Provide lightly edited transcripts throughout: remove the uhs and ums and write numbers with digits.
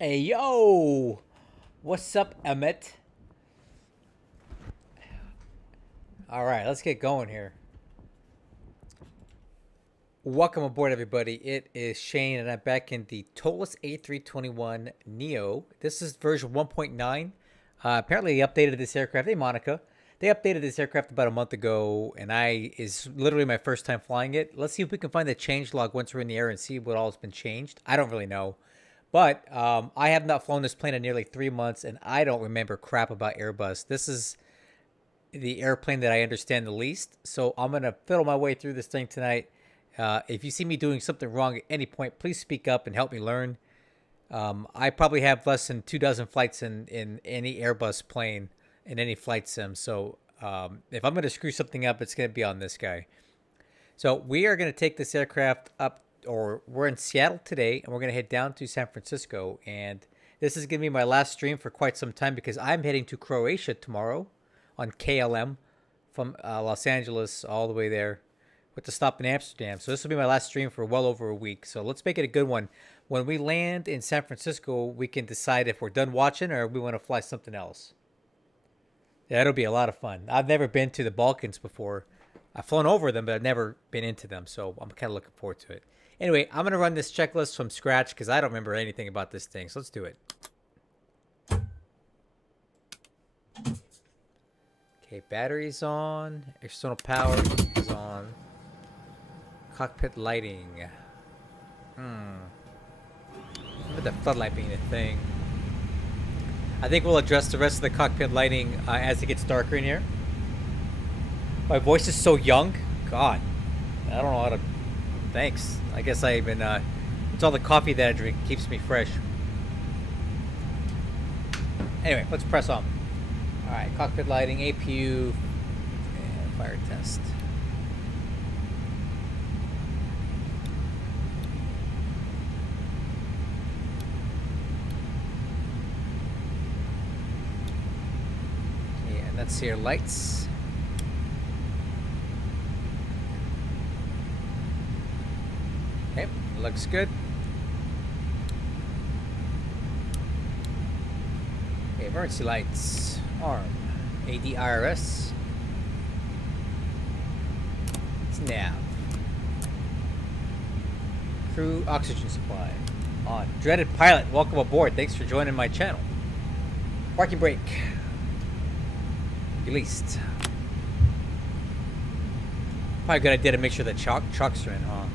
Hey yo, what's up, Emmett? All right, let's get going here. Welcome aboard, everybody. It is Shane, and I'm back in the ToLiss A321 Neo. This is version 1.9. Apparently, they updated this aircraft. Hey, Monica. They updated this aircraft about a month ago, and is literally my first time flying it. Let's see if we can find the change log once we're in the air and see what all has been changed. I don't really know. But I have not flown this plane in nearly 3 months, and I don't remember crap about Airbus. This is the airplane that I understand the least. So I'm going to fiddle my way through this thing tonight. If you see me doing something wrong at any point, please speak up and help me learn. I probably have less than 2 dozen flights in any Airbus plane in any flight sim. So if I'm going to screw something up, it's going to be on this guy. So we are going to take this aircraft up, or we're in Seattle today, and we're going to head down to San Francisco. And this is going to be my last stream for quite some time because I'm heading to Croatia tomorrow on KLM from Los Angeles all the way there with the stop in Amsterdam. So this will be my last stream for well over a week. So let's make it a good one. When we land in San Francisco, we can decide if we're done watching or we want to fly something else. Yeah, it'll be a lot of fun. I've never been to the Balkans before. I've flown over them, but I've never been into them. So I'm kind of looking forward to it. Anyway, I'm going to run this checklist from scratch because I don't remember anything about this thing. So let's do it. Okay, battery's on. External power is on. Cockpit lighting. Look at the floodlight being a thing. I think we'll address the rest of the cockpit lighting as it gets darker in here. My voice is so young. God, I don't know how to. Thanks. I guess I've been. It's all the coffee that I drink keeps me fresh. Anyway, let's press on. All right, cockpit lighting, APU, and fire test. Yeah, and let's see our lights. Okay, looks good. Okay, emergency lights. Arm. ADIRS. It's nav. Crew oxygen supply. On. Dreaded pilot, welcome aboard. Thanks for joining my channel. Parking brake. Released. Probably a good idea to make sure the chocks are in, huh?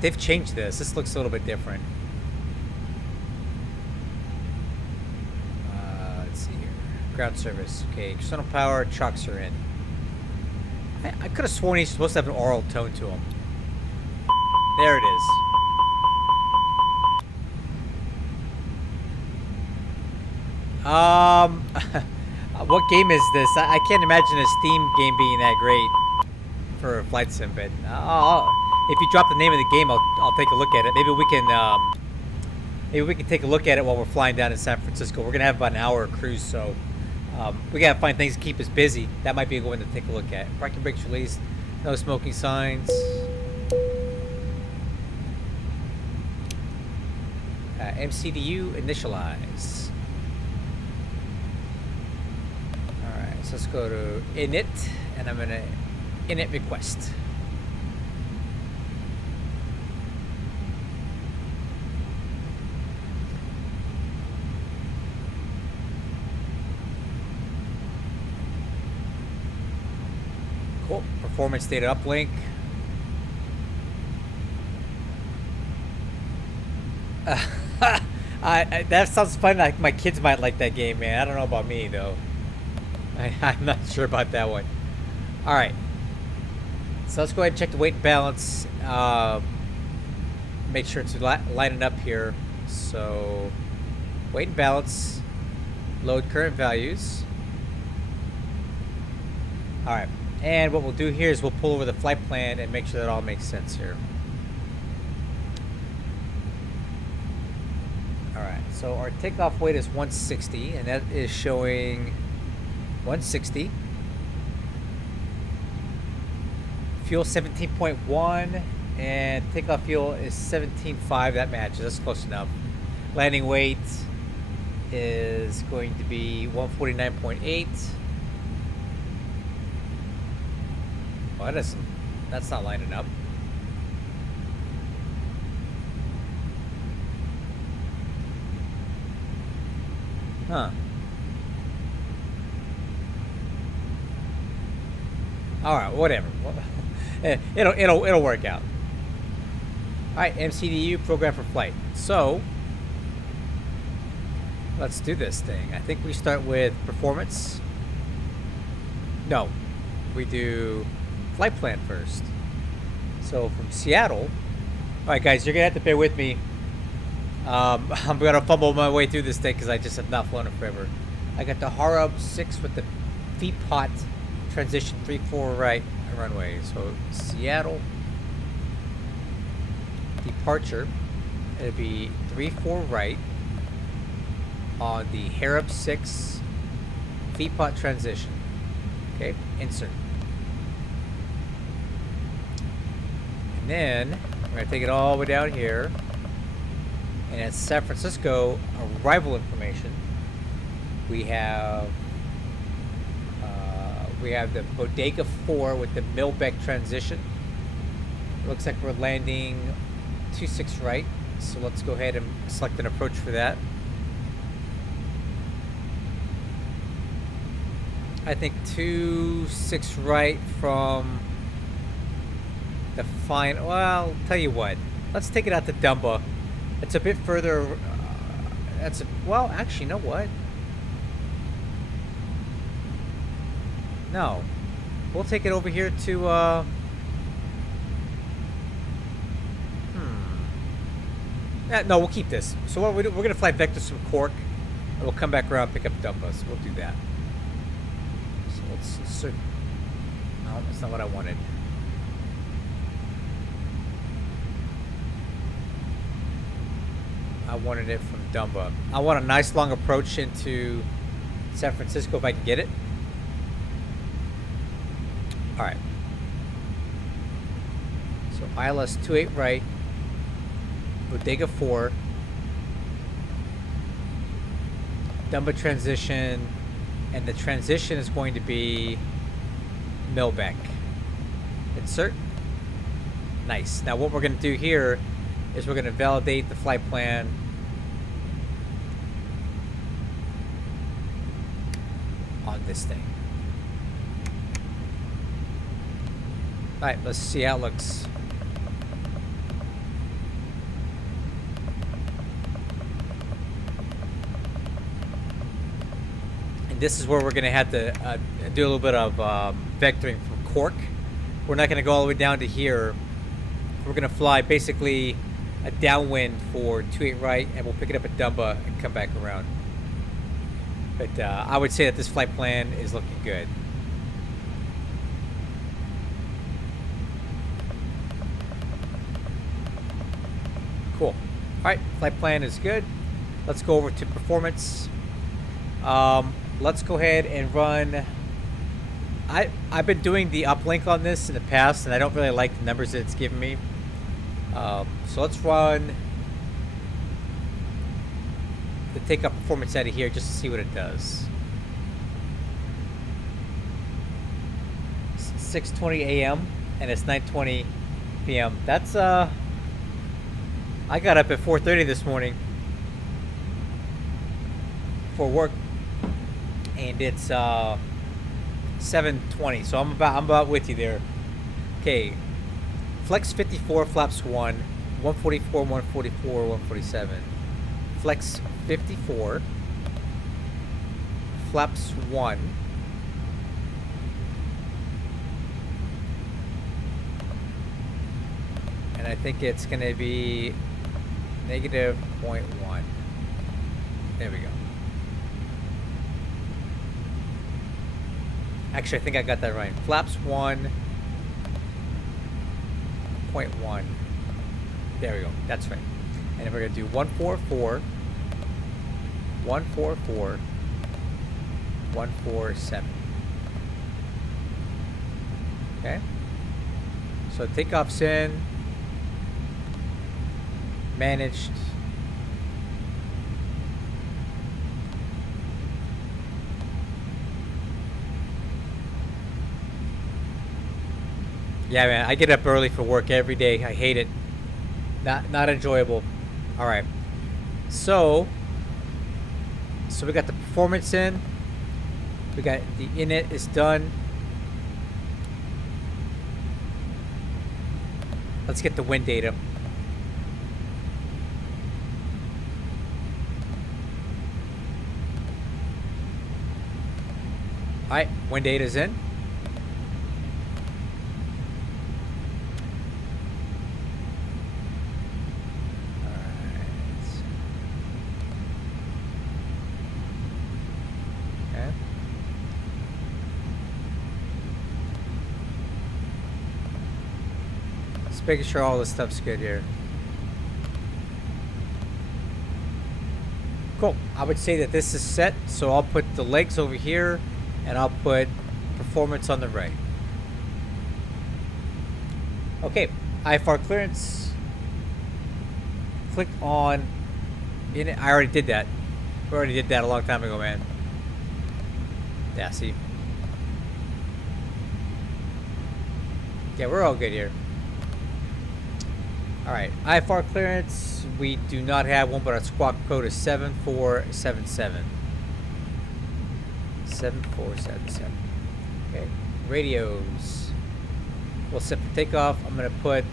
They've changed this. This looks a little bit different. Let's see here. Ground service. Okay, external power. Chocks are in. I could have sworn he's supposed to have an oral tone to him. There it is. What game is this? I can't imagine a Steam game being that great for a flight sim, but if you drop the name of the game, I'll take a look at it. Maybe we can take a look at it while we're flying down in San Francisco. We're gonna have about an hour cruise, so we gotta find things to keep us busy. That might be a good one to take a look at. Parking brakes released. No smoking signs. MCDU initialize. All right, so let's go to init, and I'm gonna init request. Cool. Performance data uplink. That sounds fun. Like my kids might like that game, man. I don't know about me though. I'm not sure about that one. All right. So let's go ahead and check the weight and balance. Make sure it's lining up here. So weight and balance. Load current values. All right. And what we'll do here is we'll pull over the flight plan and make sure that all makes sense here. Alright, so our takeoff weight is 160, and that is showing 160. Fuel 17.1. And takeoff fuel is 17.5. That matches. That's close enough. Landing weight is going to be 149.8. Well, that's not lining up. Huh. All right, whatever. It'll work out. All right, MCDU program for flight. So let's do this thing. I think we start with performance. No, we do flight plan first. So from Seattle. All right, guys, you're gonna have to bear with me. I'm gonna fumble my way through this thing because I just have not flown it forever. I got the Harub 6 with the feedpot transition 3-4 right runway. So Seattle departure, it'll be 3-4 right on the Harub 6 feedpot transition. Okay, insert. And then we're gonna take it all the way down here. And at San Francisco, arrival information, we have the Bodega 4 with the Milbeck transition. Looks like we're landing 26 right, so let's go ahead and select an approach for that. I think 26 right from the final. Well, I'll tell you what. Let's take it out to Dumba. It's a bit further. Well, actually, you know what? No, we'll take it over here to. No, we'll keep this. So what we're gonna fly vectors from Cork, and we'll come back around, pick up Dumba. So we'll do that. So let's insert. No, that's not what I wanted. I wanted it from Dumba. I want a nice long approach into San Francisco if I can get it. All right. So ILS 28 right, Bodega 4, Dumba transition, and the transition is going to be Milbeck. Insert. Nice. Now what we're going to do here is we're going to validate the flight plan on this thing. All right, let's see how it looks. And this is where we're going to have to do a little bit of vectoring from Cork. We're not going to go all the way down to here. We're going to fly basically a downwind for 28 right, and we'll pick it up at Dumba and come back around. But I would say that this flight plan is looking good. Cool. All right, flight plan is good. Let's go over to performance. Let's go ahead and run. I've been doing the uplink on this in the past, and I don't really like the numbers that it's giving me. So let's run the takeoff performance out of here just to see what it does. 6:20 a.m. and it's 9:20 p.m. That's I got up at 4:30 this morning for work, and it's 7:20. So I'm about with you there. Okay. Flex 54 flaps 1, 144, 144, 147. Flex 54 flaps 1. And I think it's going to be negative 0.1. There we go. Actually, I think I got that right. Flaps 1. 0.1. There we go. That's right. And then we're going to do 144, 144, 147. Okay. So takeoff's in. Managed. Yeah, man, I get up early for work every day. I hate it. Not enjoyable. All right. So we got the performance in. We got the init is done. Let's get the win data. All right, win data is in. Making sure all this stuff's good here. Cool. I would say that this is set, so I'll put the legs over here and I'll put performance on the right. Okay, IFR clearance. Click on init. I already did that. We already did that a long time ago, man. Yeah, see. Yeah, we're all good here. Alright, IFR clearance, we do not have one, but our squawk code is 7477. 7477. Okay, radios. We'll set for takeoff. I'm going to put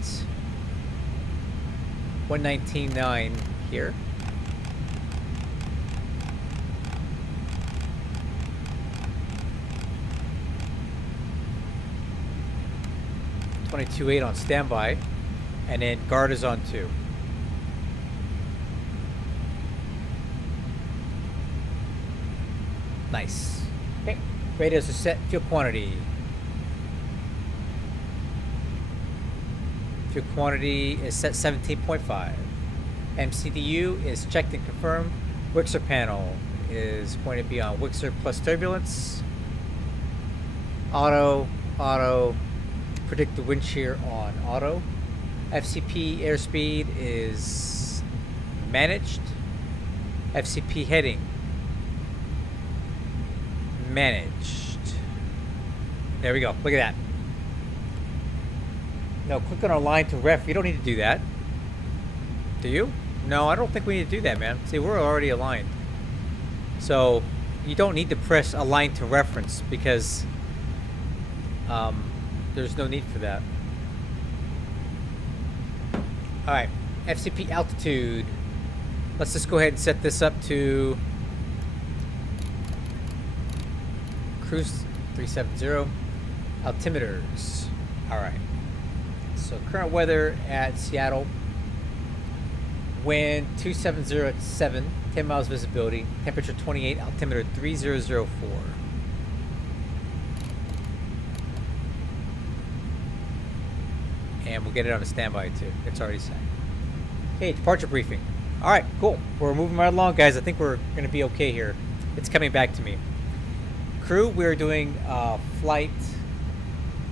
119.9 here. .22.8 on standby. And then guard is on 2. Nice. Okay. Radios are set. Fuel quantity. Fuel quantity is set 17.5. MCDU is checked and confirmed. Wixer panel is going to be on Wixer plus turbulence. Auto. Predict the wind shear on auto. FCP airspeed is managed. FCP heading managed. There we go. Look at that. No, click on our line to ref. You don't need to do that. Do you? No, I don't think we need to do that, man. See, we're already aligned. So you don't need to press align to reference because there's no need for that. Alright, FCP altitude. Let's just go ahead and set this up to cruise 370. Altimeters. Alright. So current weather at Seattle. Wind 270 at 7, 10 miles visibility. Temperature 28, altimeter 3004. And we'll get it on a standby too. It's already set. Okay, departure briefing. All right, cool. We're moving right along, guys. I think we're going to be okay here. It's coming back to me. Crew, we're doing flight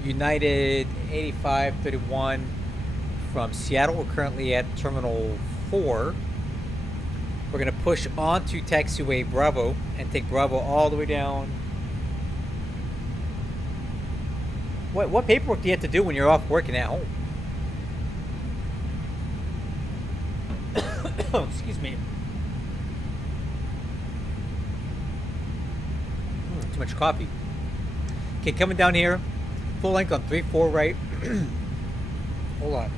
United 8531 from Seattle. We're currently at Terminal 4. We're going to push on to taxiway Bravo and take Bravo all the way down. What paperwork do you have to do when you're off working at home? Excuse me. Too much coffee. Okay, coming down here. Full length on 3-4 right. Hold on.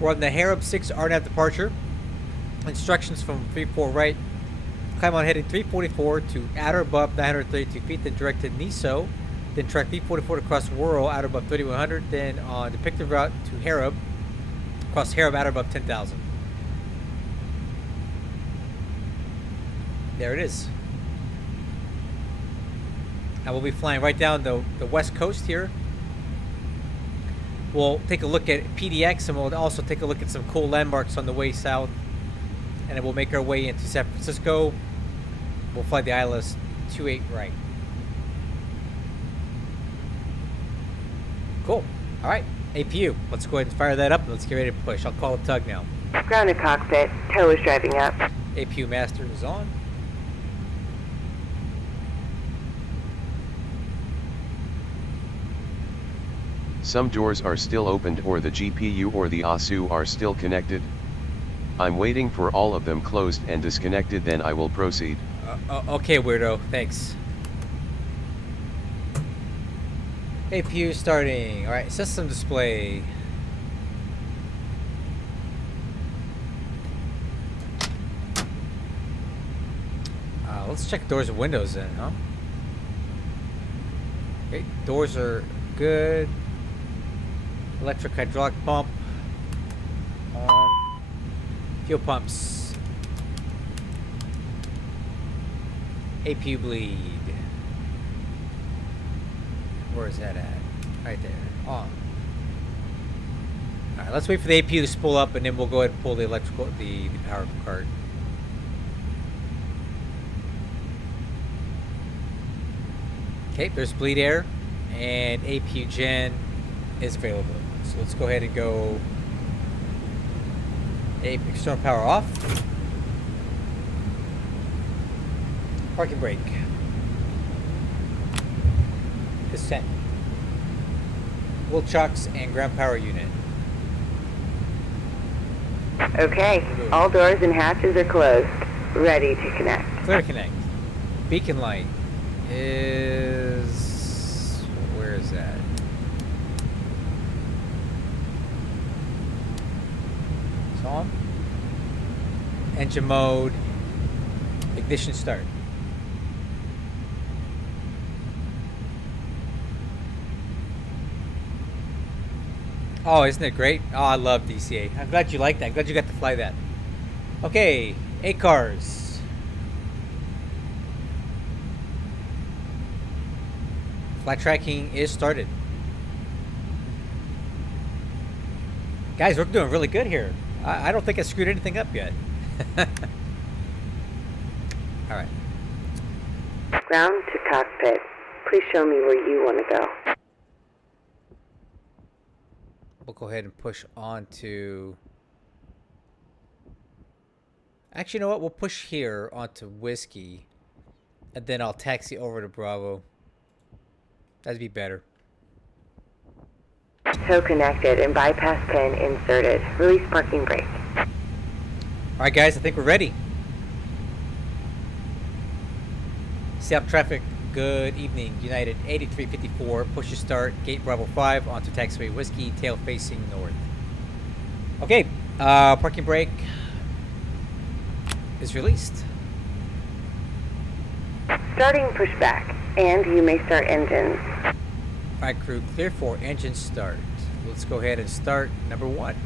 We're on the Harab 6 RNAV departure. Instructions from 3-4 right. Climb on heading 344 to at or above 932 feet, then direct to NISO, then track 344 to cross Whirl at or above 3100, then on depicted route to Harab, cross Harab at or above 10,000. There it is. And we'll be flying right down the west coast here. We'll take a look at PDX and we'll also take a look at some cool landmarks on the way south. And then we'll make our way into San Francisco. We'll fly the ILS 28 right. Cool. All right. APU, let's go ahead and fire that up and let's get ready to push. I'll call a tug now. Ground to cockpit. Tow is driving up. APU master is on. Some doors are still opened or the GPU or the ASUS are still connected. I'm waiting for all of them closed and disconnected, then I will proceed. Okay, weirdo, thanks. APU starting. Alright, system display. Let's check doors and windows then, huh? Okay, doors are good. Electric hydraulic pump on. Fuel pumps. APU bleed. Where is that at? Right there. On. Alright, let's wait for the APU to spool up and then we'll go ahead and pull the electrical, the power card. Okay, there's bleed air and APU gen is available. So let's go ahead and go external power off. Parking brake. Descent. Wheel chocks and ground power unit. Okay, all doors and hatches are closed. Ready to connect. Clear to connect. Beacon light is... where is that? It's on. Engine mode. Ignition start. Oh, isn't it great? Oh, I love DCA. I'm glad you like that. I'm glad you got to fly that. Okay, ACARS. Flight tracking is started. Guys, we're doing really good here. I don't think I screwed anything up yet. Alright. Ground to cockpit. Please show me where you want to go. We'll go ahead and push on to... Actually, you know what? We'll push here onto Whiskey. And then I'll taxi over to Bravo. That'd be better. Tow connected and bypass pin inserted. Release parking brake. Alright guys, I think we're ready. Seattle traffic, good evening. United 8354, push to start, gate Bravo 5 onto taxiway Whiskey, tail facing north. Okay, parking brake is released. Starting pushback, and you may start engines. Alright crew, clear for engine start. Let's go ahead and start number 1.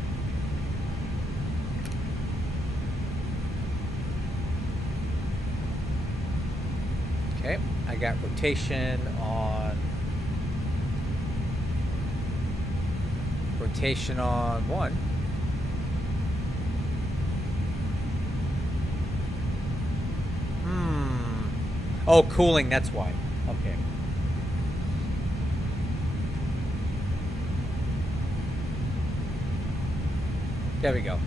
Okay, I got rotation on 1. Oh, cooling, that's why. Okay. There we go.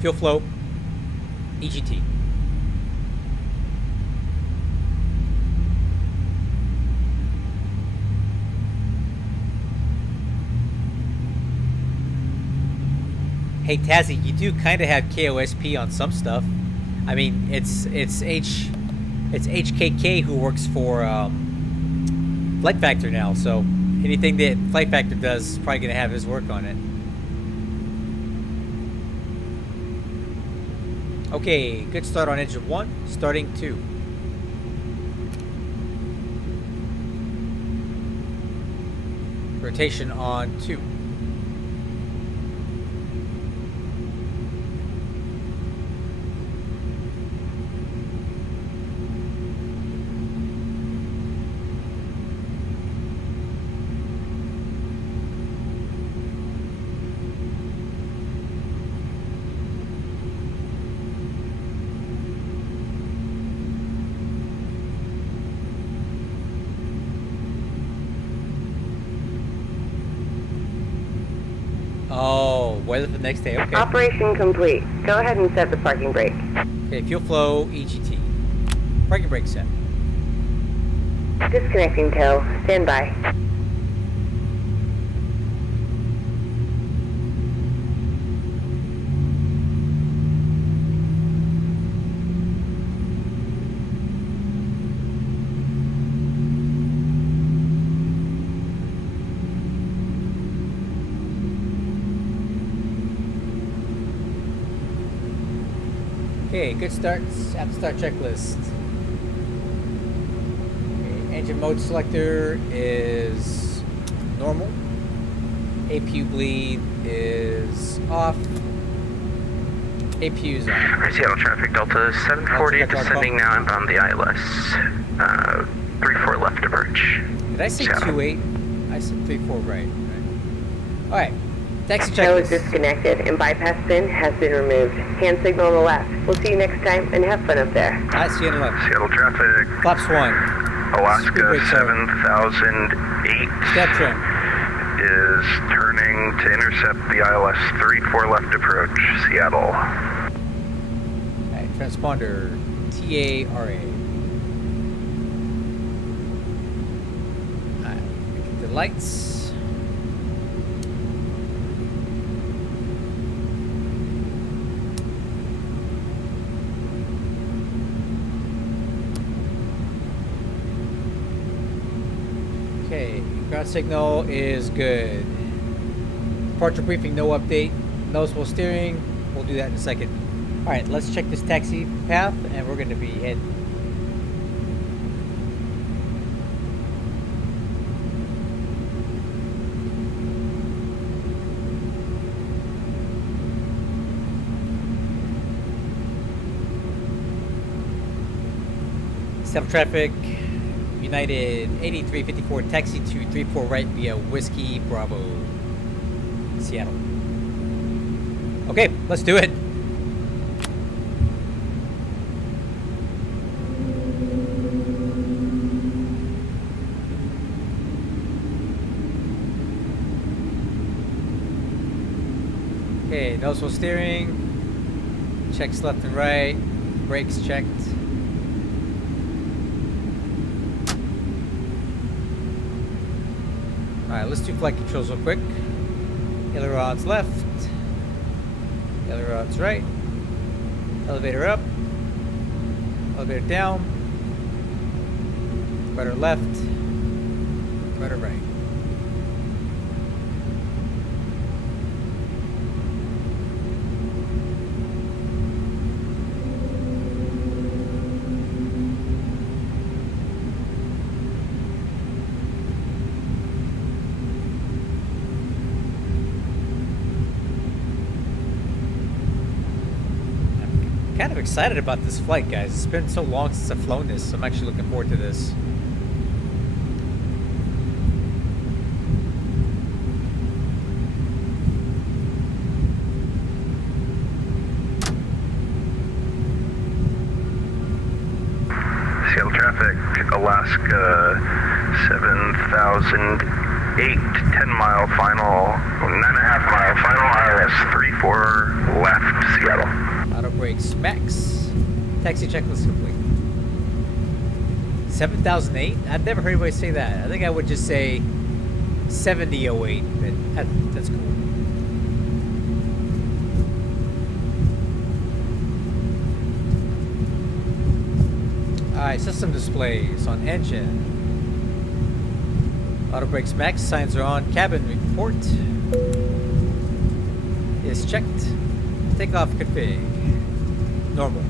Fuel flow, EGT. Hey Tazzy, you do kind of have KOSP on some stuff. I mean, it's HKK who works for Flight Factor now, so anything that Flight Factor does is probably gonna have his work on it. Okay, good start on engine 1, starting 2. Rotation on 2. Oh, weather for the next day. Okay. Operation complete. Go ahead and set the parking brake. Okay, fuel flow, EGT. Parking brake set. Disconnecting tow. Stand by. Okay, good starts. App start checklist. Okay, engine mode selector is normal. APU bleed is off. APU is on. Seattle traffic Delta 740 descending now inbound the ILS. 34 left approach. Did I say Seattle. 28? I said 34 right. Alright. Taxi Tow is checklist. disconnected and bypass bin has been removed. Hand signal on the left. We'll see you next time and have fun up there. I see on the left. Seattle traffic, Flaps 1. Alaska Speed brakes are- 7008 Step trim. is turning to intercept the ILS 34 left approach, Seattle. Alright, transponder. TARA. Alright, the lights. Okay, ground signal is good. Departure briefing, no update. Noticeable steering, we'll do that in a second. Alright, let's check this taxi path and we're going to be heading. Seattle traffic, United 8354 taxi to 34 right via Whiskey Bravo, Seattle. Okay, let's do it. Okay, noticeable steering, checks left and right, brakes checked. Alright, let's do flight controls real quick. Ailerons left, ailerons right, elevator up, elevator down, rudder left, rudder right. Kind of excited about this flight, guys. It's been so long since I've flown this. I'm actually looking forward to this. Seattle traffic, Alaska 7008, 10 mile final, 9.5 mile final, ILS 34 left, Seattle. Auto brakes max. Taxi checklist complete. 7008? I've never heard anybody say that. I think I would just say 7008. But that's cool. Alright, system displays on engine. Auto brakes max, signs are on. Cabin report is checked. Takeoff config. Normal.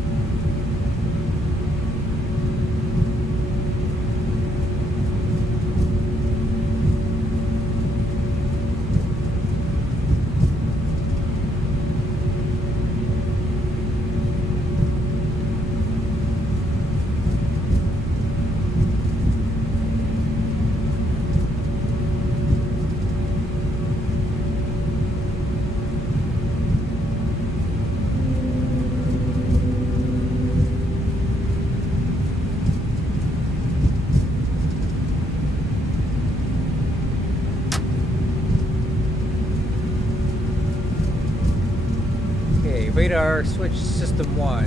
Okay, radar switch system 1.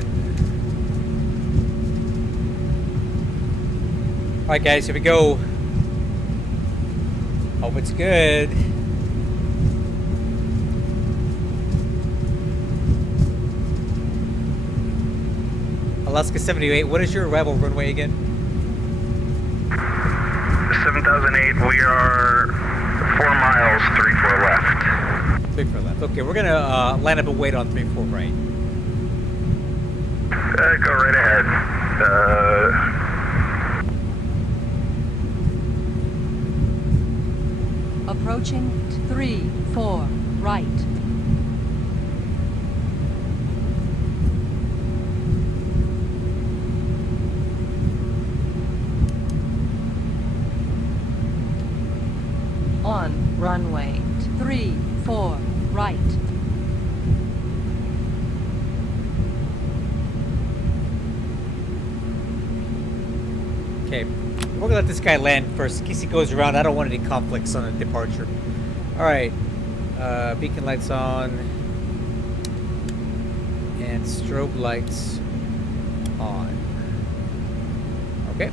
Alright guys, here we go. Hope it's good. Alaska 78, what is your arrival runway again? 7008, we are 4 miles, 34 left. 34 left. Okay, we're gonna line up and wait on 34 right. Go right ahead. Approaching 34 right. On runway 34 right. Okay, we're gonna let this guy land first in case he goes around. I don't want any conflicts on a departure. Alright, beacon lights on and strobe lights on. Okay.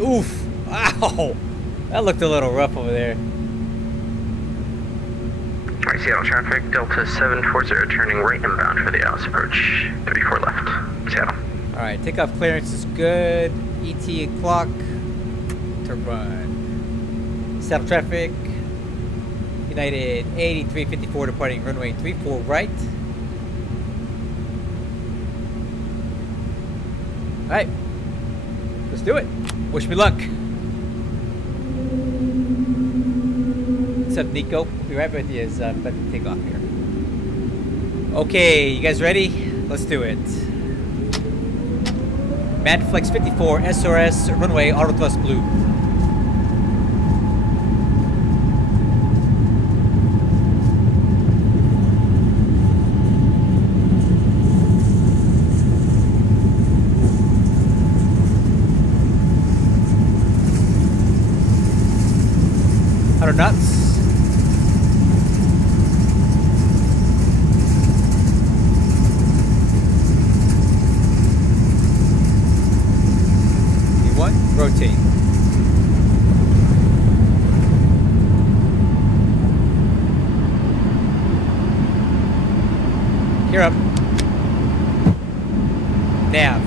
Oof! Ow! That looked a little rough over there. Alright, Seattle traffic, Delta 740 turning right inbound for the Alice approach. 34 left, Seattle. Alright, takeoff clearance is good. ET clock to run. Seattle traffic. United 8354 departing runway 34 right. Alright. Let's do it. Wish me luck. What's up, Nico? We'll be right with you as about to take off here. Okay, you guys ready? Let's do it. Madflex 54 SRS runway auto thrust blue. Knots. E1, rotate. Gear up. Nav.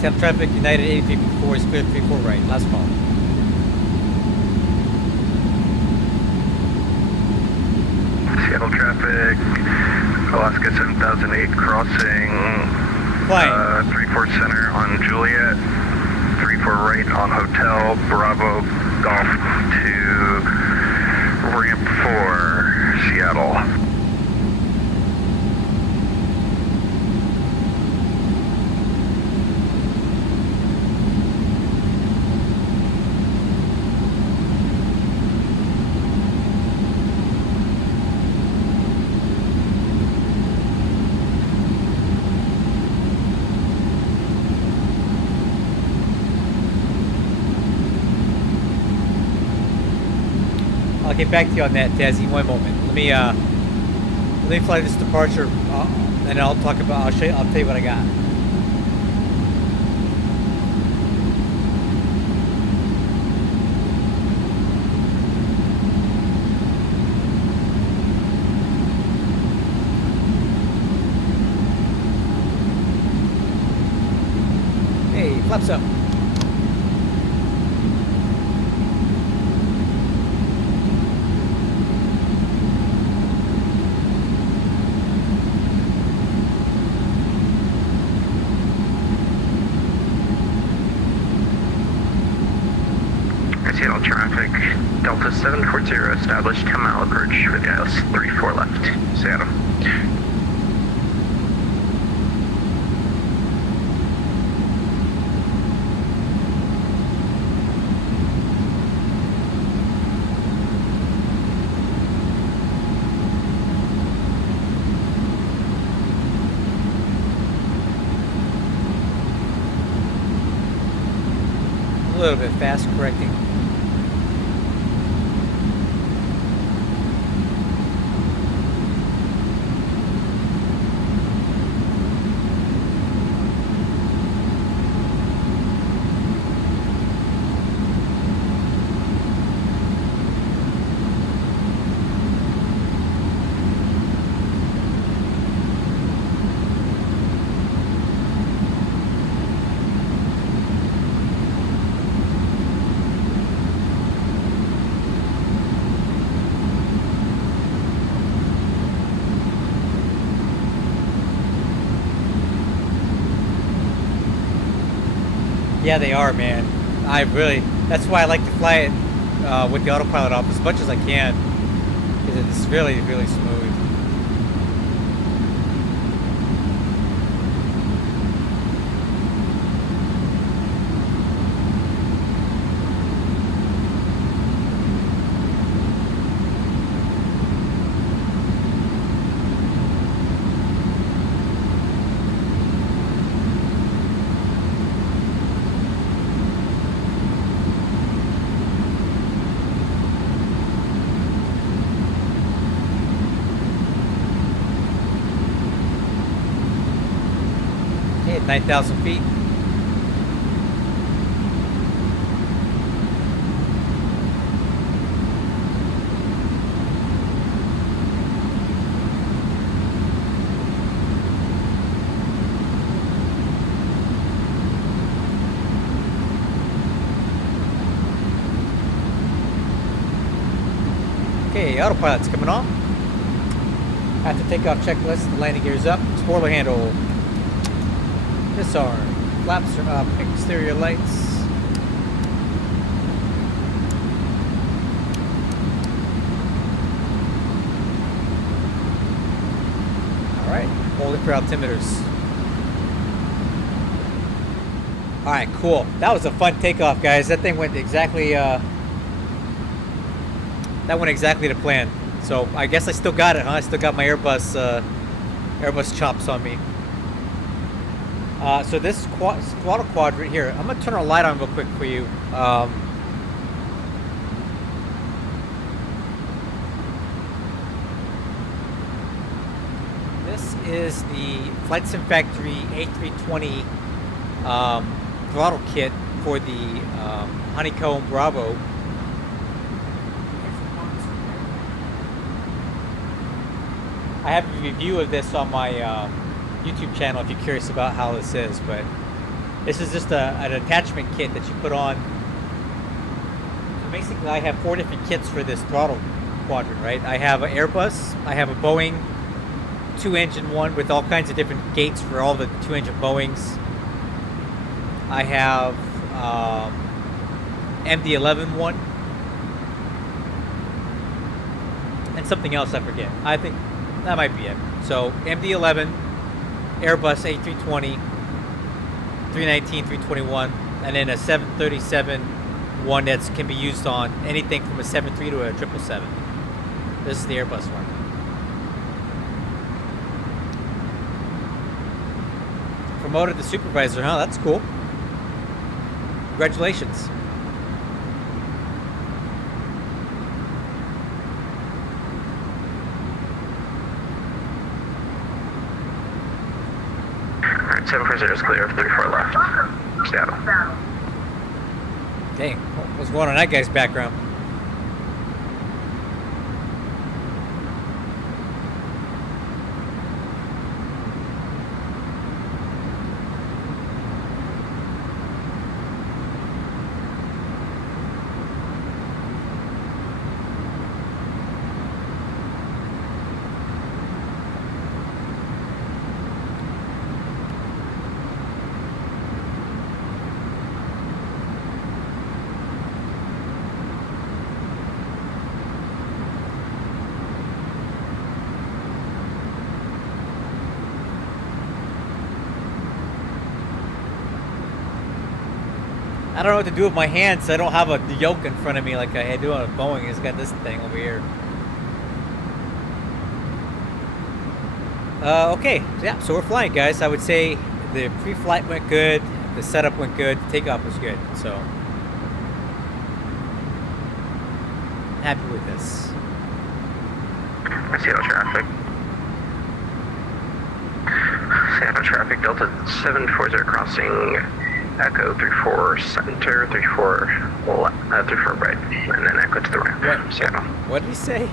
Seattle traffic, United 8354 is clear 34 right. Last call. Seattle traffic, Alaska 7008 crossing. Flying. 34 center on Juliet. 34 right on Hotel Bravo Golf to ramp 4, Seattle. I'll get back to you on that, Dazzy. One moment. Let me fly this departure, and I'll talk about. I'll tell you what I got. Seattle traffic, Delta 740 established 10 mile approach for the ILS 34 left, Seattle. A little bit fast correcting. Yeah, they are, man. That's why I like to fly it with the autopilot off as much as I can, because it's really, really smooth. At 9,000 feet. Okay, autopilot's coming on. After takeoff checklist, the landing gear's up. Spoiler handle. Disarm. Flaps are up. Exterior lights. Alright. Holding for altimeters. Alright, cool. That was a fun takeoff, guys. That thing went exactly to plan. So I guess I still got it, huh? I still got my Airbus chops on me. So this throttle quadrant here, I'm gonna turn our light on real quick for you. This is the Flight Sim Factory A320 throttle kit for the Honeycomb Bravo. I have a review of this on my YouTube channel if you're curious about how this is, but this is just an attachment kit that you put on. So basically, I have 4 different kits for this throttle quadrant, right? I have an Airbus, I have a Boeing 2-engine one with all kinds of different gates for all the 2-engine Boeings. I have MD-11 one, and something else I forget. I think that might be it. So MD-11, Airbus A320, 319, 321, and then a 737 one that can be used on anything from a 73 to a 777. This is the Airbus one. Promoted to supervisor, huh? That's cool. Congratulations. Alright, 740 is clear of 34 left. Seattle. Dang, what's going on in that guy's background? I don't know what to do with my hands. I don't have a yoke in front of me like I do on a Boeing. It's got this thing over here. Okay, yeah, so we're flying, guys. I would say the pre-flight went good, the setup went good, the takeoff was good, so happy with this. Seattle traffic. Seattle traffic, Delta 740 crossing, Echo 34 center, 34 right, and then Echo to the right, Seattle. What did he say?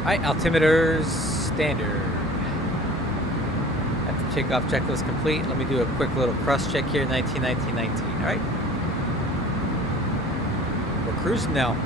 Alright, altimeters standard. After takeoff checklist complete, let me do a quick little cross check here. 19, 19, 19. Alright. We're cruising now.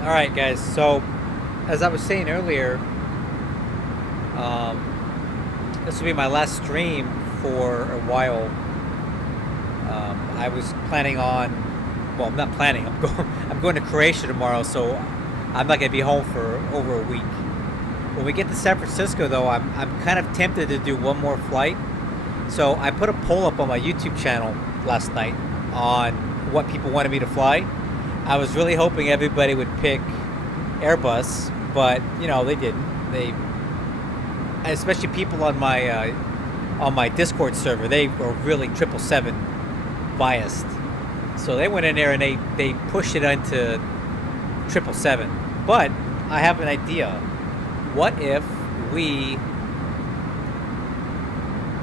Alright guys, so as I was saying earlier, this will be my last stream for a while. I was planning on, well, I'm not planning, I'm going to Croatia tomorrow, so I'm not going to be home for over a week. When we get to San Francisco though, I'm kind of tempted to do one more flight. So I put a poll up on my YouTube channel last night on what people wanted me to fly. I was really hoping everybody would pick Airbus, but you know they didn't. They, especially people on my Discord server, they were really 777 biased. So they went in there and they pushed it into 777. But I have an idea. What if we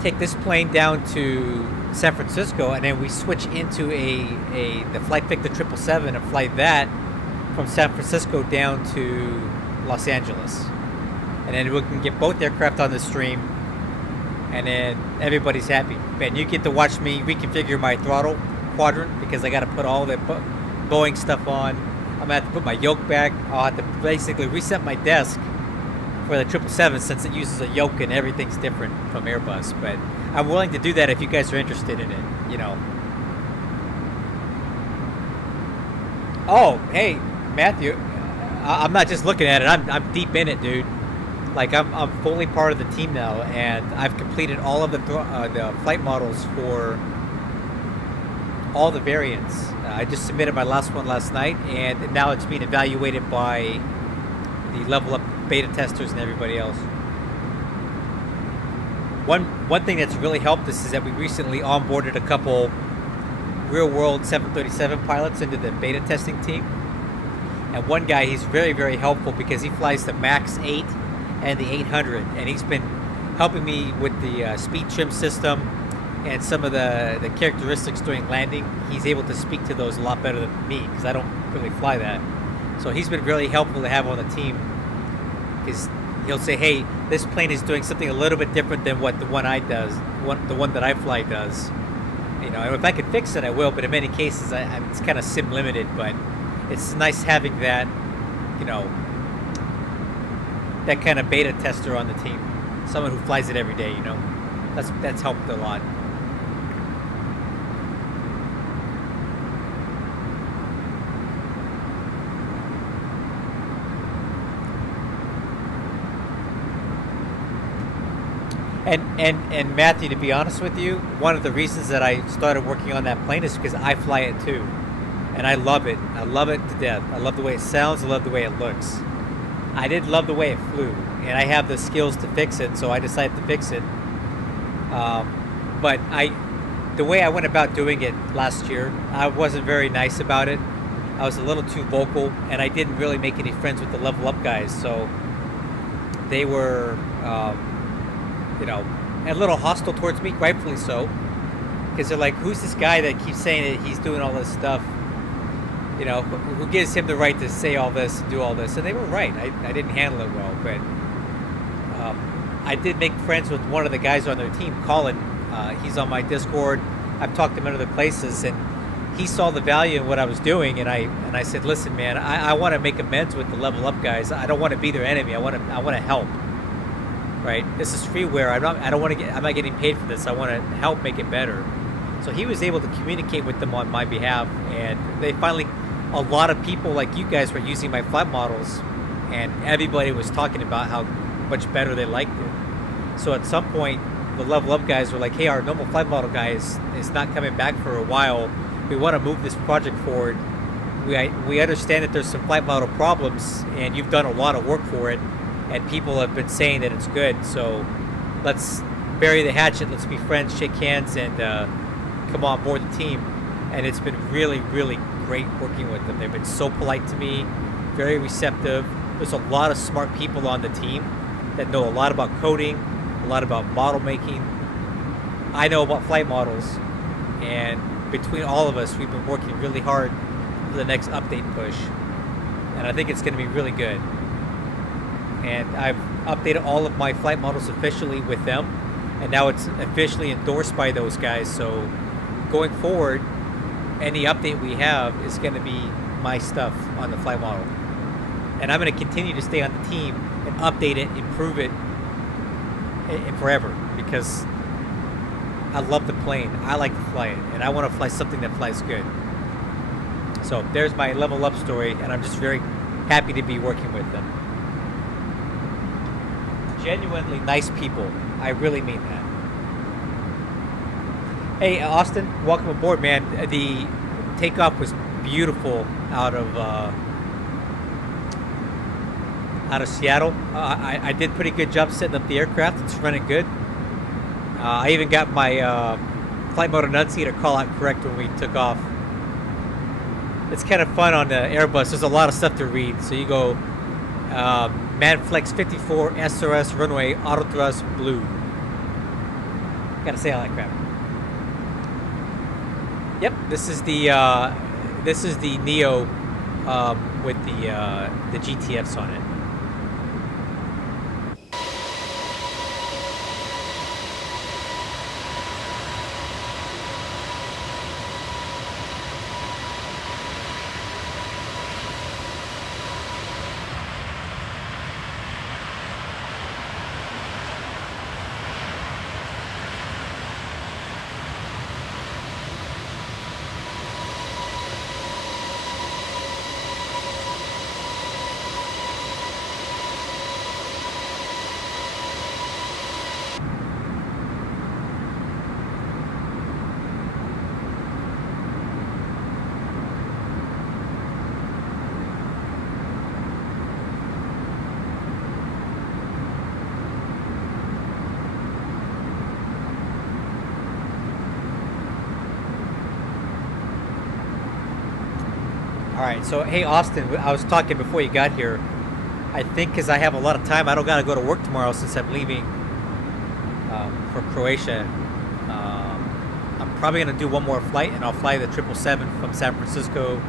take this plane down to San Francisco and then we switch into the flight pick the 777 and fly that from San Francisco down to Los Angeles, and then we can get both aircraft on the stream and then everybody's happy. And you get to watch me reconfigure my throttle quadrant because I got to put all the Boeing stuff on. I'm gonna have to put my yoke back. I'll have to basically reset my desk for the 777 since it uses a yoke and everything's different from Airbus. But I'm willing to do that if you guys are interested in it, you know. Oh, hey, Matthew, I'm not just looking at it. I'm deep in it, dude. Like I'm fully part of the team now, and I've completed all of the flight models for all the variants. I just submitted my last one last night, and now it's being evaluated by the level up beta testers and everybody else. One thing that's really helped us is that we recently onboarded a couple real-world 737 pilots into the beta testing team. And one guy, he's very, very helpful because he flies the MAX 8 and the 800, and he's been helping me with the speed trim system and some of the characteristics during landing. He's able to speak to those a lot better than me because I don't really fly that. So he's been really helpful to have on the team because he'll say, hey, this plane is doing something a little bit different than what the one the one that I fly does. You know, and if I can fix it, I will, but in many cases, it's kind of sim limited, but it's nice having that, you know, that kind of beta tester on the team. Someone who flies it every day, you know. That's helped a lot. And Matthew, to be honest with you, one of the reasons that I started working on that plane is because I fly it too. And I love it. I love it to death. I love the way it sounds. I love the way it looks. I did love the way it flew. And I have the skills to fix it, so I decided to fix it. But the way I went about doing it last year, I wasn't very nice about it. I was a little too vocal, and I didn't really make any friends with the level up guys. So they were, you know, a little hostile towards me, rightfully so. Because they're like, who's this guy that keeps saying that he's doing all this stuff? You know, who gives him the right to say all this and do all this? And they were right. I didn't handle it well, but I did make friends with one of the guys on their team, Colin. He's on my Discord. I've talked to him in other places, and he saw the value in what I was doing. And I said, listen, man, I want to make amends with the level up guys. I don't want to be their enemy. I want to help. Right? This is freeware. I'm not getting paid for this. I want to help make it better. So he was able to communicate with them on my behalf, and they finally, a lot of people like you guys were using my flight models, and everybody was talking about how much better they liked it. So at some point, the level up guys were like, hey, our normal flight model guy is not coming back for a while. We want to move this project forward. We understand that there's some flight model problems, and you've done a lot of work for it, and people have been saying that it's good. So let's bury the hatchet. Let's be friends, shake hands, and come on board the team. And it's been really, really great working with them. They've been so polite to me, very receptive. There's a lot of smart people on the team that know a lot about coding, a lot about model making. I know about flight models, and between all of us, we've been working really hard for the next update push, and I think it's going to be really good. And I've updated all of my flight models officially with them, and now it's officially endorsed by those guys. So going forward, any update we have is going to be my stuff on the flight model, and I'm going to continue to stay on the team and update it, improve it, and forever, because I love the plane. I like to fly it, and I want to fly something that flies good. So there's my level up story, and I'm just very happy to be working with them. Genuinely nice people. I really mean that. Hey, Austin, welcome aboard, man. The takeoff was beautiful out of Seattle. I did pretty good job setting up the aircraft. It's running good. I even got my flight mode enunciator call out correct when we took off. It's kind of fun on the Airbus. There's a lot of stuff to read. So you go Manflex 54 SRS runway auto thrust blue. Gotta say all that crap. Yep, this is the Neo with the GTFs on it. All right. So hey, Austin, I was talking before you got here. I think because I have a lot of time, I don't gotta go to work tomorrow since I'm leaving for Croatia. I'm probably gonna do one more flight, and I'll fly the 777 from San Francisco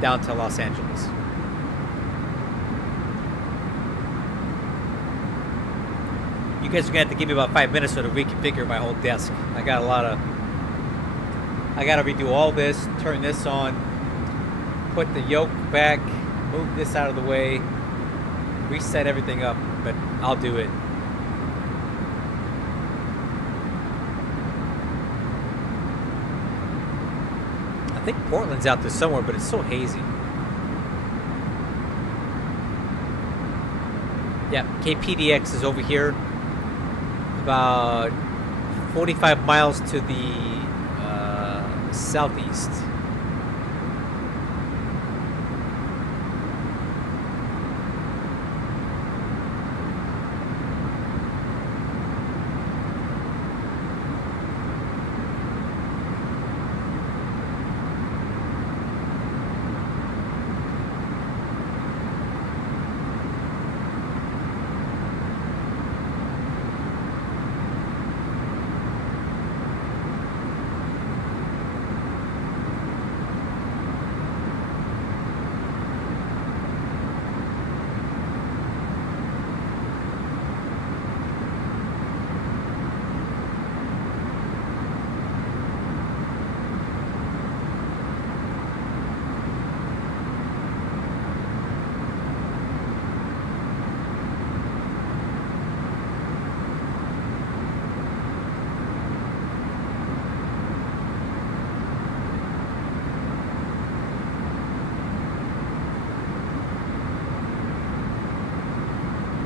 down to Los Angeles. You guys are gonna have to give me about 5 minutes to reconfigure my whole desk. I gotta redo all this, turn this on, put the yoke back, move this out of the way, reset everything up, but I'll do it. I think Portland's out there somewhere, but it's so hazy. Yeah, KPDX is over here, about 45 miles to the southeast.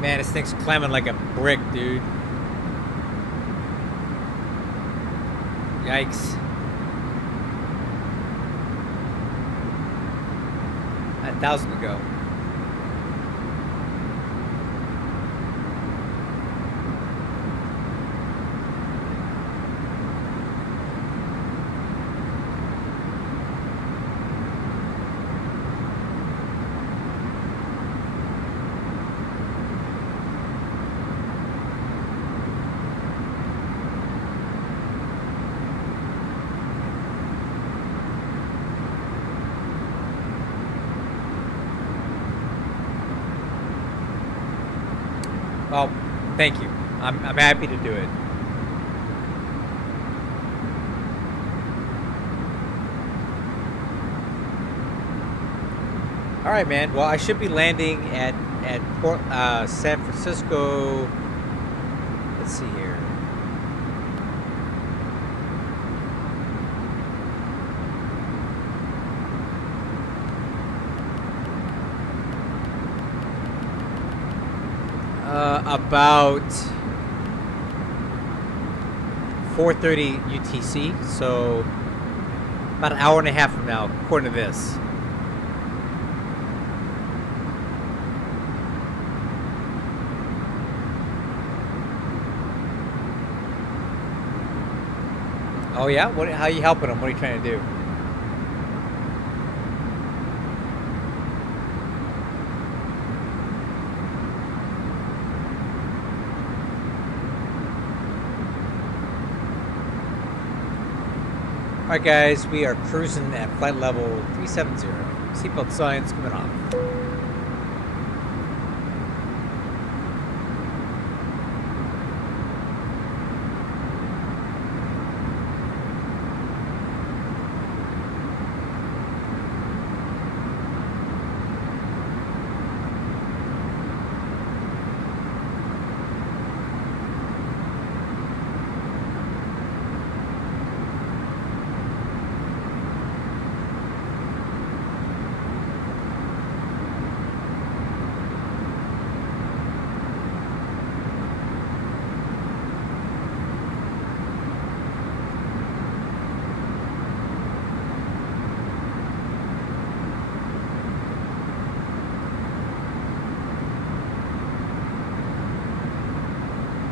Man, this thing's climbing like a brick, dude. Yikes. 1,000 to go. Well, thank you. I'm happy to do it. All right, man. Well, I should be landing at San Francisco. Let's see here. About 4:30 UTC, so about an hour and a half from now, according to this. Oh yeah? How are you helping them? What are you trying to do? Alright guys, we are cruising at flight level 370. Seatbelt signs coming off.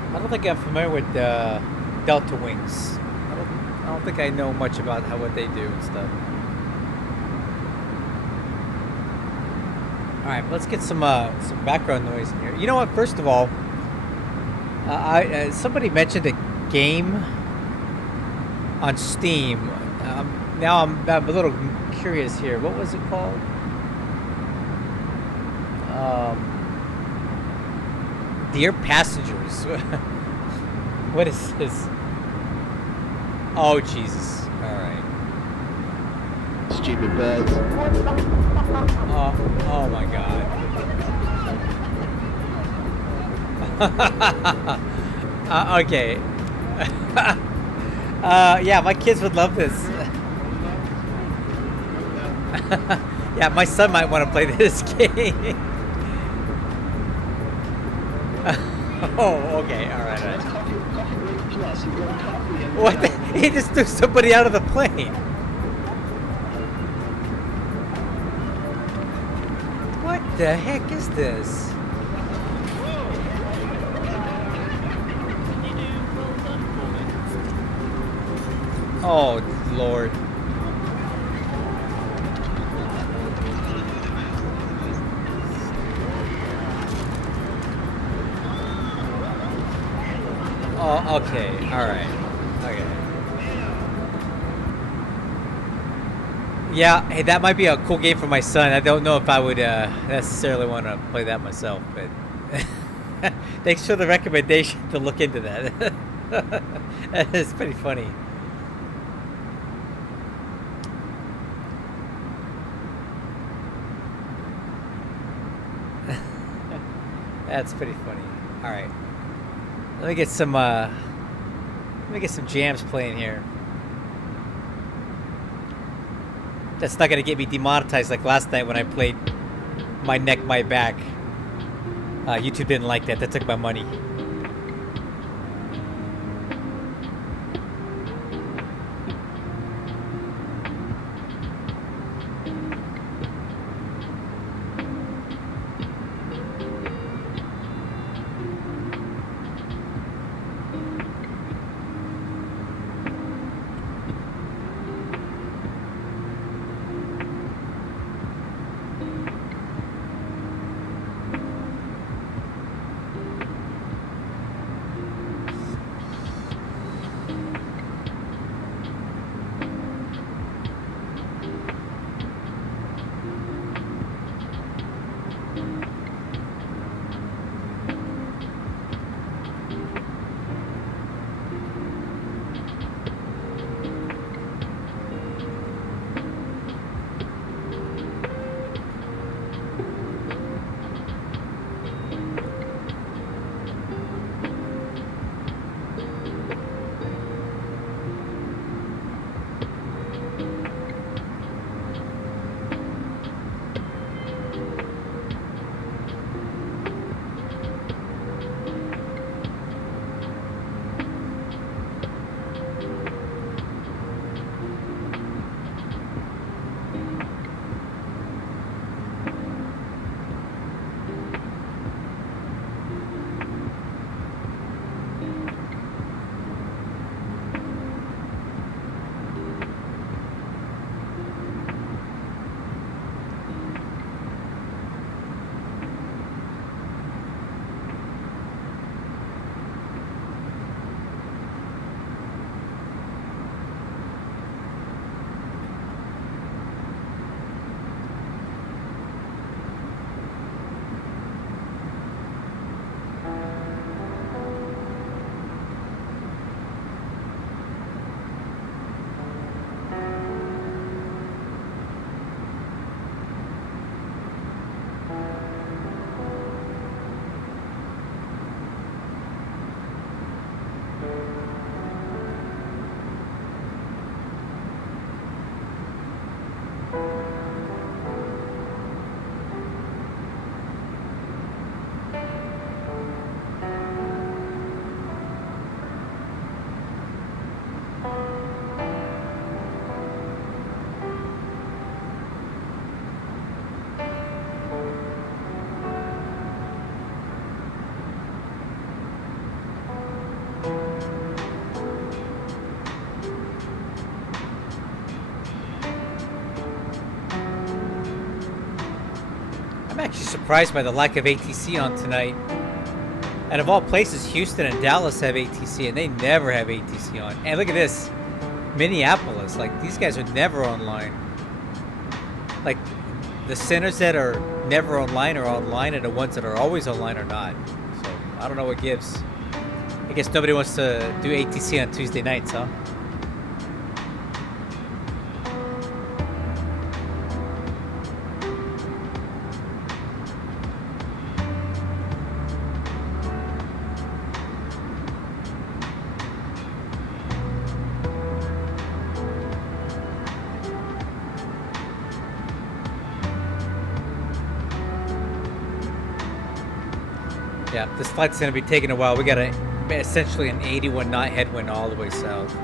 I don't think I'm familiar with Delta Wings. I don't think I know much about what they do and stuff. All right, let's get some background noise in here. You know what? First of all, somebody mentioned a game on Steam. Now I'm a little curious here. What was it called? Dear Passengers. What is this? Oh Jesus! All right. Stupid birds. Oh my God. Okay. Yeah, my kids would love this. Yeah, my son might want to play this game. Oh, okay, all right. What? He just threw somebody out of the plane. What the heck is this? Oh, Lord. Oh, okay. All right. Okay. Yeah, hey, that might be a cool game for my son. I don't know if I would necessarily want to play that myself, but thanks for the recommendation to look into that. It's pretty funny. That's pretty funny. All right. Let me get some jams playing here. That's not gonna get me demonetized like last night when I played My Neck, My Back. YouTube didn't like that. That took my money. I'm actually surprised by the lack of ATC on tonight. And of all places, Houston and Dallas have ATC, and they never have ATC on. And look at this, Minneapolis. Like, these guys are never online. Like, the centers that are never online are online, and the ones that are always online are not. So, I don't know what gives. I guess nobody wants to do ATC on Tuesday nights, huh? Yeah, this flight's going to be taking a while. We got essentially an 81 knot headwind all the way south.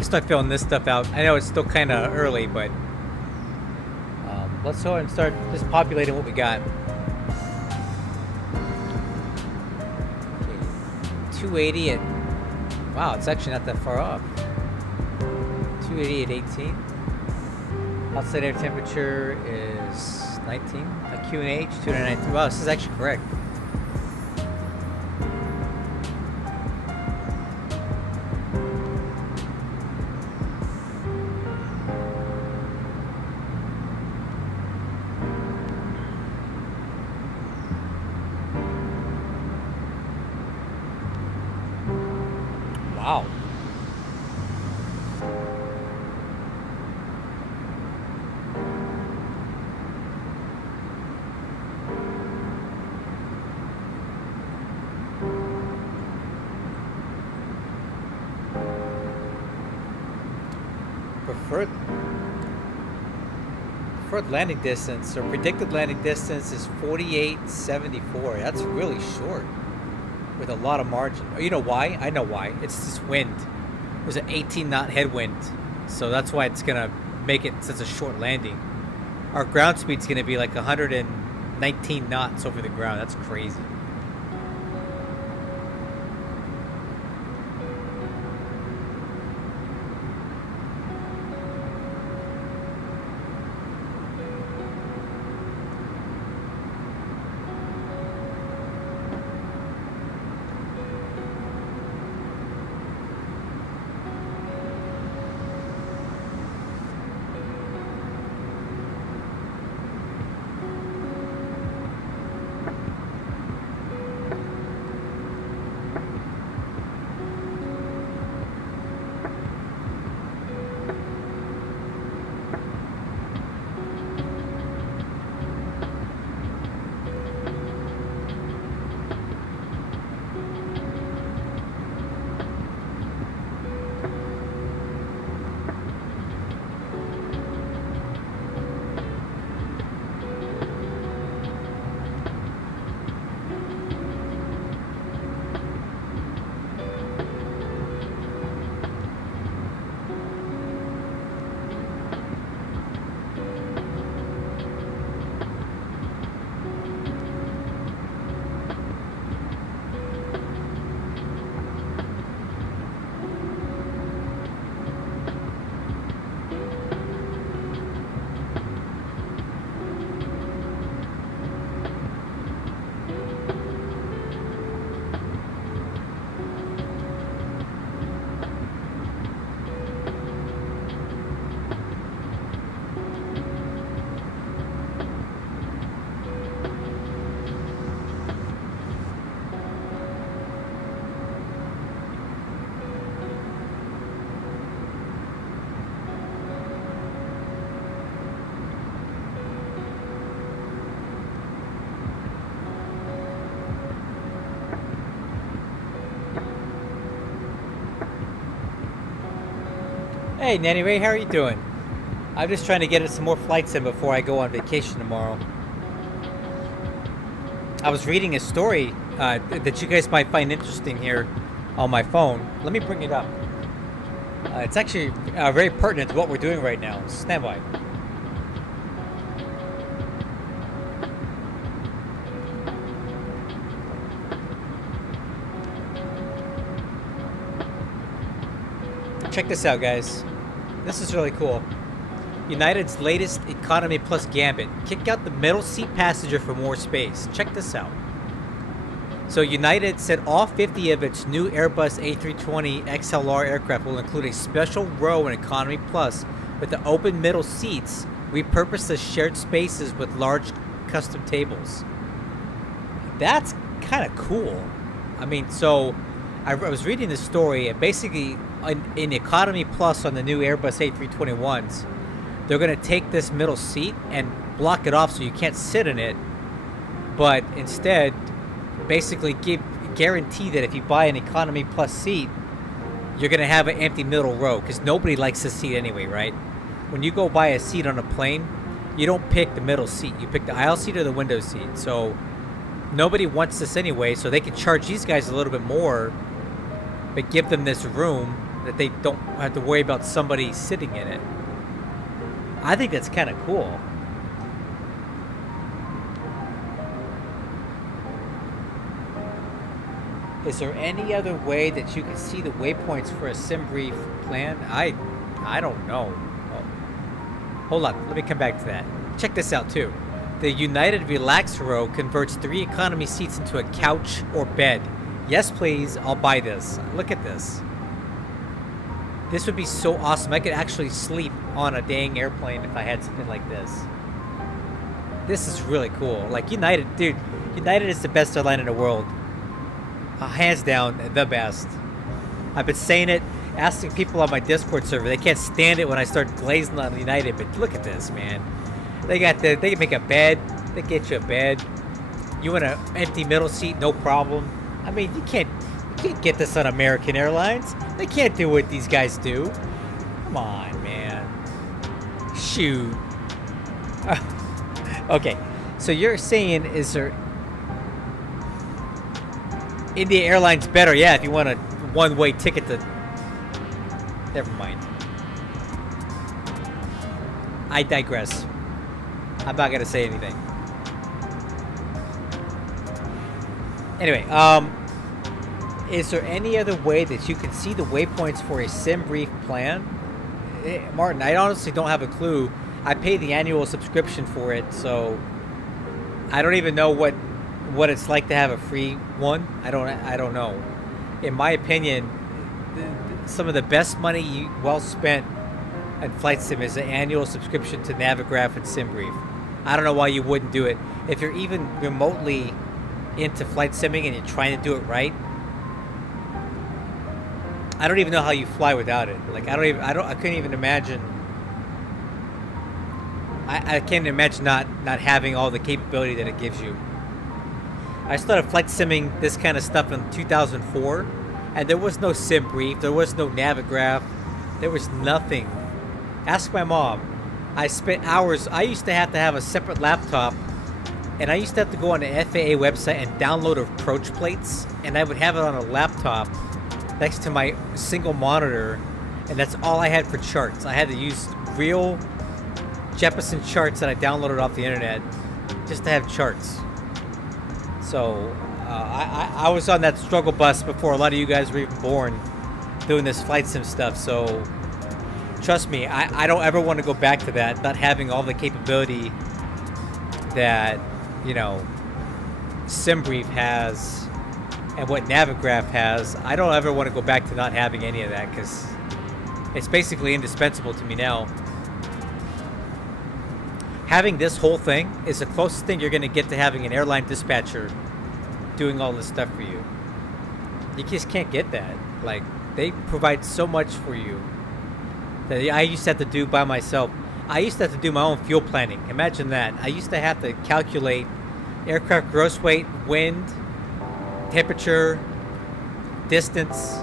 Start filling this stuff out. I know it's still kind of early, but let's go ahead and start just populating what we got. Okay. 280 at, wow, it's actually not that far off. 280 at 18. Outside air temperature is 19. QNH 293. Wow, this is actually correct. Wow. Preferred landing distance or predicted landing distance is 48.74. That's really short. with a lot of margin. Oh, you know why? I know why. It's this wind. There's an 18-knot headwind, so that's why it's gonna make it such a short landing. Our ground speed's gonna be like 119 knots over the ground. That's crazy. Hey, Nanny Ray, how are you doing? I'm just trying to get some more flights in before I go on vacation tomorrow. I was reading a story that you guys might find interesting here on my phone. Let me bring it up. It's actually very pertinent to what we're doing right now. Stand by. Check this out, guys. This is really cool. United's latest Economy Plus gambit. Kick out the middle seat passenger for more space. Check this out. So United said all 50 of its new Airbus A320 XLR aircraft will include a special row in Economy Plus with the open middle seats repurposed as shared spaces with large custom tables. That's kind of cool. I mean, so I was reading the story, and basically in Economy Plus on the new Airbus A321s, they're going to take this middle seat and block it off so you can't sit in it, but instead basically guarantee that if you buy an Economy Plus seat, you're going to have an empty middle row, because nobody likes the seat anyway, right? When you go buy a seat on a plane, you don't pick the middle seat. You pick the aisle seat or the window seat. So nobody wants this anyway, so they can charge these guys a little bit more, but give them this room that they don't have to worry about somebody sitting in it. I think that's kind of cool. Is there any other way that you can see the waypoints for a sim brief plan? I don't know. Oh. Hold on, let me come back to that. Check this out too. The United Relax row converts 3 economy seats into a couch or bed. Yes, please, I'll buy this. Look at this. This would be so awesome. I could actually sleep on a dang airplane if I had something like this. This is really cool. Like United, dude, United is the best airline in the world. Hands down, the best. I've been saying it, asking people on my Discord server. They can't stand it when I start glazing on United, but look at this, man. They can make a bed. They get you a bed. You want an empty middle seat, no problem. I mean, you can't get this on American Airlines. They can't do what these guys do. Come on, man. Shoot. Okay, so you're saying, is there... India Airlines better, yeah, if you want a one-way ticket to... Never mind. I digress. I'm not gonna say anything. Anyway, is there any other way that you can see the waypoints for a sim brief plan? Martin, I honestly don't have a clue. I pay the annual subscription for it, so I don't even know what it's like to have a free one. I don't know. In my opinion, some of the best money well spent at Flight Sim is an annual subscription to Navigraph and SimBrief. I don't know why you wouldn't do it. If you're even remotely into flight simming and you're trying to do it right, I don't even know how you fly without it. Like I couldn't even imagine. I can't imagine not having all the capability that it gives you. I started flight simming this kind of stuff in 2004, and there was no SimBrief, there was no Navigraph, there was nothing. Ask my mom. I spent hours. I used to have a separate laptop, and I used to have to go on the FAA website and download approach plates, and I would have it on a laptop next to my single monitor, and that's all I had for charts. I had to use real Jeppesen charts that I downloaded off the internet just to have charts. So I was on that struggle bus before a lot of you guys were even born, doing this flight sim stuff. So trust me, I don't ever want to go back to that, not having all the capability that, you know, SimBrief has and what Navigraph has. I don't ever want to go back to not having any of that, because it's basically indispensable to me now. Having this whole thing is the closest thing you're going to get to having an airline dispatcher doing all this stuff for you. You just can't get that. Like, they provide so much for you that I used to have to do by myself. I used to have to do my own fuel planning. Imagine that. I used to have to calculate aircraft gross weight, wind, temperature, distance,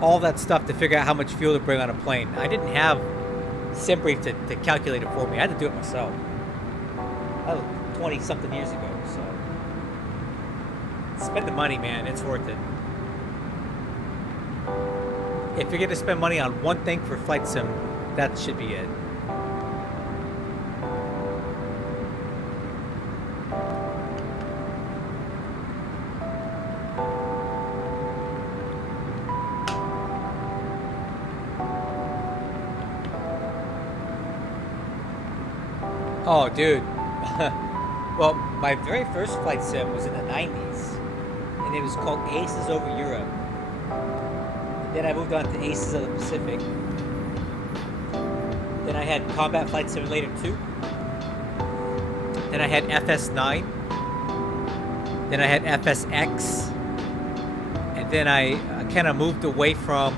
all that stuff to figure out how much fuel to bring on a plane. I didn't have SimBrief to calculate it for me. I had to do it myself. That was 20-something years ago, so spend the money, man. It's worth it. If you're going to spend money on one thing for flight sim, that should be it. Oh, dude. Well, my very first flight sim was in the 90s, and it was called ASUS over Europe. Then I moved on to ASUS of the Pacific. Then I had Combat Flight Simulator 2. Then I had FS9. Then I had FSX. And then I kind of moved away from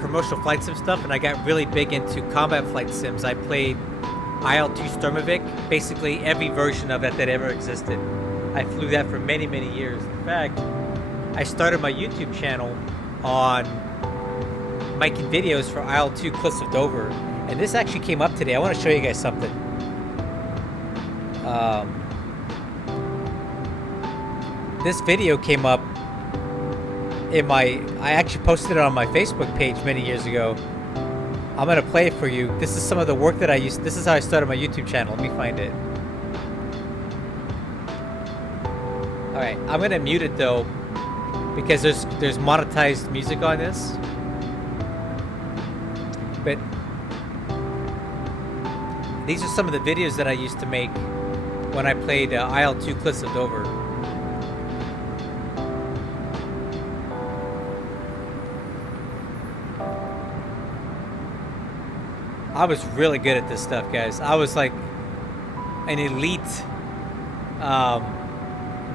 commercial flight sim stuff, and I got really big into combat flight sims. I played IL-2 Sturmovik, basically every version of it that ever existed. I flew that for many, many years. In fact, I started my YouTube channel on making videos for IL-2 Cliffs of Dover, and this actually came up today. I want to show you guys something. This video came up in I actually posted it on my Facebook page many years ago. I'm gonna play it for you. This is some of the work that I used. This is how I started my YouTube channel. Let me find it. All right, I'm gonna mute it though, because there's monetized music on this. But these are some of the videos that I used to make when I played IL-2 Cliffs of Dover. I was really good at this stuff, guys. I was like an elite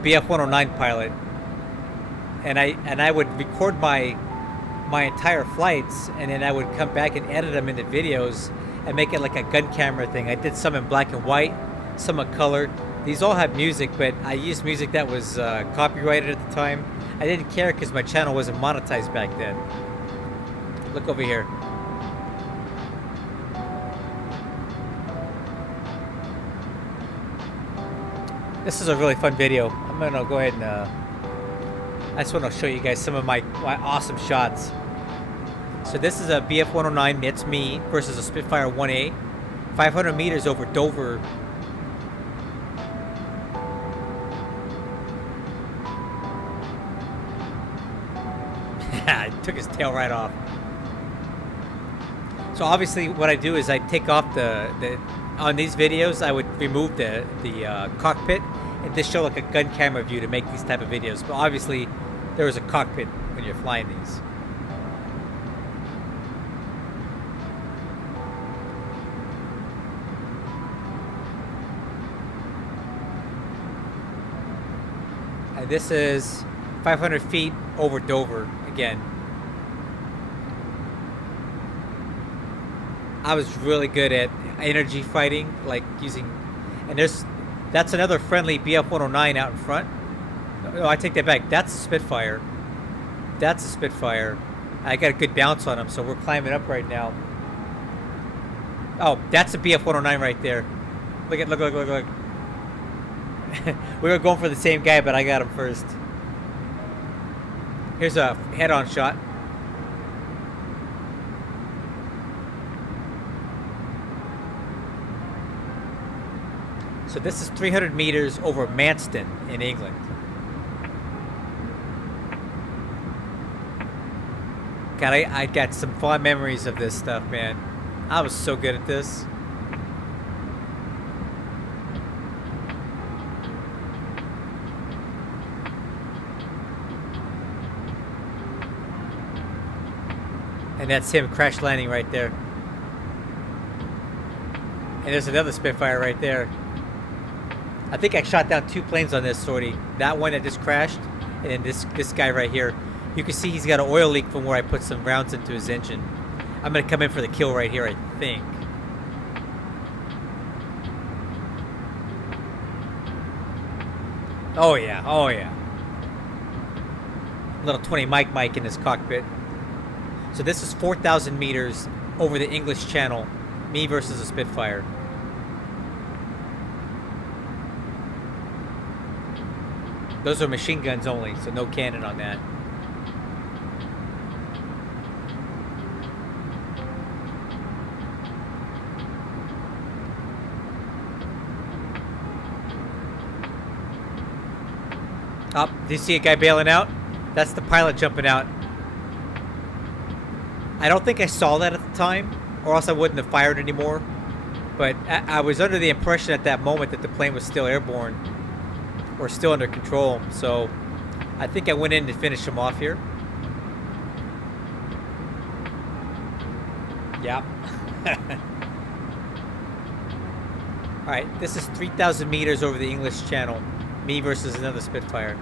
BF-109 pilot, and I would record my entire flights, and then I would come back and edit them into videos and make it like a gun camera thing. I did some in black and white, some in color. These all have music, but I used music that was copyrighted at the time. I didn't care because my channel wasn't monetized back then. Look over here. This is a really fun video. I'm gonna go ahead and I just want to show you guys some of my awesome shots. So this is a BF-109, it's me, versus a Spitfire 1A. 500 meters over Dover. I took his tail right off. So obviously what I do is I take off on these videos I would remove the cockpit and just show like a gun camera view to make these type of videos. But obviously there is a cockpit when you're flying these. And this is 500 feet over Dover again. I was really good at energy fighting, like using, and that's another friendly BF-109 out in front. No, I take that back. That's a Spitfire. That's a Spitfire. I got a good bounce on him, so we're climbing up right now. Oh, that's a BF-109 right there. Look. We were going for the same guy, but I got him first. Here's a head-on shot. So this is 300 meters over Manston in England. God, I got some fond memories of this stuff, man. I was so good at this. And that's him crash landing right there. And there's another Spitfire right there. I think I shot down 2 planes on this sortie. That one that just crashed, and then this guy right here. You can see he's got an oil leak from where I put some rounds into his engine. I'm gonna come in for the kill right here, I think. Oh yeah, oh yeah. Little 20 mic in his cockpit. So this is 4,000 meters over the English Channel. Me versus a Spitfire. Those are machine guns only, so no cannon on that. Oh, do you see a guy bailing out? That's the pilot jumping out. I don't think I saw that at the time, or else I wouldn't have fired anymore. But I was under the impression at that moment that the plane was still airborne, or still under control. So I think I went in to finish him off here. Yep. Alright, this is 3,000 meters over the English Channel. Me versus another Spitfire.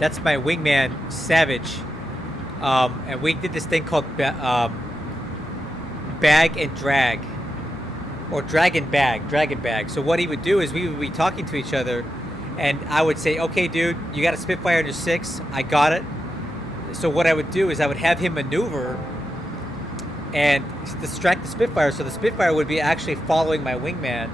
That's my wingman, Savage. And we did this thing called bag and drag. Or drag and bag. So what he would do is we would be talking to each other, and I would say, okay, dude, you got a Spitfire under 6. I got it. So what I would do is I would have him maneuver and distract the Spitfire. So the Spitfire would be actually following my wingman.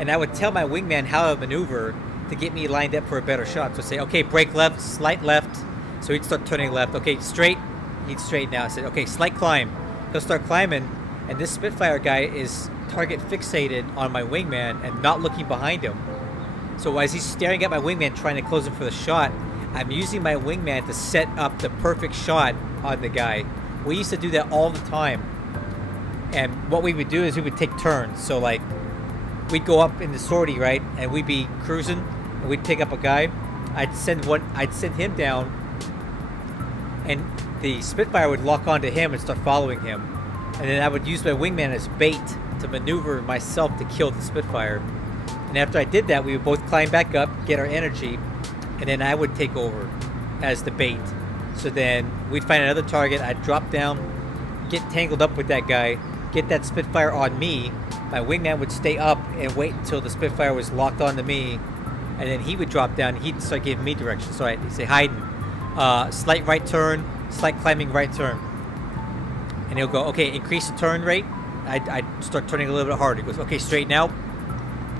And I would tell my wingman how to maneuver to get me lined up for a better shot. So say, okay, brake left, slight left. So he'd start turning left. Okay, straight. He'd straight now. I said, okay, slight climb. He'll start climbing. And this Spitfire guy is target fixated on my wingman and not looking behind him. So as he's staring at my wingman trying to close him for the shot, I'm using my wingman to set up the perfect shot on the guy. We used to do that all the time. And what we would do is we would take turns. So like, we'd go up in the sortie, right? And we'd be cruising and we'd pick up a guy. I'd send him down, and the Spitfire would lock onto him and start following him. And then I would use my wingman as bait to maneuver myself to kill the Spitfire. And after I did that, we would both climb back up, get our energy, and then I would take over as the bait. So then we'd find another target, I'd drop down, get tangled up with that guy, get that Spitfire on me. My wingman would stay up and wait until the Spitfire was locked onto me, and then he would drop down and he'd start giving me direction. So I'd say, Hayden, slight right turn, slight climbing right turn. And he'll go, okay, increase the turn rate. I'd start turning a little bit harder. He goes, okay, straighten out.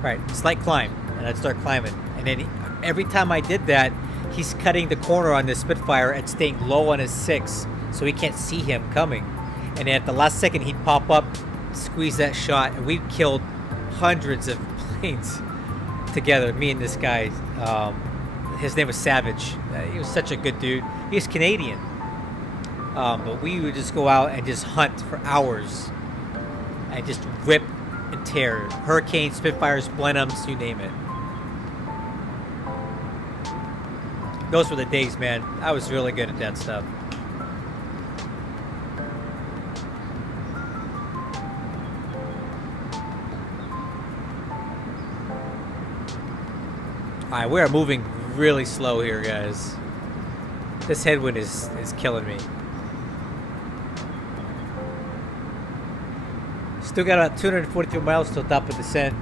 Right, slight climb. And I'd start climbing. And then every time I did that, he's cutting the corner on this Spitfire and staying low on his 6, so he can't see him coming. And at the last second, he'd pop up, squeeze that shot, and we killed hundreds of planes together, me and this guy. His name was Savage. He was such a good dude. He was Canadian. But we would just go out and just hunt for hours and just rip and tear. Hurricanes, Spitfires, Blenheims, you name it. Those were the days, man. I was really good at that stuff. Alright, we are moving really slow here, guys. This headwind is killing me. Still got about 243 miles till top of descent.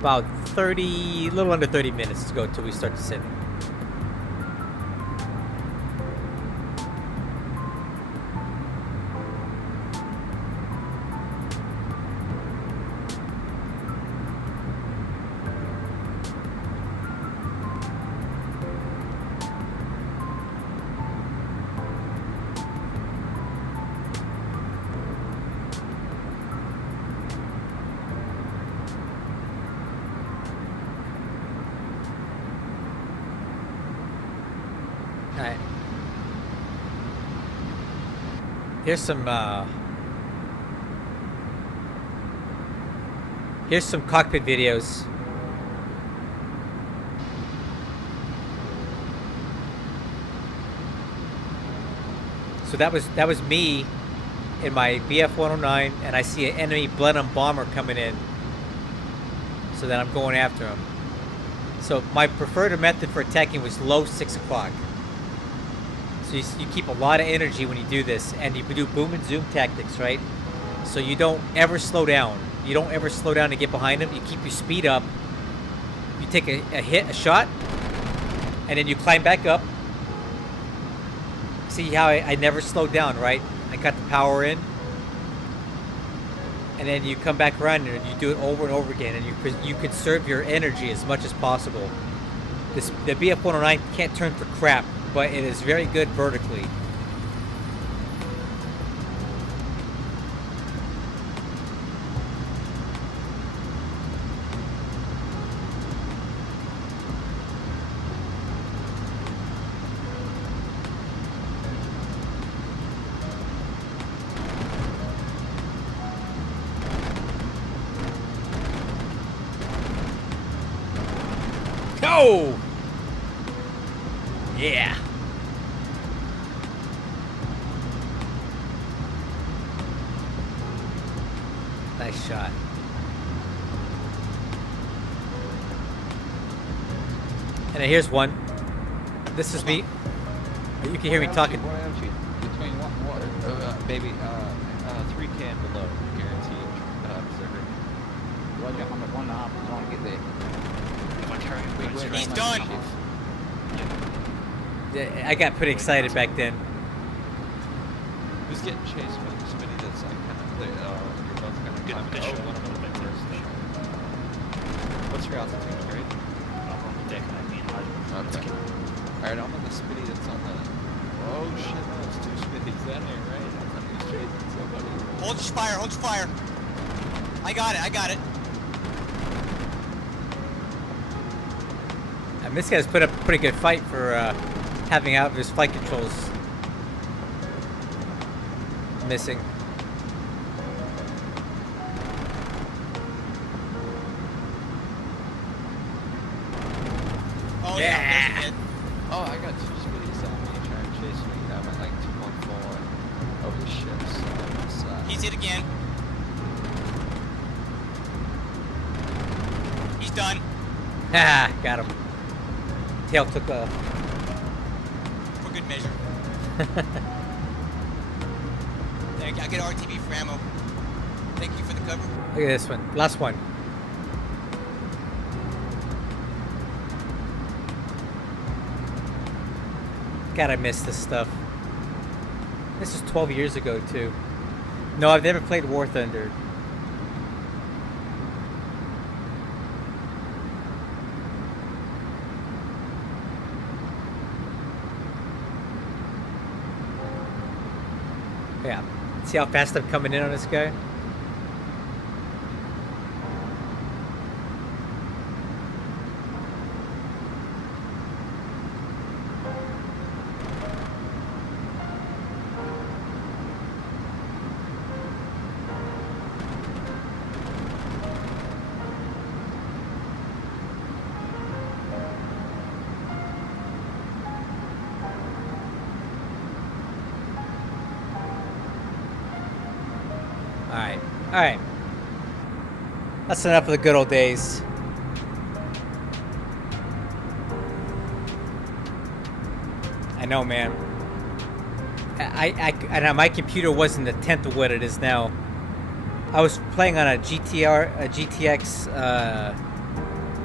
About 30, a little under 30 minutes to go until we start descending. Alright. Here's some cockpit videos. So that was me in my BF-109, and I see an enemy Blenheim bomber coming in. So then I'm going after him. So my preferred method for attacking was low 6 o'clock. So you keep a lot of energy when you do this, and you do boom and zoom tactics, right? So you don't ever slow down. You don't ever slow down to get behind them. You keep your speed up. You take a shot, and then you climb back up. See how I never slowed down, right? I got the power in. And then you come back around and you do it over and over again, and you conserve your energy as much as possible. The BF-109 can't turn for crap, but it is very good vertically. Go! Yeah. Nice shot. And then here's one. This is me. You can hear me talking. Between water, baby, 3 can below, guaranteed. Roger, I'm at 1.5 trying to get there. He's done. I got pretty excited back then. Who's getting chased by the spinny that's like kind of, you're both kind of climbing. Oh, one of them bit first. What's your altitude, grade? I'm on the deck and I'm being hard. Okay. Alright, I'm on the spinny that's on the... Oh shit, there's 2 spinnies. That ain't right. I thought he was chasing somebody. Hold your fire, hold your fire. I got it. And this guy's put up a pretty good fight for having out of his flight controls missing. Oh yeah. There's Oh, I got 2 spinnies on me trying to chase me. I'm at like 2.4 over the ships. So He's hit again. He's done. Ah, got him. Tail took off. For good measure. Thank you. I get RTV for ammo. Thank you for the cover. Look at this one. Last one. God, I miss this stuff. This was 12 years ago, too. No, I've never played War Thunder. Yeah. See how fast I'm coming in on this guy? Alright. That's enough of the good old days. I know, man. I know my computer wasn't a tenth of what it is now. I was playing on a GTX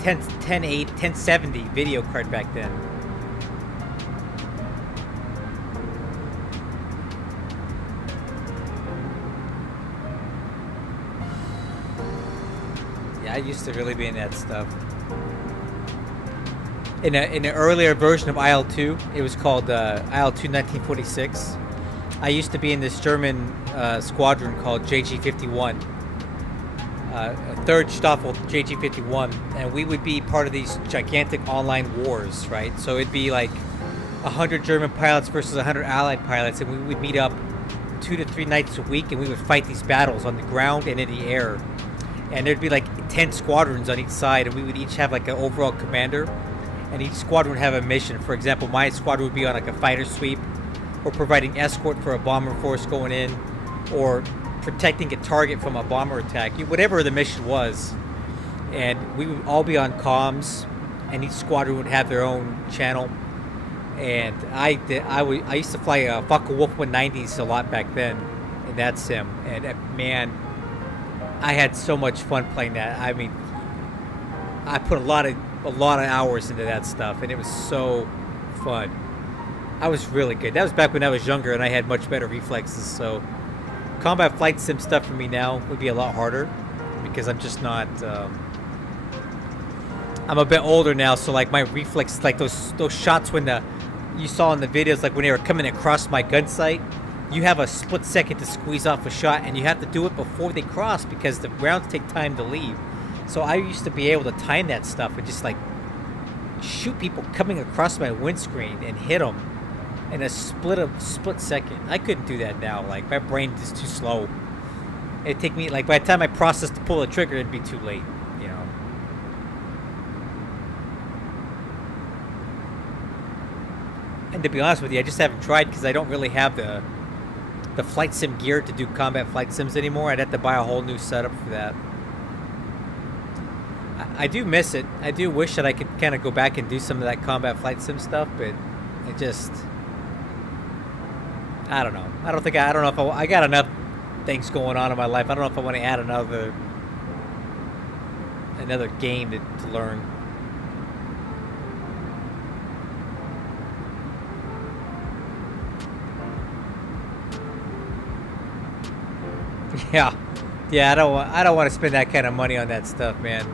1070 video card back then. I used to really be in that stuff. In an earlier version of IL-2, it was called IL-2 1946. I used to be in this German squadron called JG51, third Staffel JG51, and we would be part of these gigantic online wars, right? So it'd be like 100 German pilots versus 100 Allied pilots, and we would meet up 2 to 3 nights a week, and we would fight these battles on the ground and in the air. And there'd be like 10 squadrons on each side, and we would each have like an overall commander, and each squadron would have a mission. For example, my squadron would be on like a fighter sweep, or providing escort for a bomber force going in, or protecting a target from a bomber attack, whatever the mission was. And we would all be on comms, and each squadron would have their own channel. And I used to fly a Focke-Wulf 190s a lot back then in that sim, and man, I had so much fun playing that. I mean, I put a lot of hours into that stuff, and it was so fun. I was really good. That was back when I was younger, and I had much better reflexes. So, combat flight sim stuff for me now would be a lot harder because I'm just not. I'm a bit older now, so like my reflex, like those shots when you saw in the videos, like when they were coming across my gun sight. You have a split second to squeeze off a shot, and you have to do it before they cross because the rounds take time to leave. So I used to be able to time that stuff and just like shoot people coming across my windscreen and hit them in a split second. I couldn't do that now. Like my brain is too slow. It'd take me like by the time I process to pull the trigger, it'd be too late. You know. And to be honest with you, I just haven't tried because I don't really have the flight sim gear to do combat flight sims anymore. I'd have to buy a whole new setup for that. I do miss it. I do wish that I could kind of go back and do some of that combat flight sim stuff, but it just, I don't know. I don't know if I got enough things going on in my life. I don't know if I want to add another game to learn. Yeah, I don't want to spend that kind of money on that stuff, man.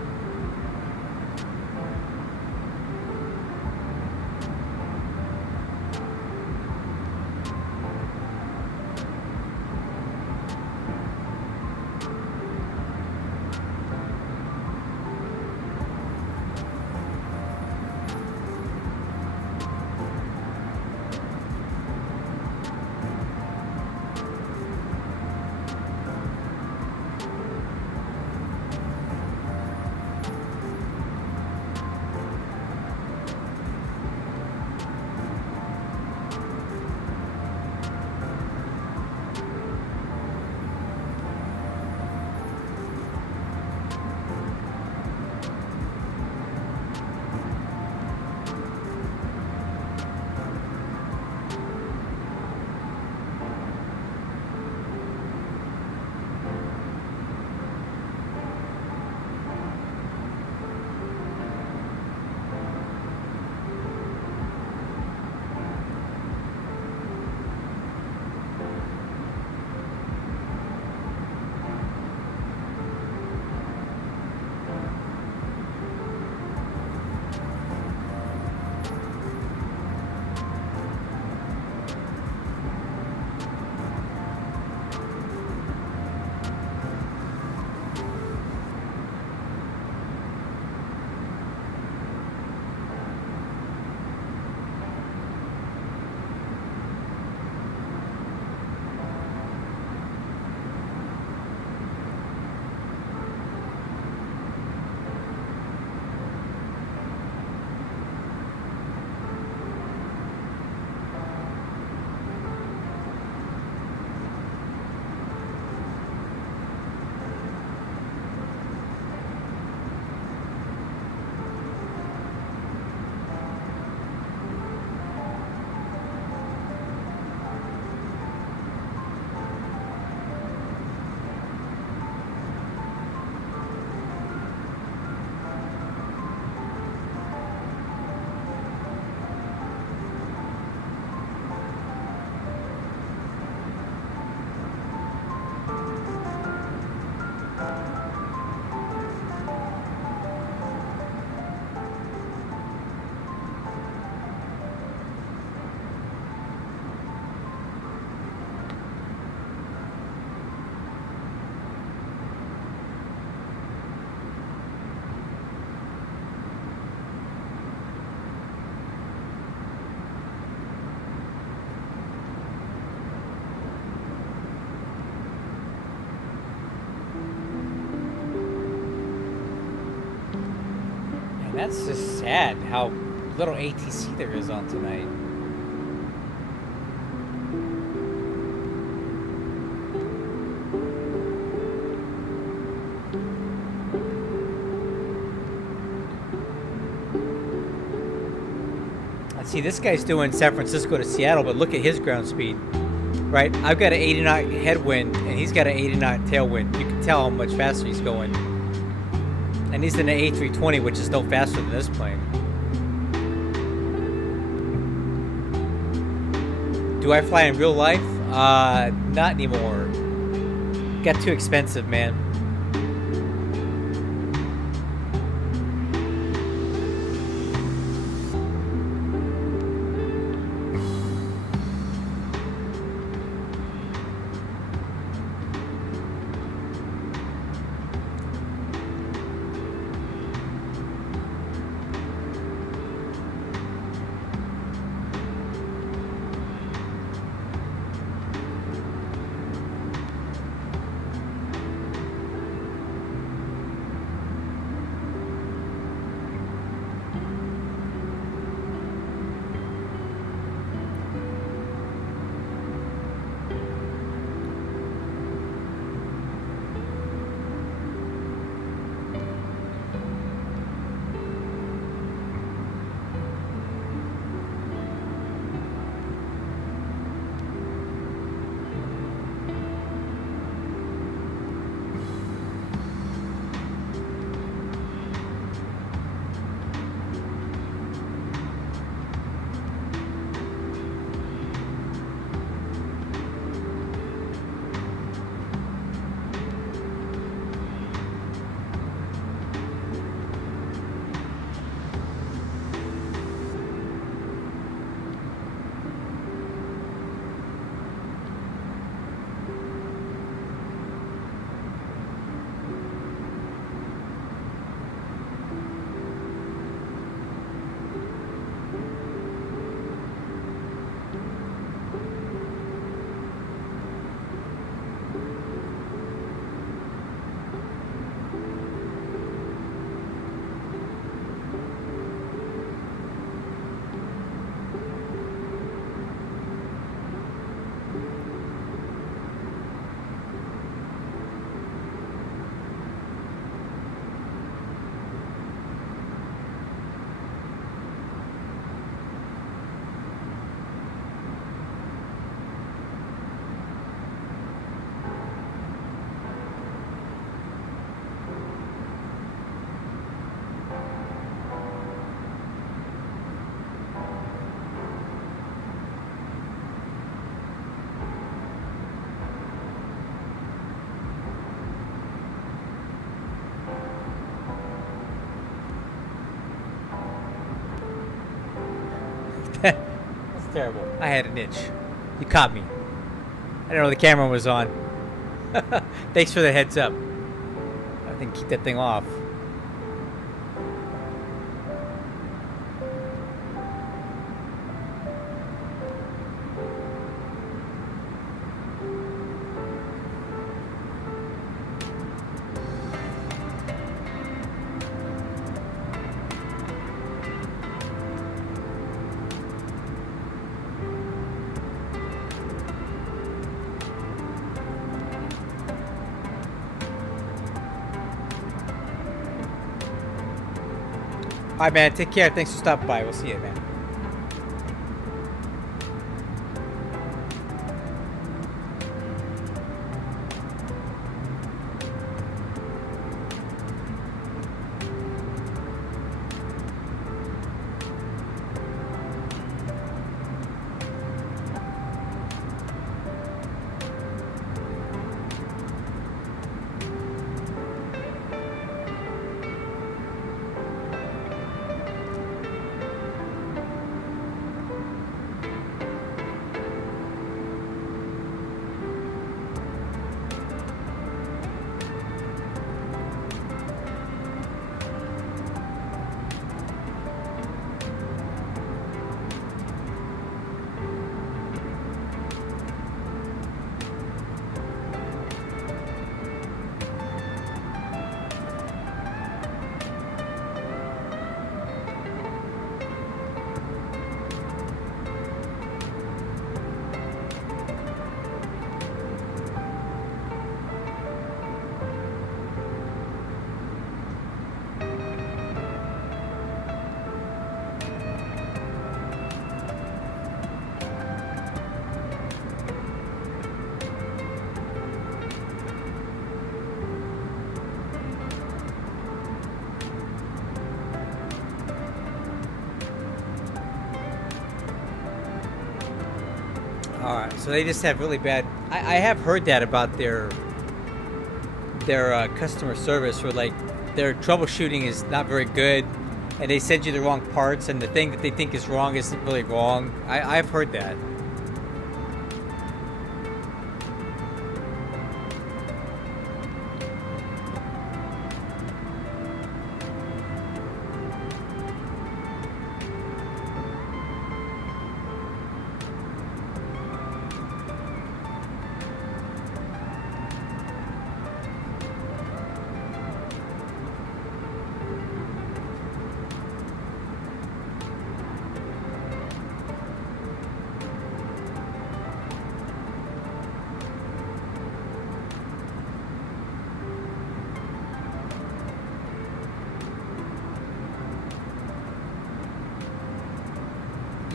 That's just sad how little ATC there is on tonight. I see this guy's doing San Francisco to Seattle, but look at his ground speed. Right, I've got an 80 knot headwind, and he's got an 80 knot tailwind. You can tell how much faster he's going. And he's in an A320, which is no faster than this plane. Do I fly in real life? Not anymore. Got too expensive, man. That's terrible. I had an itch. You caught me. I didn't know the camera was on. Thanks for the heads up. I think keep that thing off. All right, man. Take care. Thanks for stopping by. We'll see you, man. All right, so they just have really bad. I have heard that about their customer service, where like their troubleshooting is not very good, and they send you the wrong parts, and the thing that they think is wrong isn't really wrong. I've heard that.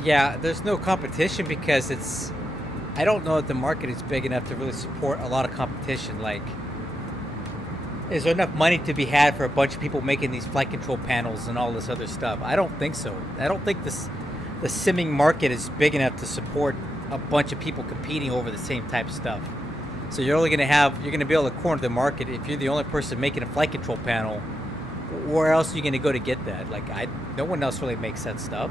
Yeah, there's no competition because it's... I don't know if the market is big enough to really support a lot of competition. Like, is there enough money to be had for a bunch of people making these flight control panels and all this other stuff? I don't think so. I don't think the simming market is big enough to support a bunch of people competing over the same type of stuff. So you're going to be able to corner the market if you're the only person making a flight control panel. Where else are you going to go to get that? Like, no one else really makes that stuff.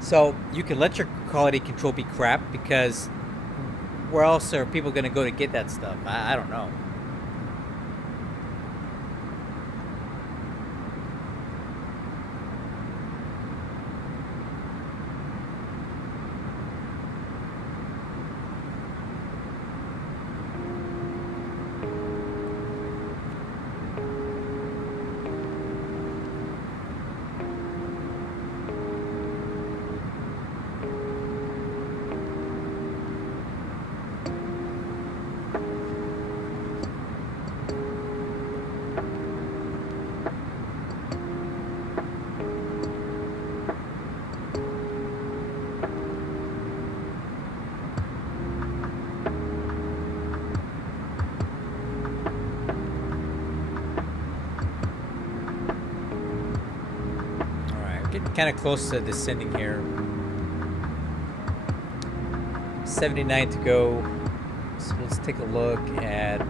So you can let your quality control be crap, because where else are people going to go to get that stuff? I don't know. Getting kind of close to descending here. 79 to go. So let's take a look at...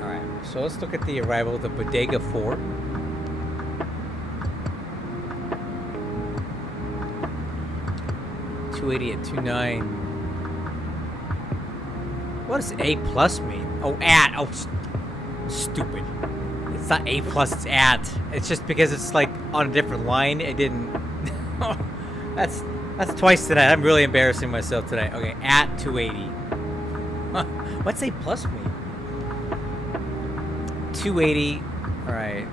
Alright, so let's look at the arrival of the Bodega 4. .280 at 29. What does A plus mean? Oh, at. Oh, stupid. It's not A plus, it's at. It's just because it's like on a different line. It didn't. That's twice tonight. I'm really embarrassing myself today. Okay, at 280. What's A plus mean? 280. All right.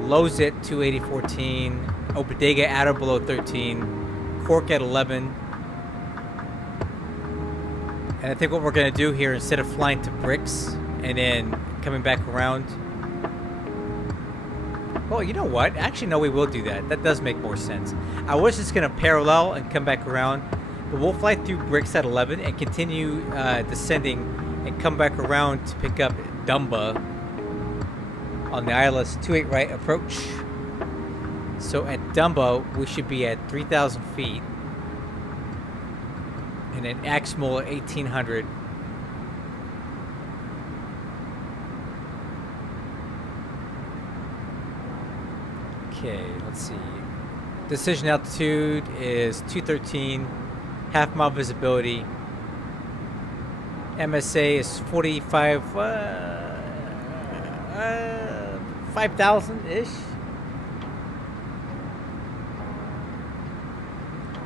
Lows at 280.14. Oh, Bodega at or below 13. Cork at 11. And I think what we're going to do here, instead of flying to bricks and then coming back around... Well, you know what? Actually, no, we will do that. That does make more sense. I was just going to parallel and come back around. But we'll fly through bricks at 11 and continue descending and come back around to pick up Dumba on the ILS 28 right approach. So at Dumba, we should be at 3,000 feet. And then Axmol at 1,800. Okay, let's see. Decision altitude is 213. Half mile visibility. MSA is 45, 5,000-ish.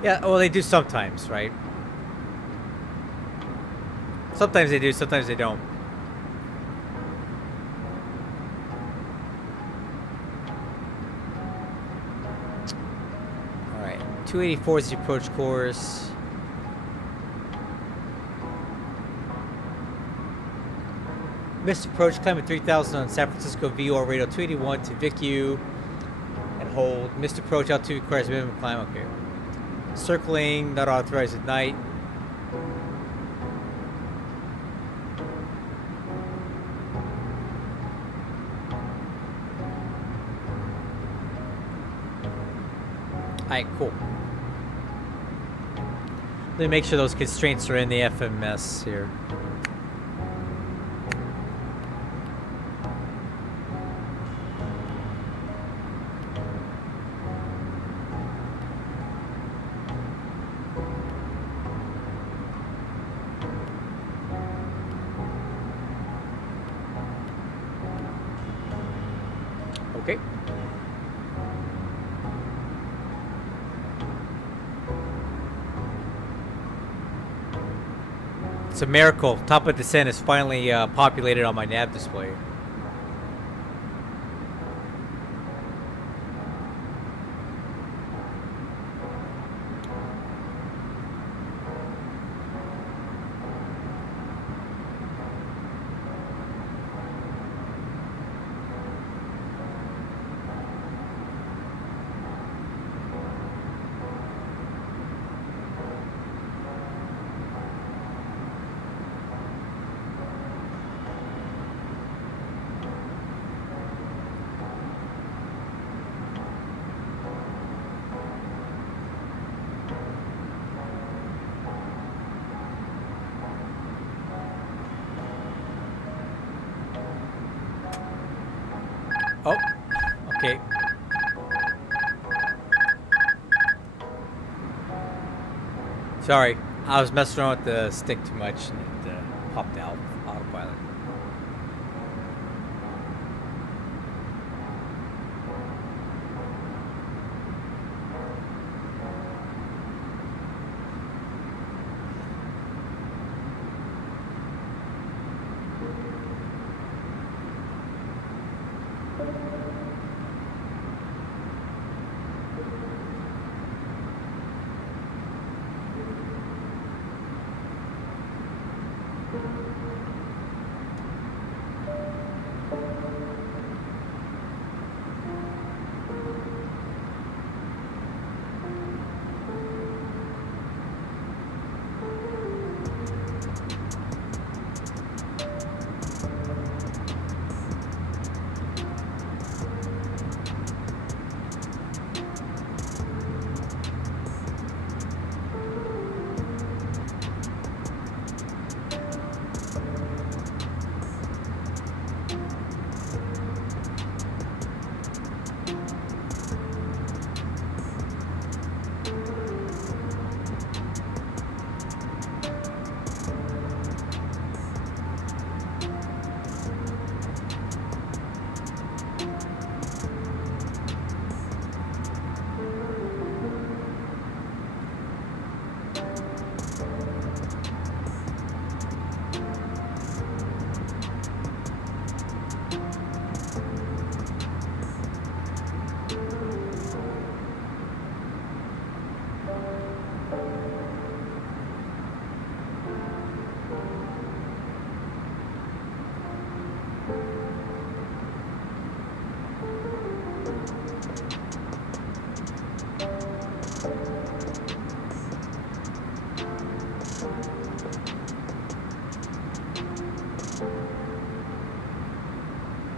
Yeah, well, they do sometimes, right? Sometimes they do, sometimes they don't. Alright, 284 is the approach course. Missed approach, climbing 3,000 on San Francisco VOR radio 281 to VICU and hold. Missed approach, altitude requires minimum climb. Okay. Circling, not authorized at night. Alright, cool. Let me make sure those constraints are in the FMS here. Okay. It's a miracle. Top of Descent is finally populated on my nav display. Oh, okay. Sorry, I was messing around with the stick too much and it popped out autopilot.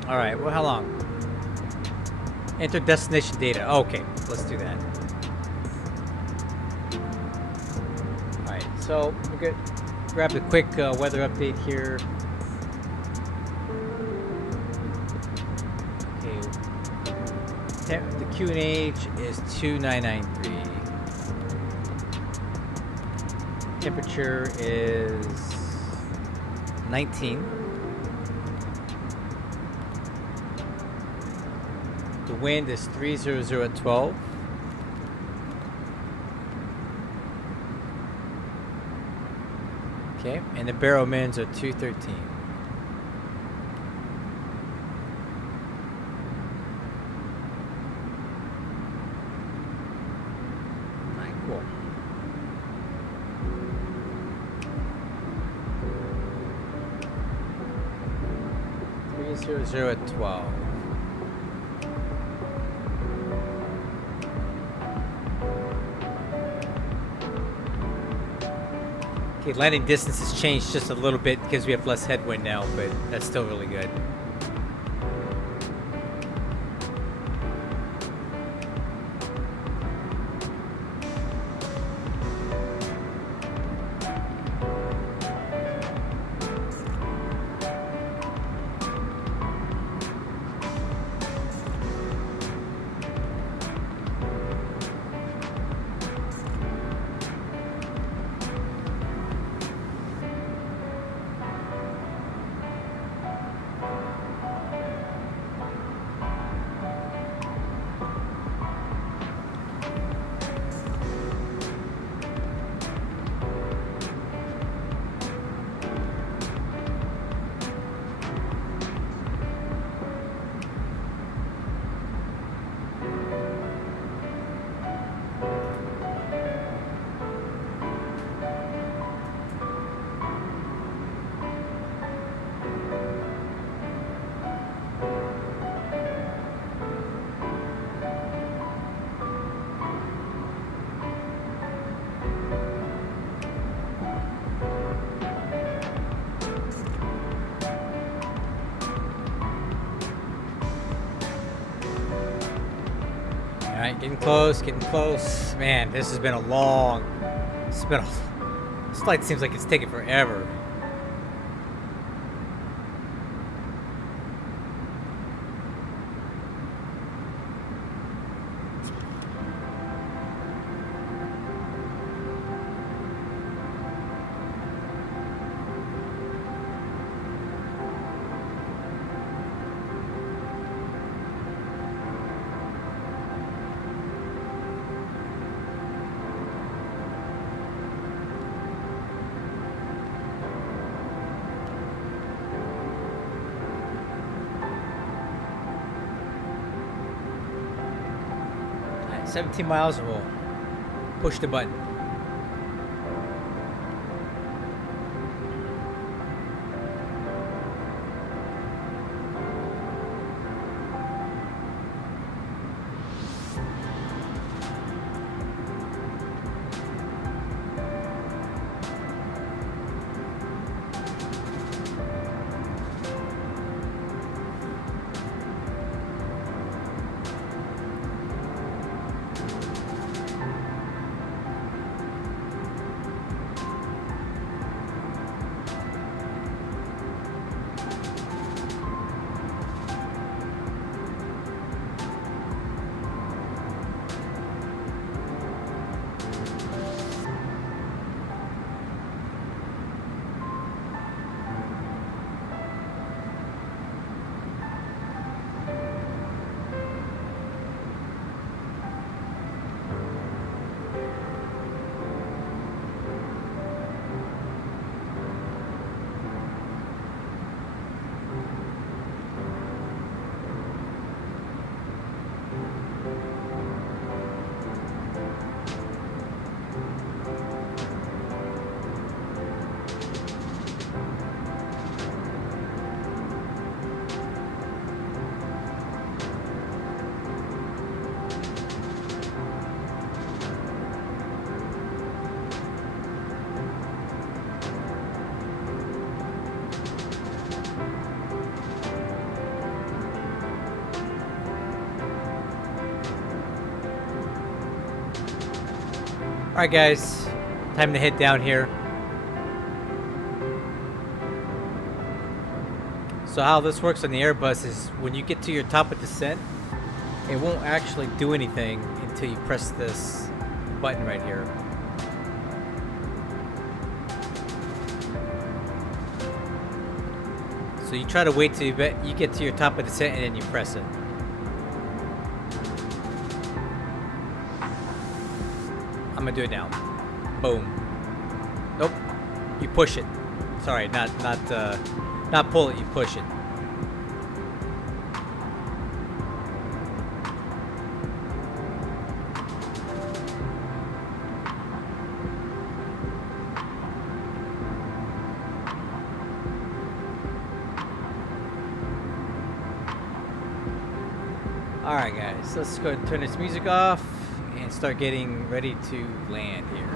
All right, well, how long? Enter destination data. Okay, let's do that. All right, so we're good. Grab the quick weather update here. Okay, the QNH is 2993. Temperature is 19. The wind is 300 at 12. Okay, and the barrel mins are 213. Alright, cool. .300 at 12. Okay, landing distance has changed just a little bit because we have less headwind now, but that's still really good. Alright, getting close, getting close. Man, this has been a long... This flight seems like it's taking forever. Alright, 17 miles and we'll push the button. Alright guys, time to head down here. So how this works on the Airbus is when you get to your top of descent, it won't actually do anything until you press this button right here. So you try to wait till you get to your top of descent and then you press it. I'm gonna do it now. Boom. Nope. You push it. Sorry, not pull it. You push it. All right, guys. Let's go ahead and turn this music off and start getting ready to land here.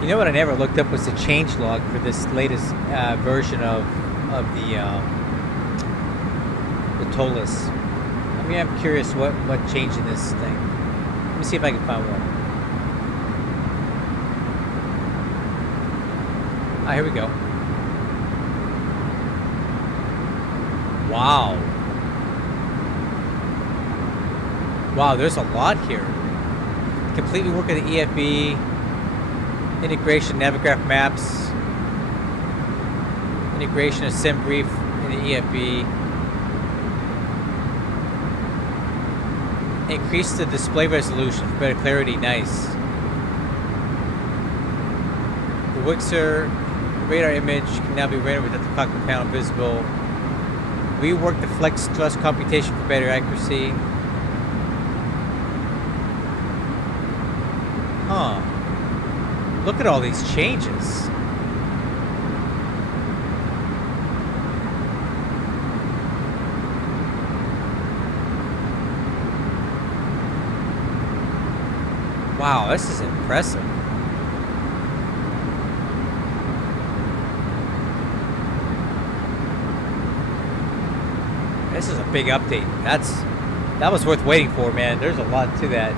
You know what I never looked up was the change log for this latest version of the ToLiss. I mean, I'm curious what changed in this thing. Let me see if I can find one. Ah, here we go. Wow. Wow, there's a lot here. Completely work with the EFB, integration, Navigraph maps, integration of SimBrief in the EFB, increase the display resolution for better clarity, nice. The Wixer radar image can now be rendered without the cockpit panel visible. Rework the flex thrust computation for better accuracy. Huh. Look at all these changes. Wow, this is impressive. This is a big update. That was worth waiting for, man. There's a lot to that.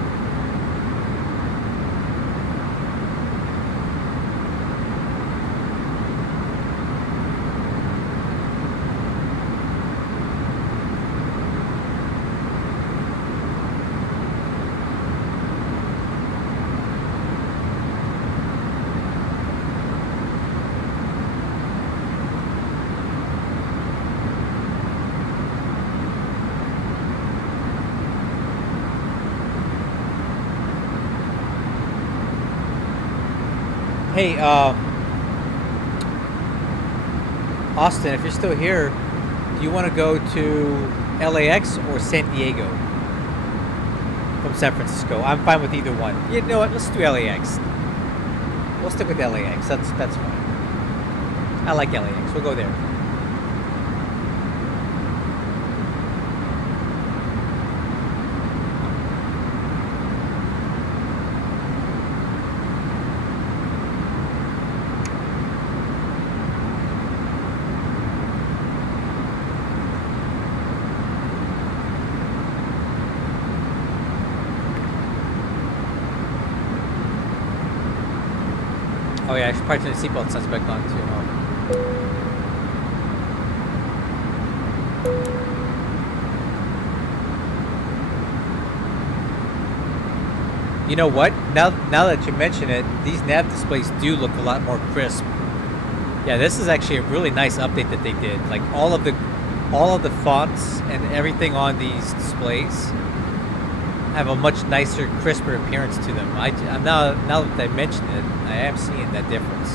Hey, Austin, if you're still here, do you want to go to LAX or San Diego from San Francisco? I'm fine with either one. You know what? Let's do LAX. We'll stick with LAX. That's fine. I like LAX. We'll go there. Oh yeah, I should probably turn the seatbelt signs back on too. You know what? Now that you mention it, these nav displays do look a lot more crisp. Yeah, this is actually a really nice update that they did. Like all of the fonts and everything on these displays have a much nicer, crisper appearance to them. Now that I mention it, I am seeing that difference.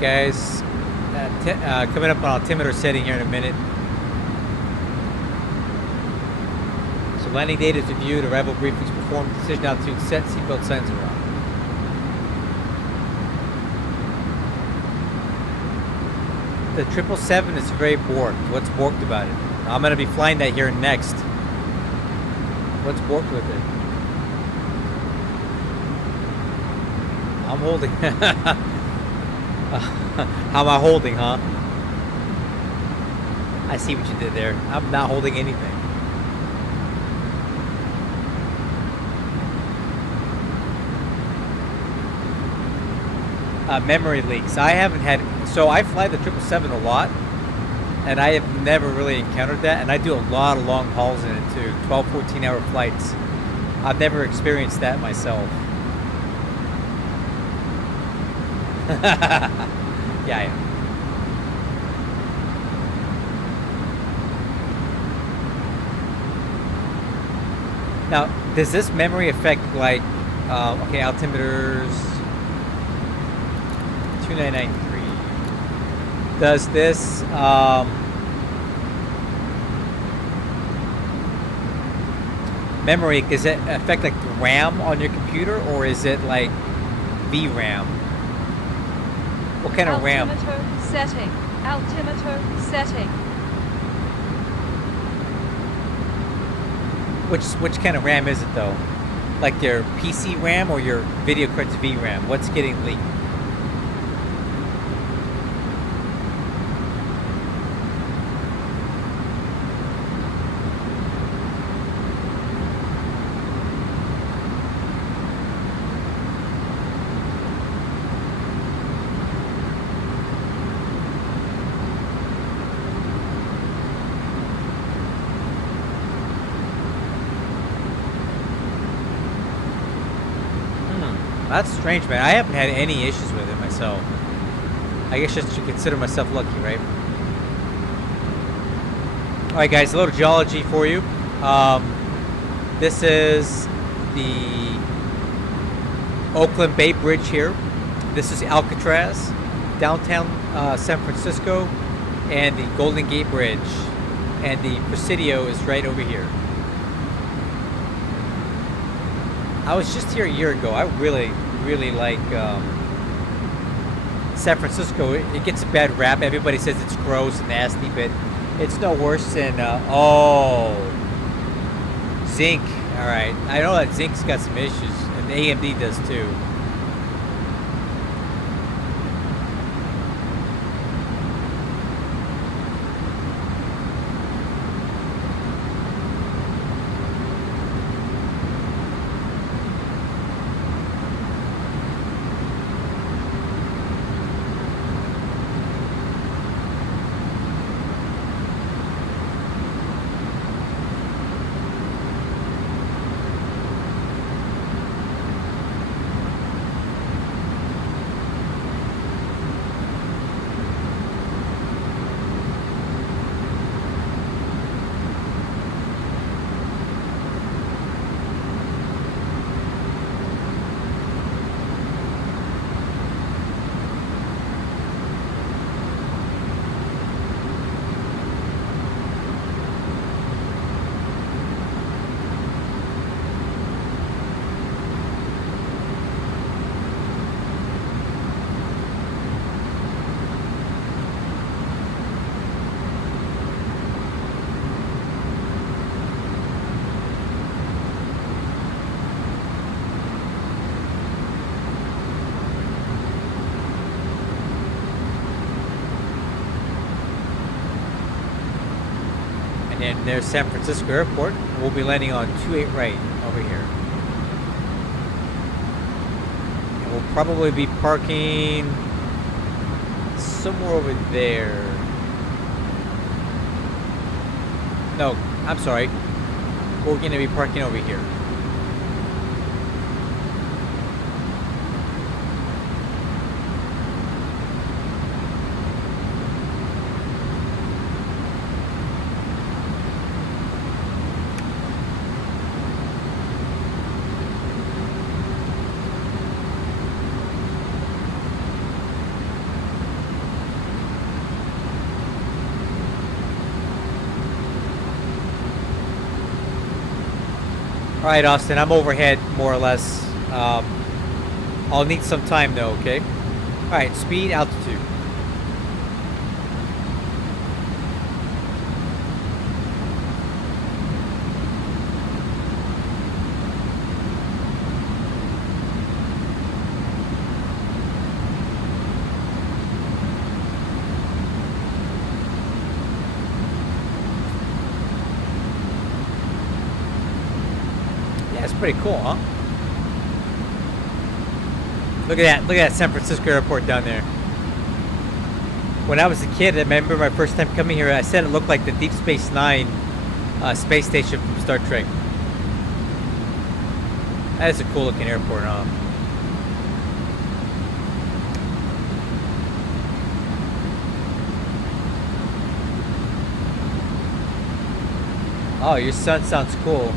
guys. Coming up on altimeter setting here in a minute. So landing data is reviewed, arrival briefings performed, decision altitude set, seatbelt signs are on. The 777 is very borked. What's borked about it? I'm going to be flying that here next. What's borked with it? I'm holding. How am I holding, huh? I see what you did there. I'm not holding anything. Memory leaks. I haven't had. So I fly the 777 a lot, and I have never really encountered that. And I do a lot of long hauls in it too, 12, 14-hour flights. I've never experienced that myself. Yeah. Now, does this memory affect like, okay, altimeters 2993. Does this memory, does it affect like the RAM on your computer, or is it like VRAM? What kind of RAM? Altimeter setting. Altimeter setting. Which kind of RAM is it though? Like your PC RAM or your video card's VRAM? What's getting leaked? That's strange, man. I haven't had any issues with it myself. I guess I should consider myself lucky, right? Alright guys, a little geology for you. This is the Oakland Bay Bridge here. This is Alcatraz, downtown San Francisco, and the Golden Gate Bridge. And the Presidio is right over here. I was just here a year ago. I really like San Francisco. It gets a bad rap. Everybody says it's gross and nasty, but it's no worse than zinc. All right, I know that zinc's got some issues, and AMD does too. And there's San Francisco Airport. We'll be landing on 28 right over here. And we'll probably be parking somewhere over there. No, I'm sorry. We're going to be parking over here. All right, Austin, I'm overhead more or less. I'll need some time though, okay? All right, speed, altitude. Yeah, it's pretty cool, huh? Look at that San Francisco airport down there. When I was a kid, I remember my first time coming here, I said it looked like the Deep Space Nine space station from Star Trek. That is a cool looking airport, huh? Oh, your son sounds cool.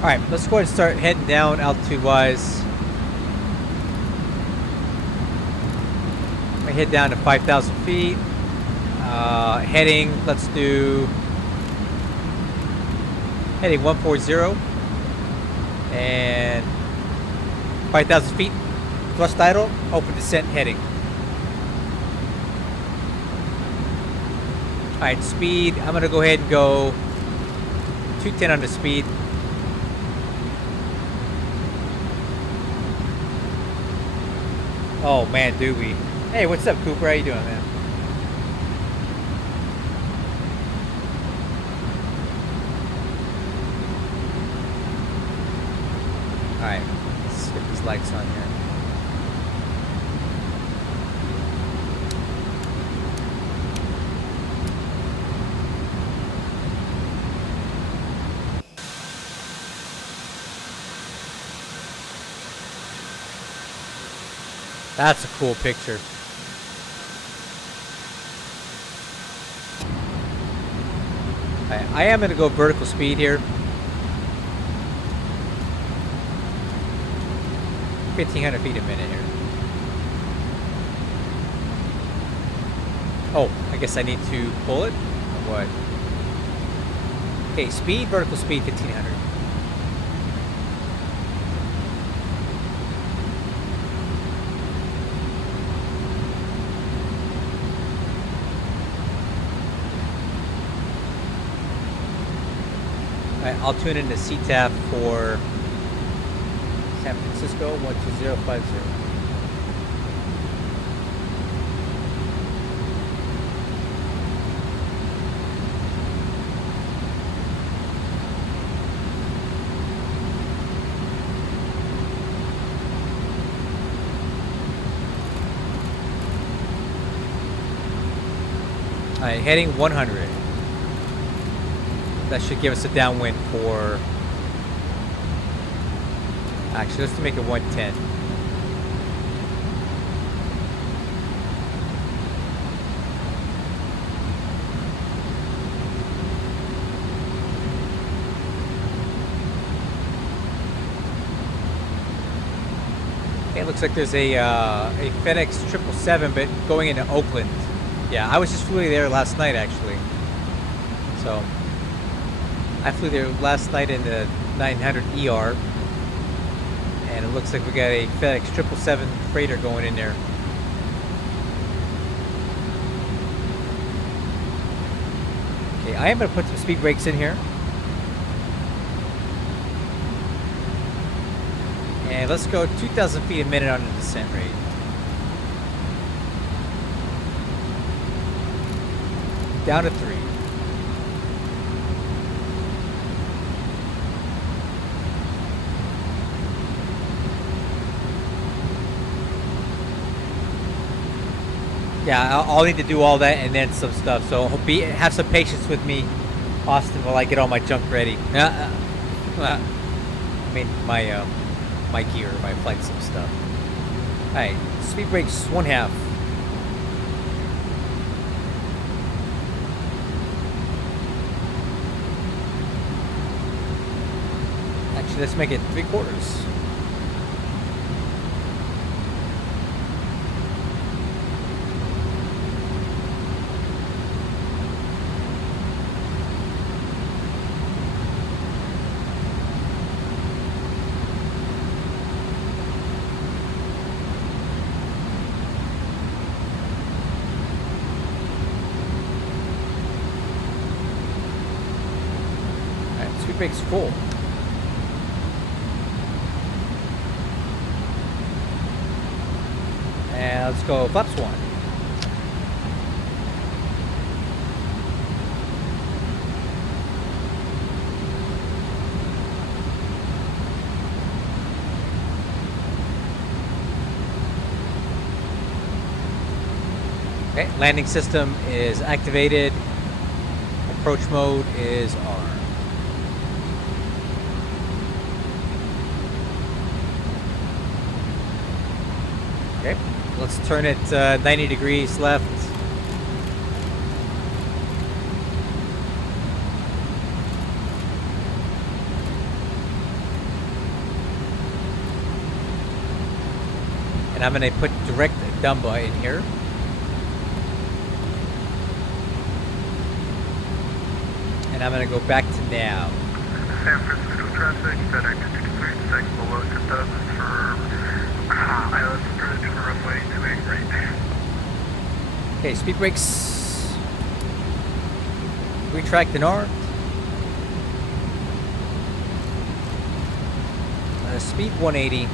Alright, let's go ahead and start heading down altitude-wise. I'm gonna head down to 5,000 feet. Heading, let's do... Heading 140. And 5,000 feet. Thrust idle, open descent heading. Alright, speed, I'm gonna go ahead and go 210 on the speed. Oh man, do we? Hey, what's up, Cooper? How you doing, man? Alright, let's get these lights on here. That's a cool picture. I am going to go vertical speed here. 1,500 feet a minute here. Oh, I guess I need to pull it? Or what? Okay, speed, vertical speed, 1,500. I'll tune into CTAF for San Francisco 12050. Alright, heading 100. That should give us a downwind for... Actually, let's make it 110. Okay, it looks like there's a FedEx 777, but going into Oakland. Yeah, I was just flew there last night, actually. So... I flew there last night in the 900 ER, and it looks like we got a FedEx 777 freighter going in there. Okay, I am going to put some speed brakes in here. And let's go 2,000 feet a minute on the descent rate. Down to 3. Yeah, I'll need to do all that and then some stuff. So have some patience with me, Austin, while I get all my junk ready. I mean, my gear, my flight sim stuff. All right, speed brakes 1/2. Actually, let's make it 3/4. speed brake's full. And let's go flaps 1. Okay, landing system is activated. Approach mode is on. Okay, let's turn it 90 degrees left. And I'm going to put direct dumba in here. And I'm going to go back to nav. San Francisco traffic, FedEx 223, below 10,000 for ILS approach for runway 28 right. Okay, speed brakes. Retract and armed. Speed 180.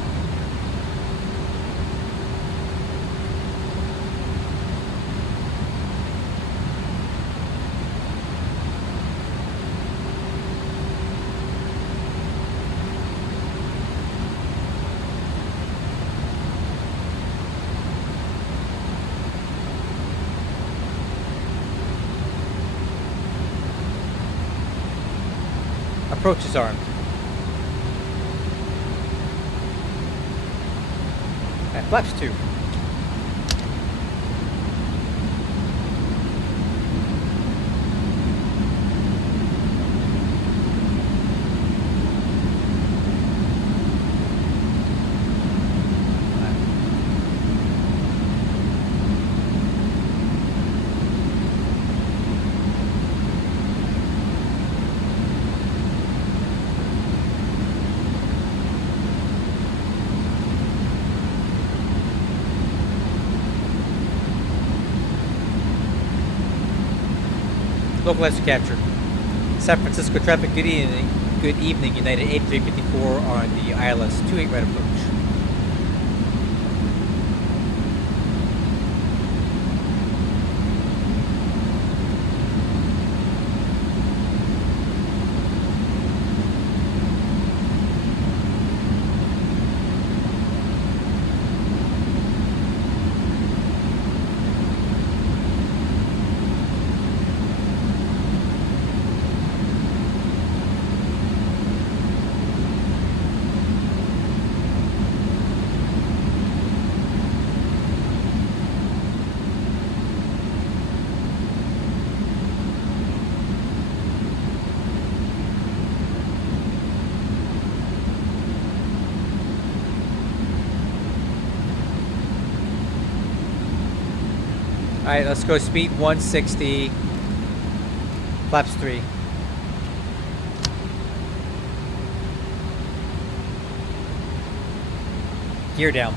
Approach is armed. And flaps 2. Localized to capture. San Francisco traffic, good evening. Good evening, United 8354 on the ILS 28 right approach. Alright, let's go speed 160. Flaps 3. Gear down.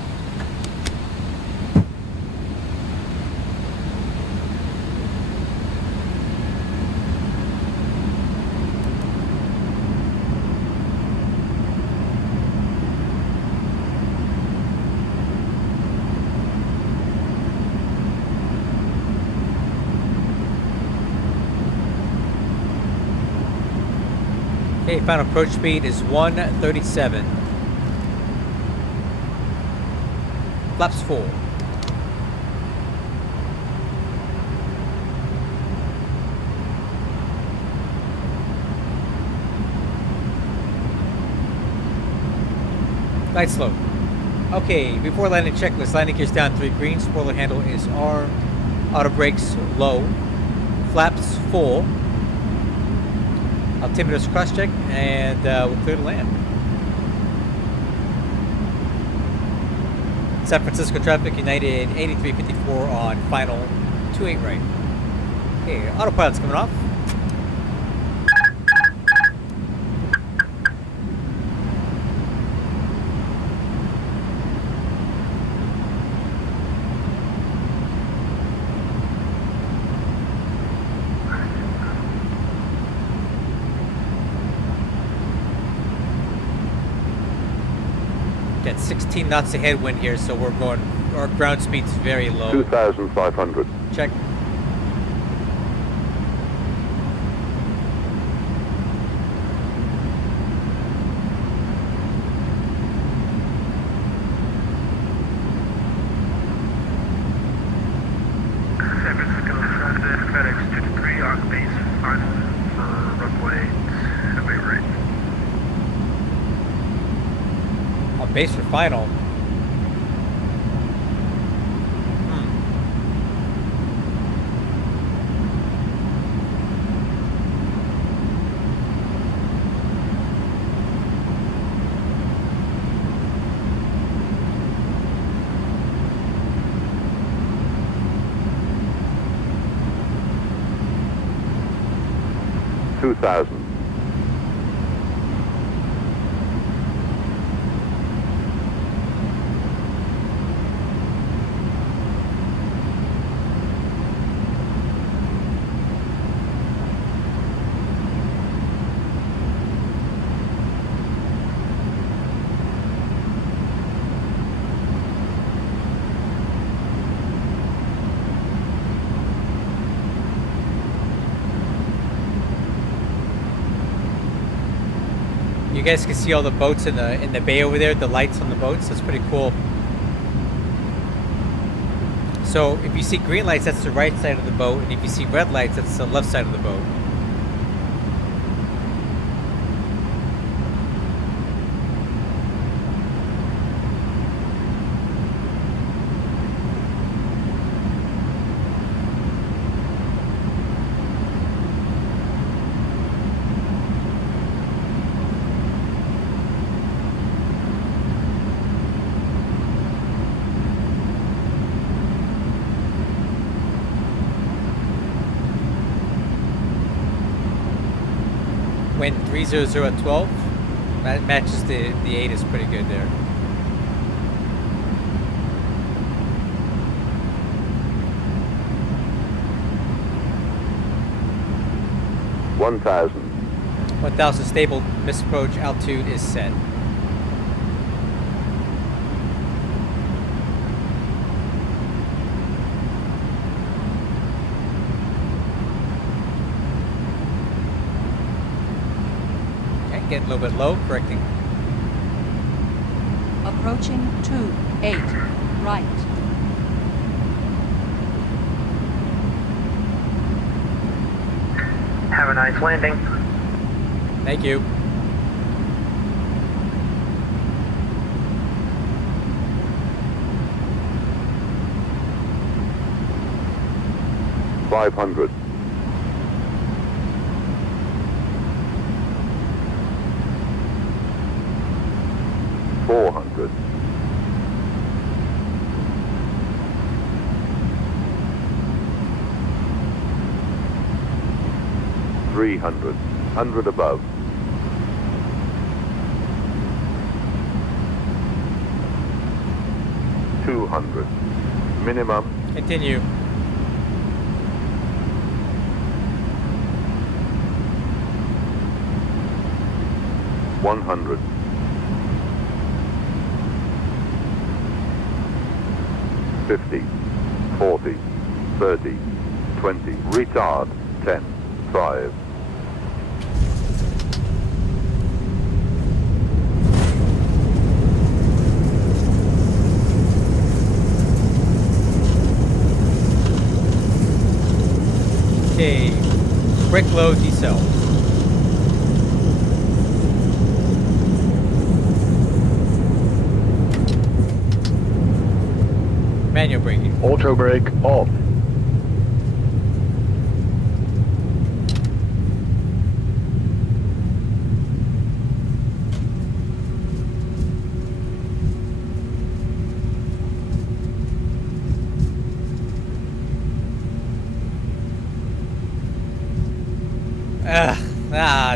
Okay, final approach speed is 137. Flaps 4. Light slow. Okay, before landing checklist, landing gear's down 3 green, spoiler handle is armed, auto brakes low, flaps full. Altimeter's cross-check, and we're clear to land. San Francisco traffic, United 8354 on final 28 right. Okay, autopilot's coming off. got 16 knots of headwind here, so we're going. Our ground speed's very low. 2,500. Check. San Francisco, FedEx 223 on base final for runway heavy right. On base for final. Hmm. 2,000. You guys can see all the boats in the bay over there, the lights on the boats. That's pretty cool. So if you see green lights, that's the right side of the boat, and if you see red lights, that's the left side of the boat. Wind 300 at 12. That matches the 8 is pretty good there. One 1,000 stable misapproach altitude is set. Okay, getting a little bit low, correcting. Approaching 28. Right. Have a nice landing. Thank you. $500. 400. 300. 100 above. 200. Minimum. Continue. 100. 50. 40. 30. 20. Retard. 10. 5. Okay. Brick low decel. Manual braking. Auto brake off.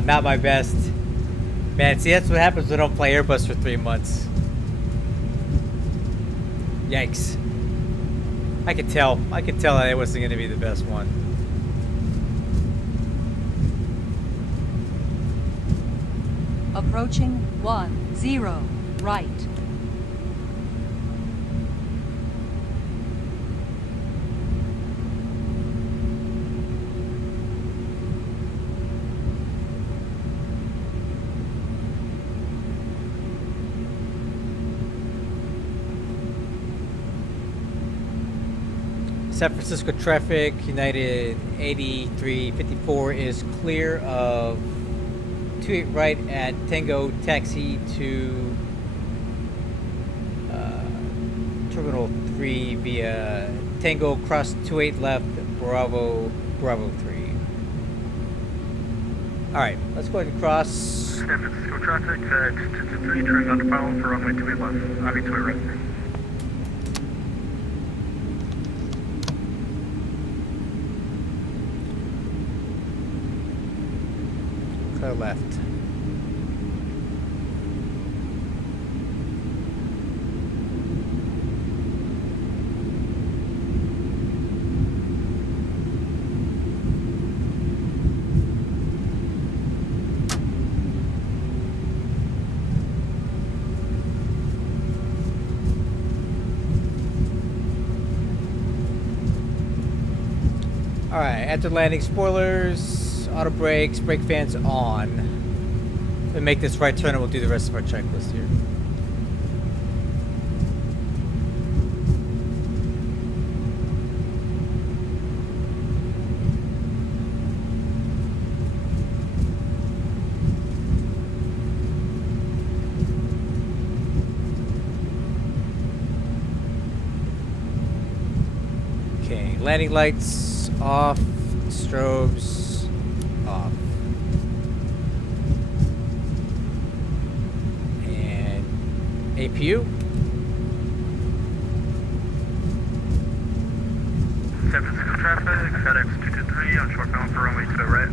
Not my best. Man, see, that's what happens when I don't play Airbus for 3 months. Yikes. I could tell that it wasn't going to be the best one. Approaching 10. Right. San Francisco traffic, United 8354 is clear of 28 right at Tango Taxi to Terminal 3 via Tango cross 28 left, Bravo 3. Alright, let's go ahead and cross. San Francisco traffic, 223, turns on the follow for runway 28 left, 28 right. Clear left. Alright, after landing, spoilers, auto brakes, brake fans on. We'll make this right turn and we'll do the rest of our checklist here. Okay, landing lights off, strobes off. And APU. San Francisco traffic, FedEx 223 on shortbound for runway 2 right.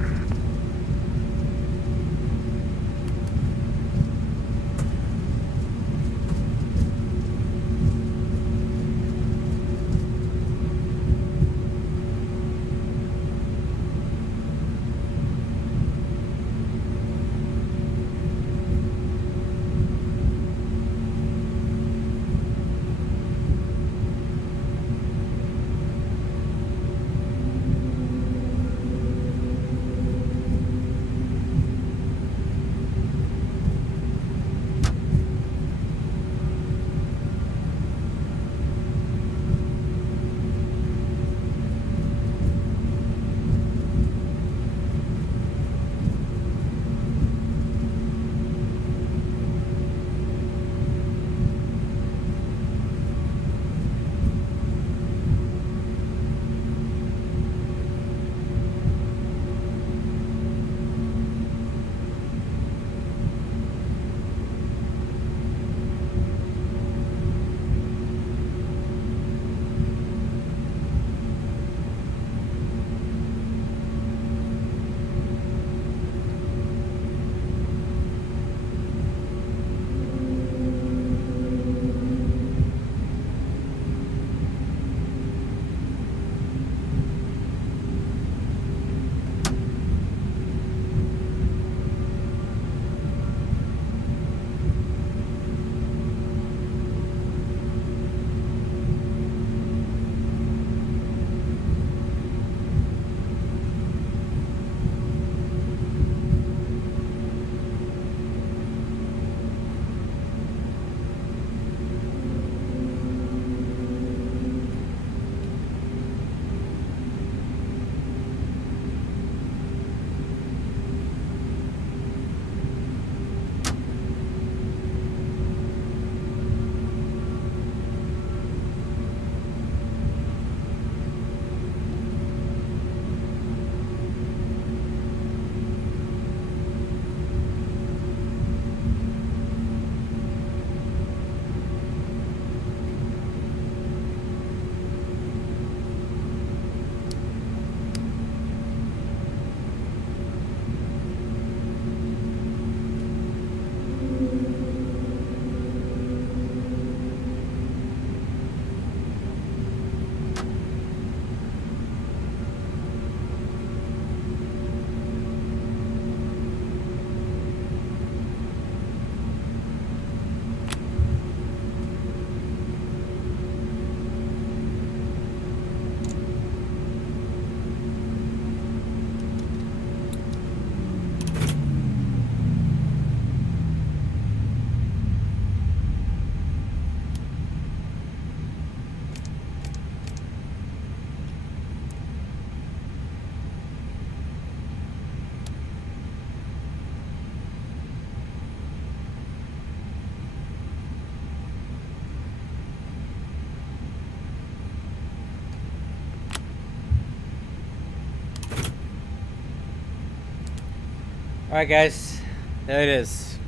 All right, guys, there it is.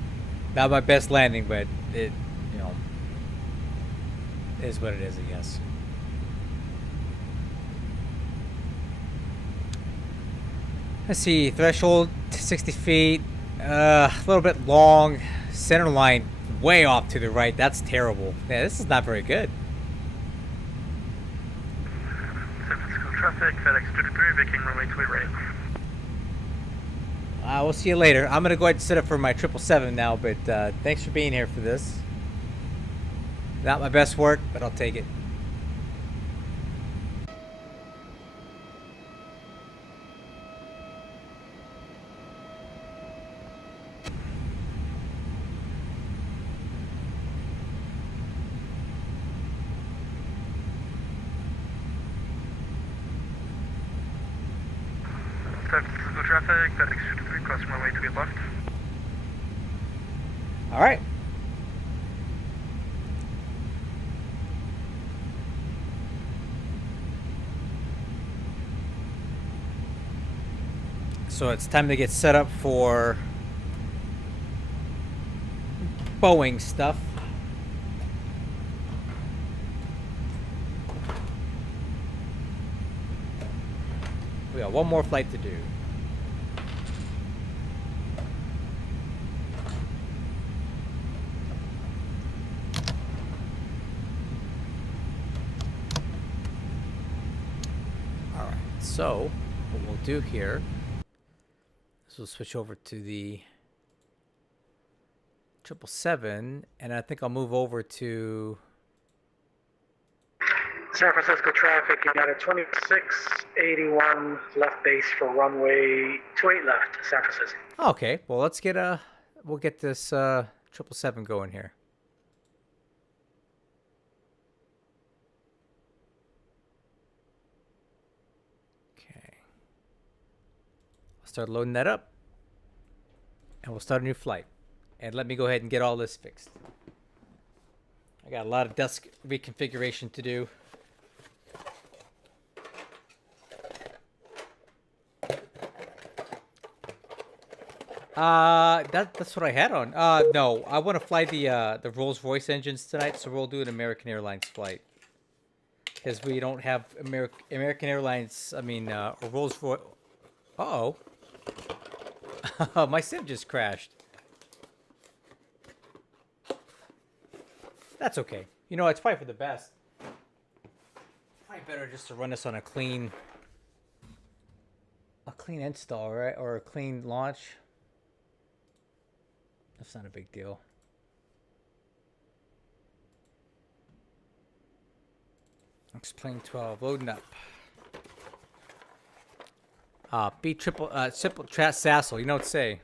Not my best landing, but it, you know, is what it is, I guess. Let's see, threshold to 60 feet, a little bit long, center line way off to the right. That's terrible. Yeah, this is not very good. San Francisco traffic, FedEx 223, vacating runway 28 right. We'll see you later. I'm going to go ahead and set up for my 777 now, but thanks for being here for this. Not my best work, but I'll take it. San Francisco traffic, FedEx 223, crossing runway 28 left. All right. So it's time to get set up for Boeing stuff. We got one more flight to do. All right, so what we'll do here is we'll switch over to the 777, and I think I'll move over to... San Francisco traffic, you got a 2681 left base for runway 28 left, San Francisco. Okay, well let's get we'll get this 777 going here. Okay. I'll start loading that up, and we'll start a new flight. And let me go ahead and get all this fixed. I got a lot of desk reconfiguration to do. That's what I had on. No, I want to fly the Rolls-Royce engines tonight, so we'll do an American Airlines flight. Because we don't have American Airlines, I mean, Rolls-Royce. Uh-oh. My sim just crashed. That's okay. You know, it's probably for the best. Probably better just to run this on a clean install, right? Or a clean launch. That's not a big deal. X-Plane 12, loading up. B triple, simple chat Sassel, you know what to say.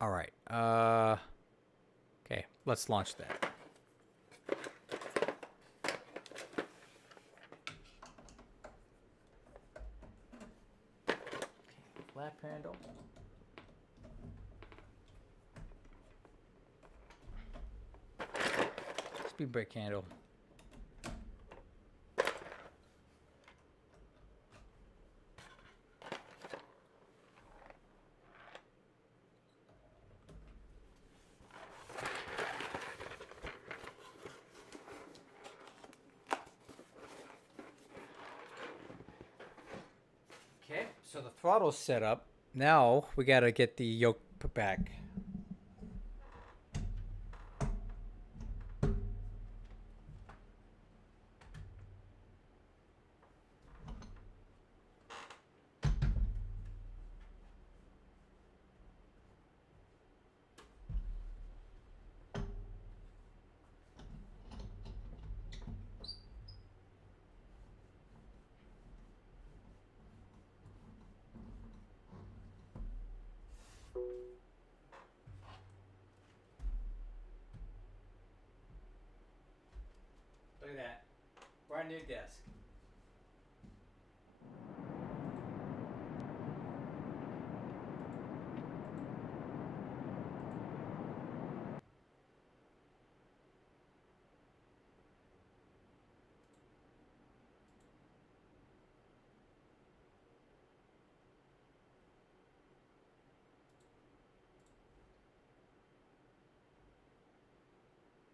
All right. Okay, let's launch that. Flap handle. Speed brake handle. So the throttle's set up. Now we gotta get the yoke put back. that. Brand new desk.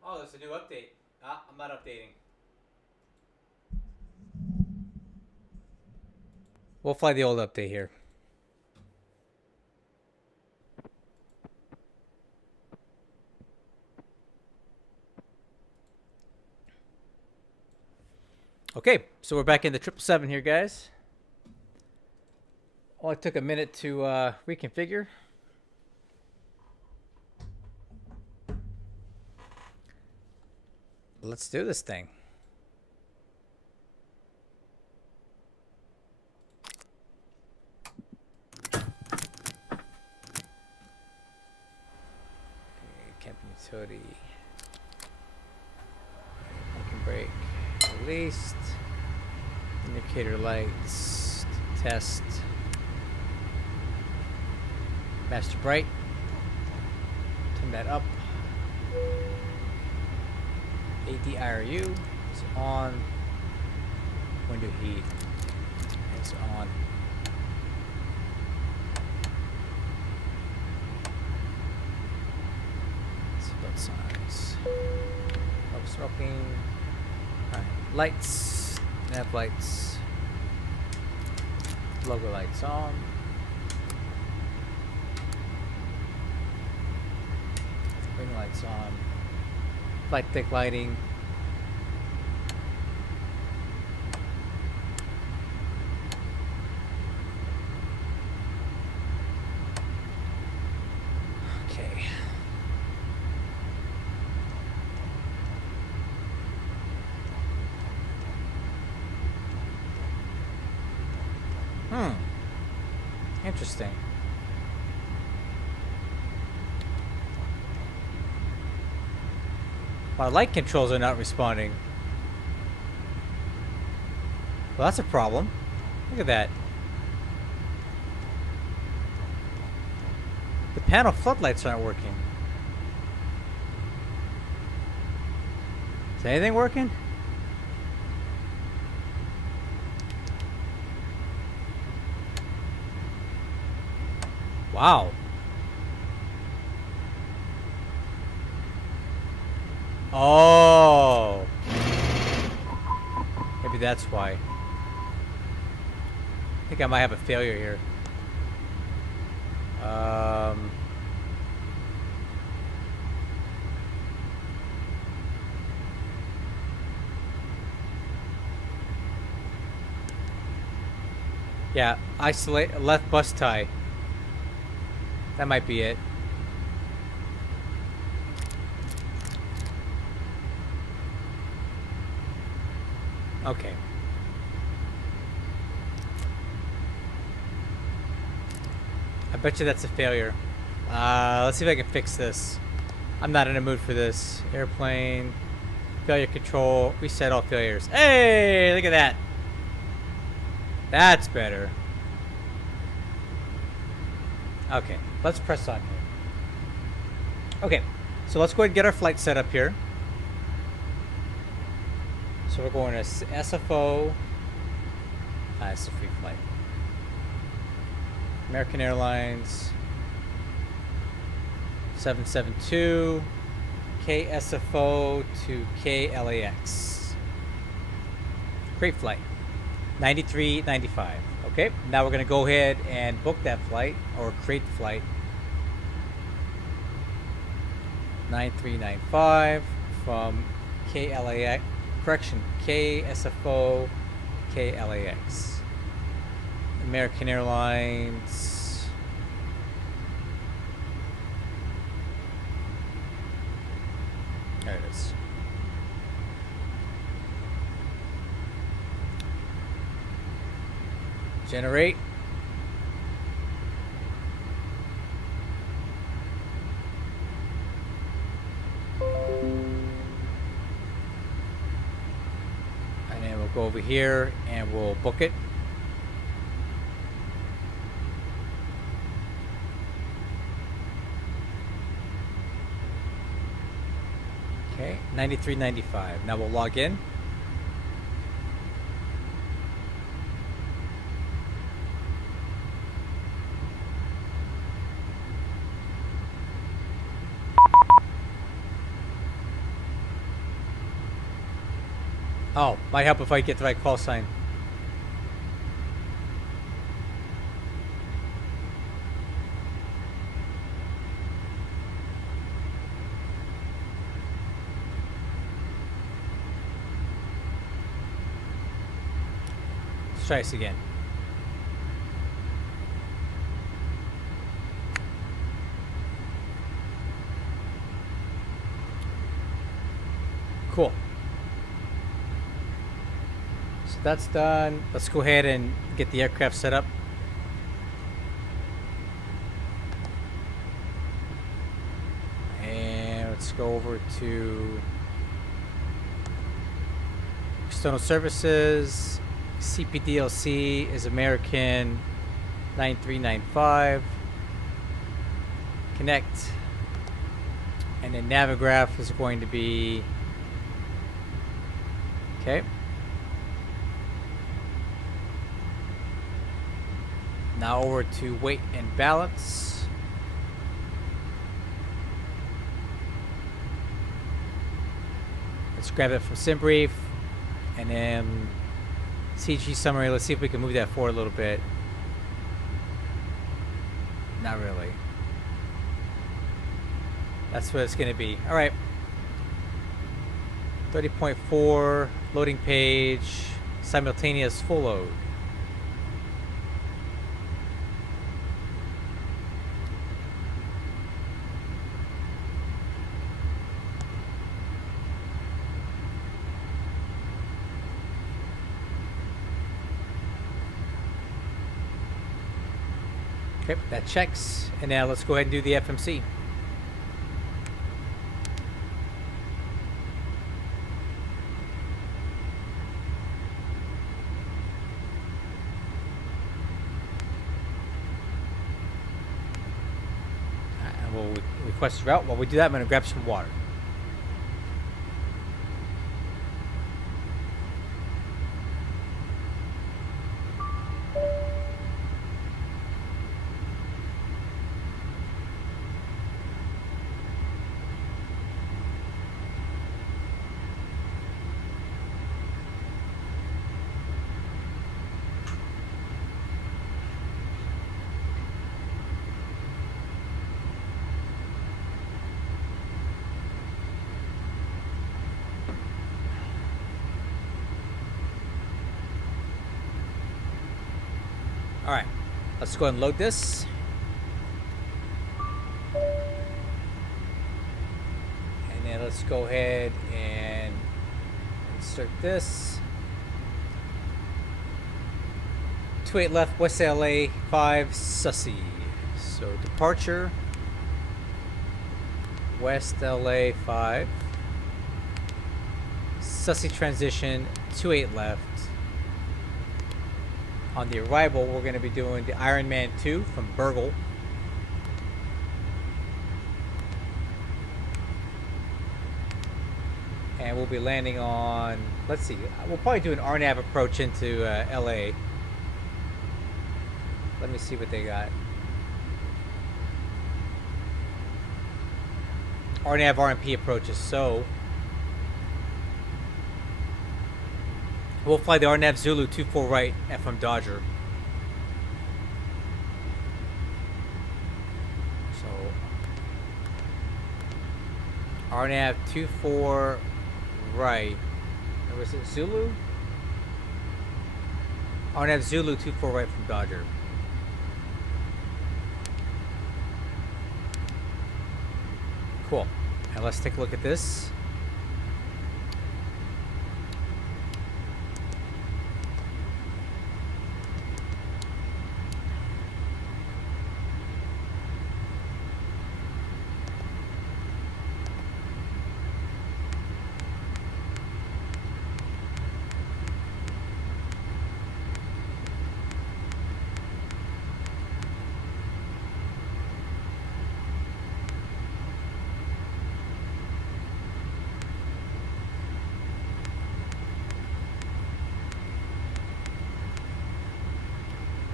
Oh, there's a new update. Ah, I'm not updating. We'll fly the old update here. Okay, so we're back in the 777 here, guys. Only took a minute to reconfigure. Let's do this thing. Camping utility. Parking brake released. Indicator lights. Test. Master bright. Turn that up. ADIRU is on. Window heat is on. Seatbelt signs. Smoking. Alright. Lights. Nav lights. Logo lights on. Wing lights on. Flight deck lighting. Okay. Interesting. My light controls are not responding. Well, that's a problem. Look at that. The panel floodlights aren't working. Is anything working? Wow. Oh. Maybe that's why. I think I might have a failure here. Yeah, isolate left bus tie. That might be it. Okay. I bet you that's a failure. Let's see if I can fix this. I'm not in a mood for this. Airplane. Failure control. Reset all failures. Hey, look at that. That's better. Okay, let's press on here. Okay, so let's go ahead and get our flight set up here. So we're going to SFO. It's a free flight. American Airlines 772 KSFO to KLAX. Great flight. 93.95. Okay, now we're going to go ahead and book that flight or create the flight. 9395 from KLAX. Correction, KSFO, KLAX. American Airlines. There it is. Generate. go over here and we'll book it. Okay, 93.95. Now we'll log in. Oh, might help if I get the right call sign. Let's try this again. Cool. So that's done. Let's go ahead and get the aircraft set up. And let's go over to external services. CPDLC is American 9395. Connect. And then Navigraph is going to be okay. Now over to weight and balance. Let's grab it from SimBrief. And then CG summary. Let's see if we can move that forward a little bit. Not really. That's what it's going to be. All right. 30.4 loading page. Simultaneous full load. Okay, that checks. And now let's go ahead and do the FMC. And we'll request a route. While we do that, I'm going to grab some water. Alright, let's go ahead and load this. And then let's go ahead and insert this. 28 left, West LA 5, Sussy. So departure, West LA 5. Sussy transition, 28 left. On the arrival, we're going to be doing the Iron Man 2 from Burgle. And we'll be landing on, let's see, we'll probably do an RNAV approach into LA. Let me see what they got. RNAV RMP approaches, so we'll fly the RNAV Zulu 24 right FM Dodger. So RNAV 24 right. Or was it Zulu? RNAV Zulu 24 right from Dodger. Cool. And let's take a look at this.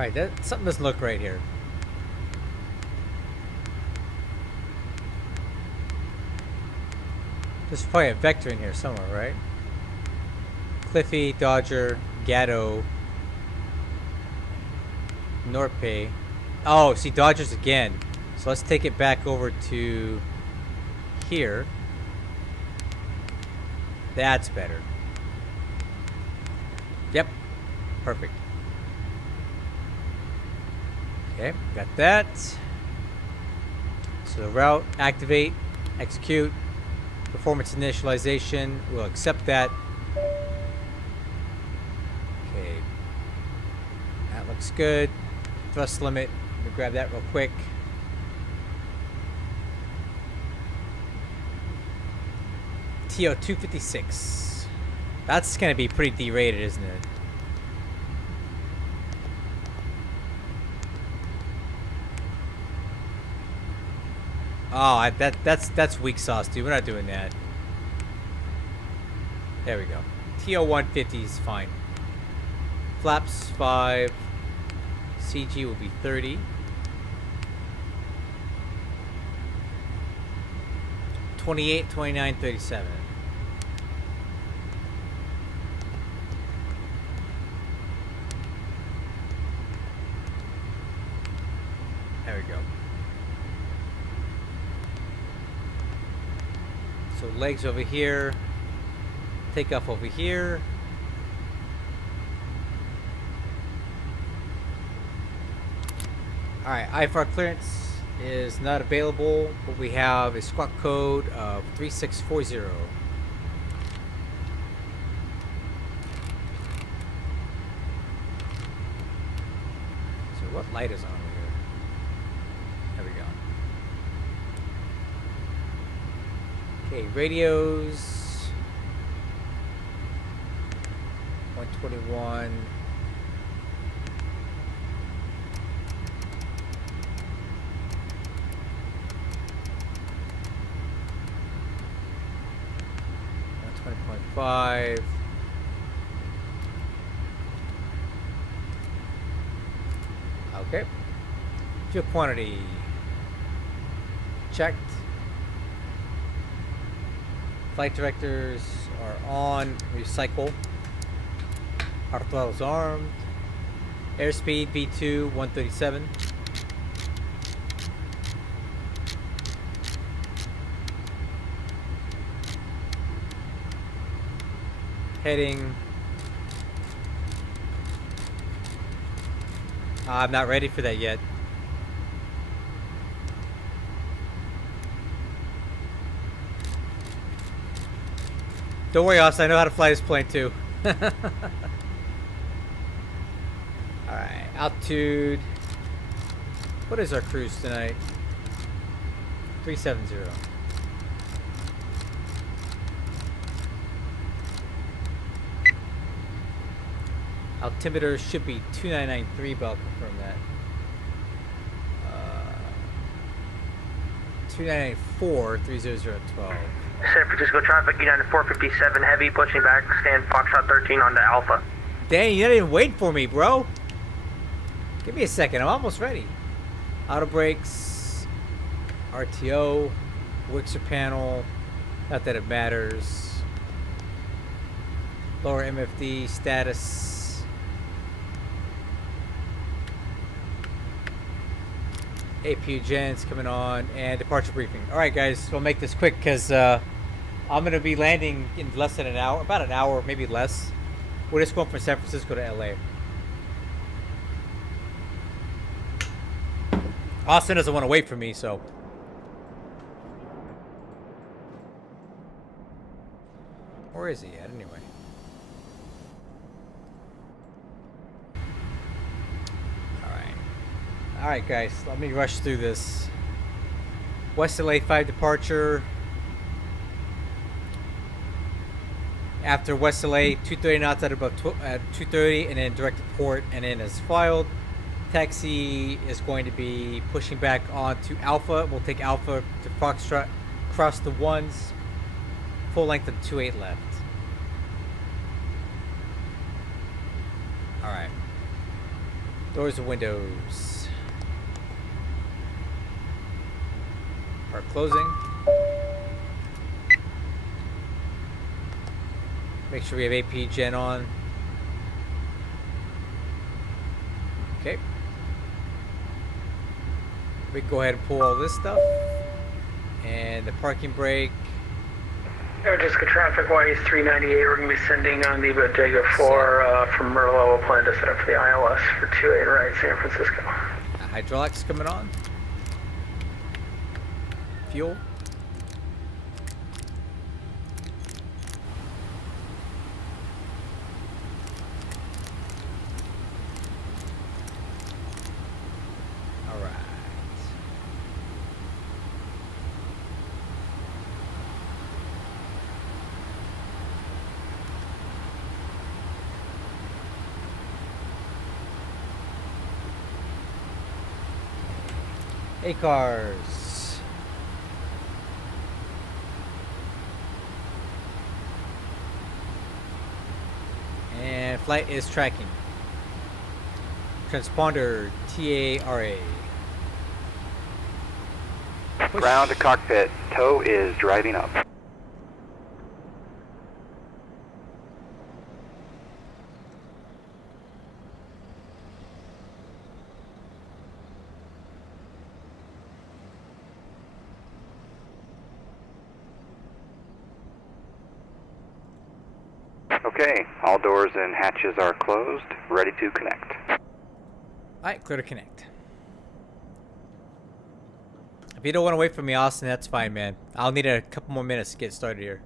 Alright, that something doesn't look right here. There's probably a vector in here somewhere, right? Cliffy, Dodger, Gatto, Norpay. Oh, see, Dodgers again. So let's take it back over to here. That's better. Yep. Perfect. Okay, got that. So the route, activate, execute, performance initialization. We'll accept that. Okay. That looks good. Thrust limit. Let me grab that real quick. TO 256. That's going to be pretty derated, isn't it? Oh, that's weak sauce, dude. We're not doing that. There we go. TO 150 is fine. Flaps 5. CG will be 30. 28, 29, 37. There we go. So legs over here. Takeoff over here. Alright, IFR clearance is not available, but we have a squawk code of 3640. So what light is on here? There we go. Okay, radios. 121. .5. Okay. Fuel quantity checked. Flight directors are on. Recycle. Our throttle's armed. Airspeed V2 137. Heading. I'm not ready for that yet. Don't worry, Austin. I know how to fly this plane too. Alright, altitude. What is our cruise tonight? 370. Altimeter should be 2993, but I'll confirm that. 2994 30012. San Francisco traffic, United 457 heavy, pushing back, stand Foxtrot 13 onto Alpha. Dang, you didn't even wait for me, bro. Give me a second, I'm almost ready. Auto brakes, RTO, Wixer panel, not that it matters. Lower MFD status. APU gens coming on, and departure briefing. Alright guys, we'll make this quick because I'm going to be landing in less than an hour, about an hour, maybe less. We're just going from San Francisco to LA. Austin doesn't want to wait for me, so. Where is he at anyway? Alright guys, let me rush through this. West LA 5 departure. After West LA, 230 knots at about at 230, and then direct to port, and then as filed. Taxi is going to be pushing back onto Alpha. We'll take Alpha to Foxtrot, cross the ones, full length of 28 left. Alright. Doors and windows are closing. Make sure we have AP gen on. Okay. We can go ahead and pull all this stuff. And the parking brake. Air Disco traffic wise 398, we're going to be sending on the Bodega 4 from Merlot. We'll plan to set up for the ILS for 28 right, San Francisco. Hydraulics coming on. Fuel. All right. Hey, cars. And flight is tracking. Transponder TARA. Ground to cockpit. Tow is driving up. Okay, all doors and hatches are closed, ready to connect. Alright, clear to connect. If you don't want to wait for me, Austin, that's fine, man. I'll need a couple more minutes to get started here.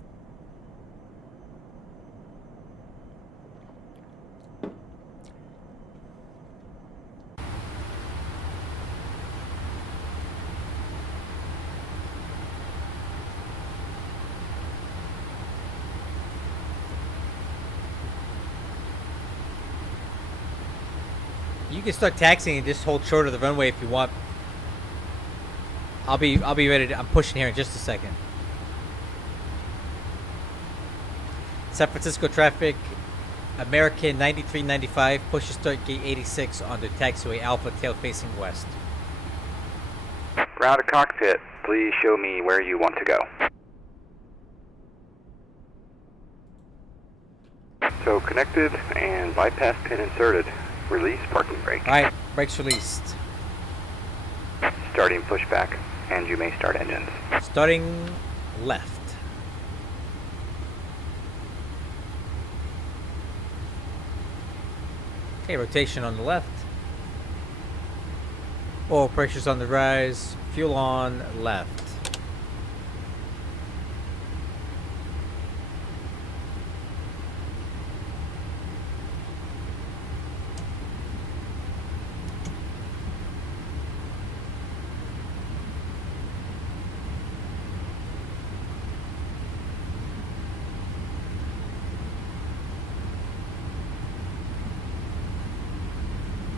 You can start taxiing and just hold short of the runway if you want. I'll be ready to, I'm pushing here in just a second. San Francisco traffic, American 9395, push to start gate 86 on the taxiway Alpha, tail facing west. Ground to cockpit, please show me where you want to go. So connected and bypass pin inserted. Release parking brake. Alright, brakes released. Starting pushback, and you may start engines. Starting left. Okay, rotation on the left. Oil pressure's on the rise. Fuel on left.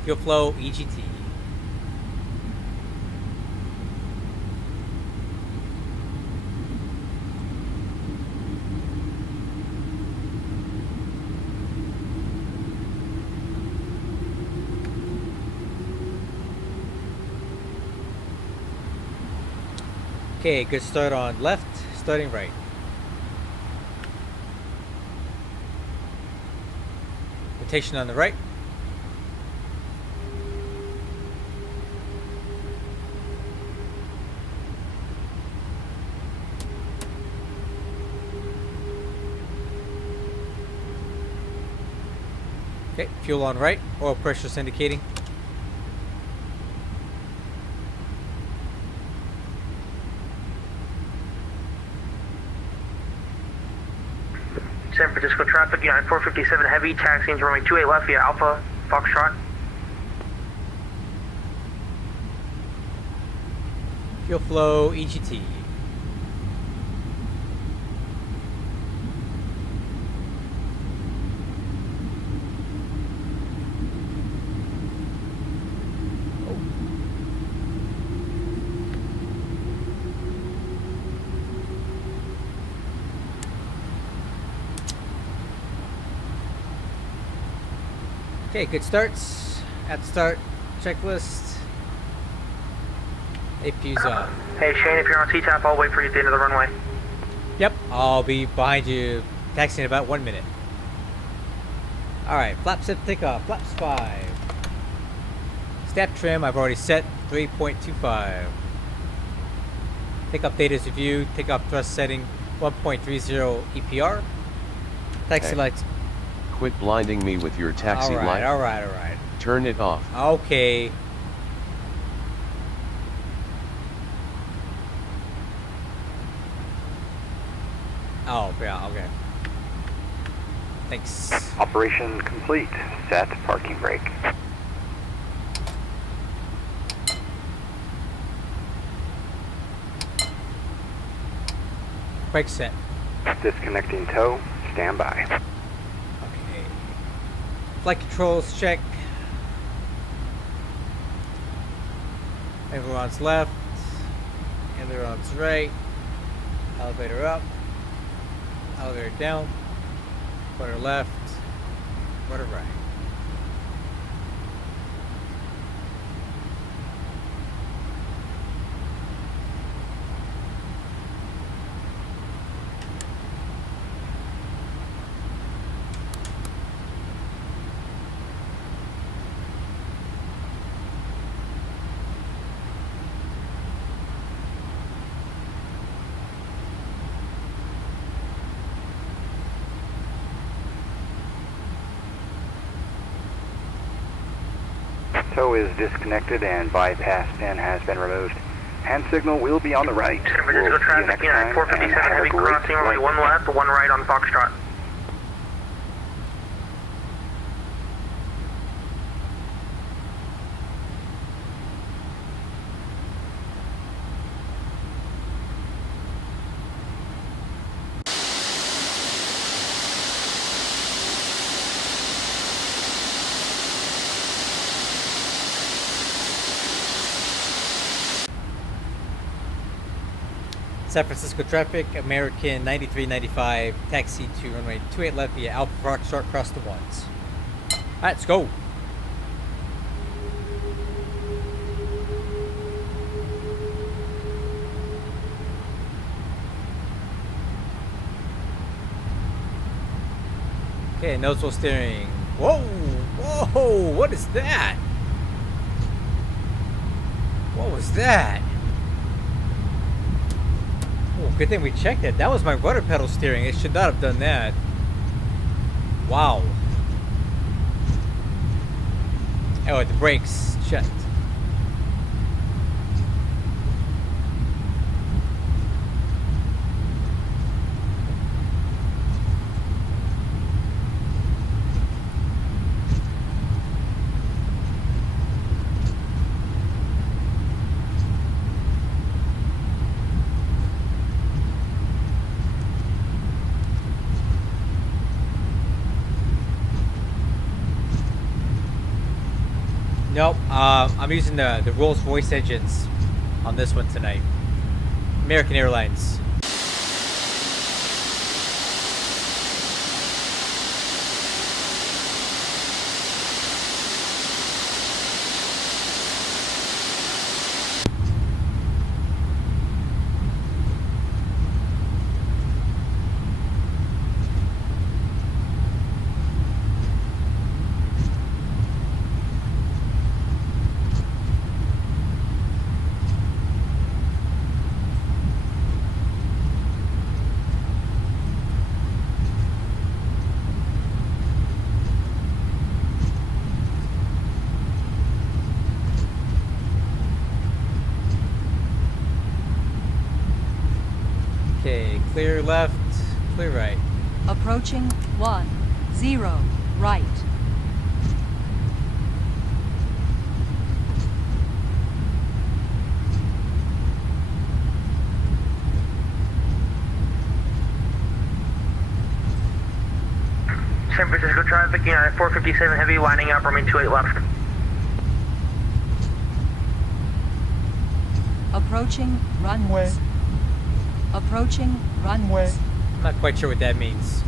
Fuel flow, EGT. Okay, good start on left, starting right. Rotation on the right. Okay, fuel on right, oil pressure's indicating. San Francisco traffic, United 457 heavy, taxiing to runway 28 left via Alpha, Foxtrot. Fuel flow, EGT. Okay, good starts. At the start, checklist. APU's on. Hey Shane, if you're on CTAP, I'll wait for you at the end of the runway. Yep, I'll be behind you, taxiing in about 1 minute. Alright, flap set takeoff, flaps 5. Step trim, I've already set 3.25. Takeoff data is reviewed, takeoff thrust setting 1.30 EPR. Taxi Hey. lights. Quit blinding me with your taxi light. Alright. Turn it off. Okay. Oh, yeah, okay. Thanks. Operation complete. Set parking brake. Brake set. Disconnecting tow. Stand by. Okay. Flight controls check. Ailerons left. Ailerons right. Elevator up. Elevator down. Rudder left. Rudder right. Tow is disconnected and bypass pin has been removed. Hand signal will be on the right. San Francisco traffic, United 457 heavy crossing, only one left, one right on Foxtrot. San Francisco traffic, American 9395, taxi to runway 28 left via Alpha Foxtrot, cross the ones. Alright, let's go. Okay, nose-wheel steering. Whoa! Whoa! What is that? What was that? Oh, good thing we checked it. That was my rudder pedal steering. It should not have done that. Wow. Oh, the brakes checked. Nope, I'm using the Rolls-Royce engines on this one tonight. American Airlines. Okay, clear left, clear right. Approaching 10 right. San Francisco traffic, United 457 heavy, lining up, runway 28 left. Approaching runways. Approaching runways. I'm not quite sure what that means.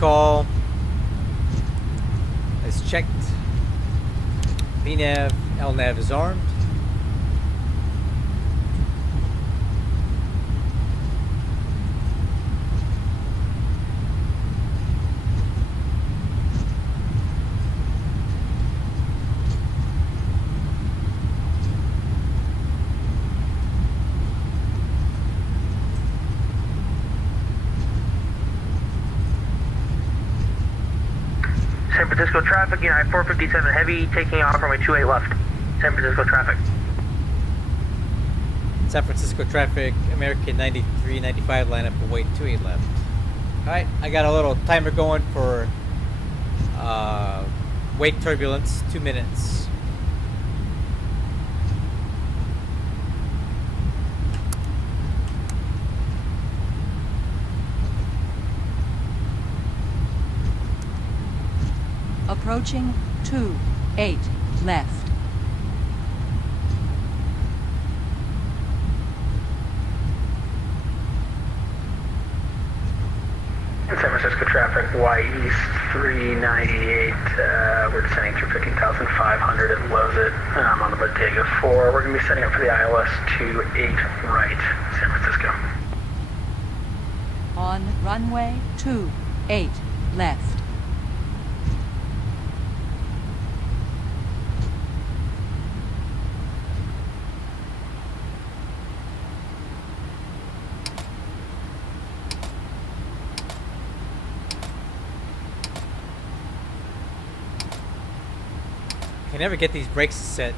call. It's checked. VNAV, LNAV is armed. San Francisco traffic, United 457 heavy, taking off runway 28 left. San Francisco traffic. San Francisco traffic, American 9395, line up and wait 28 left. Alright, I got a little timer going for wake turbulence, 2 minutes. Approaching 28 left. San Francisco traffic, Y East 398, we're descending through 15,500 at Lozit on the Bodega 4. We're going to be setting up for the ILS 28 right, San Francisco. On runway 28 left. I can never get these brakes set.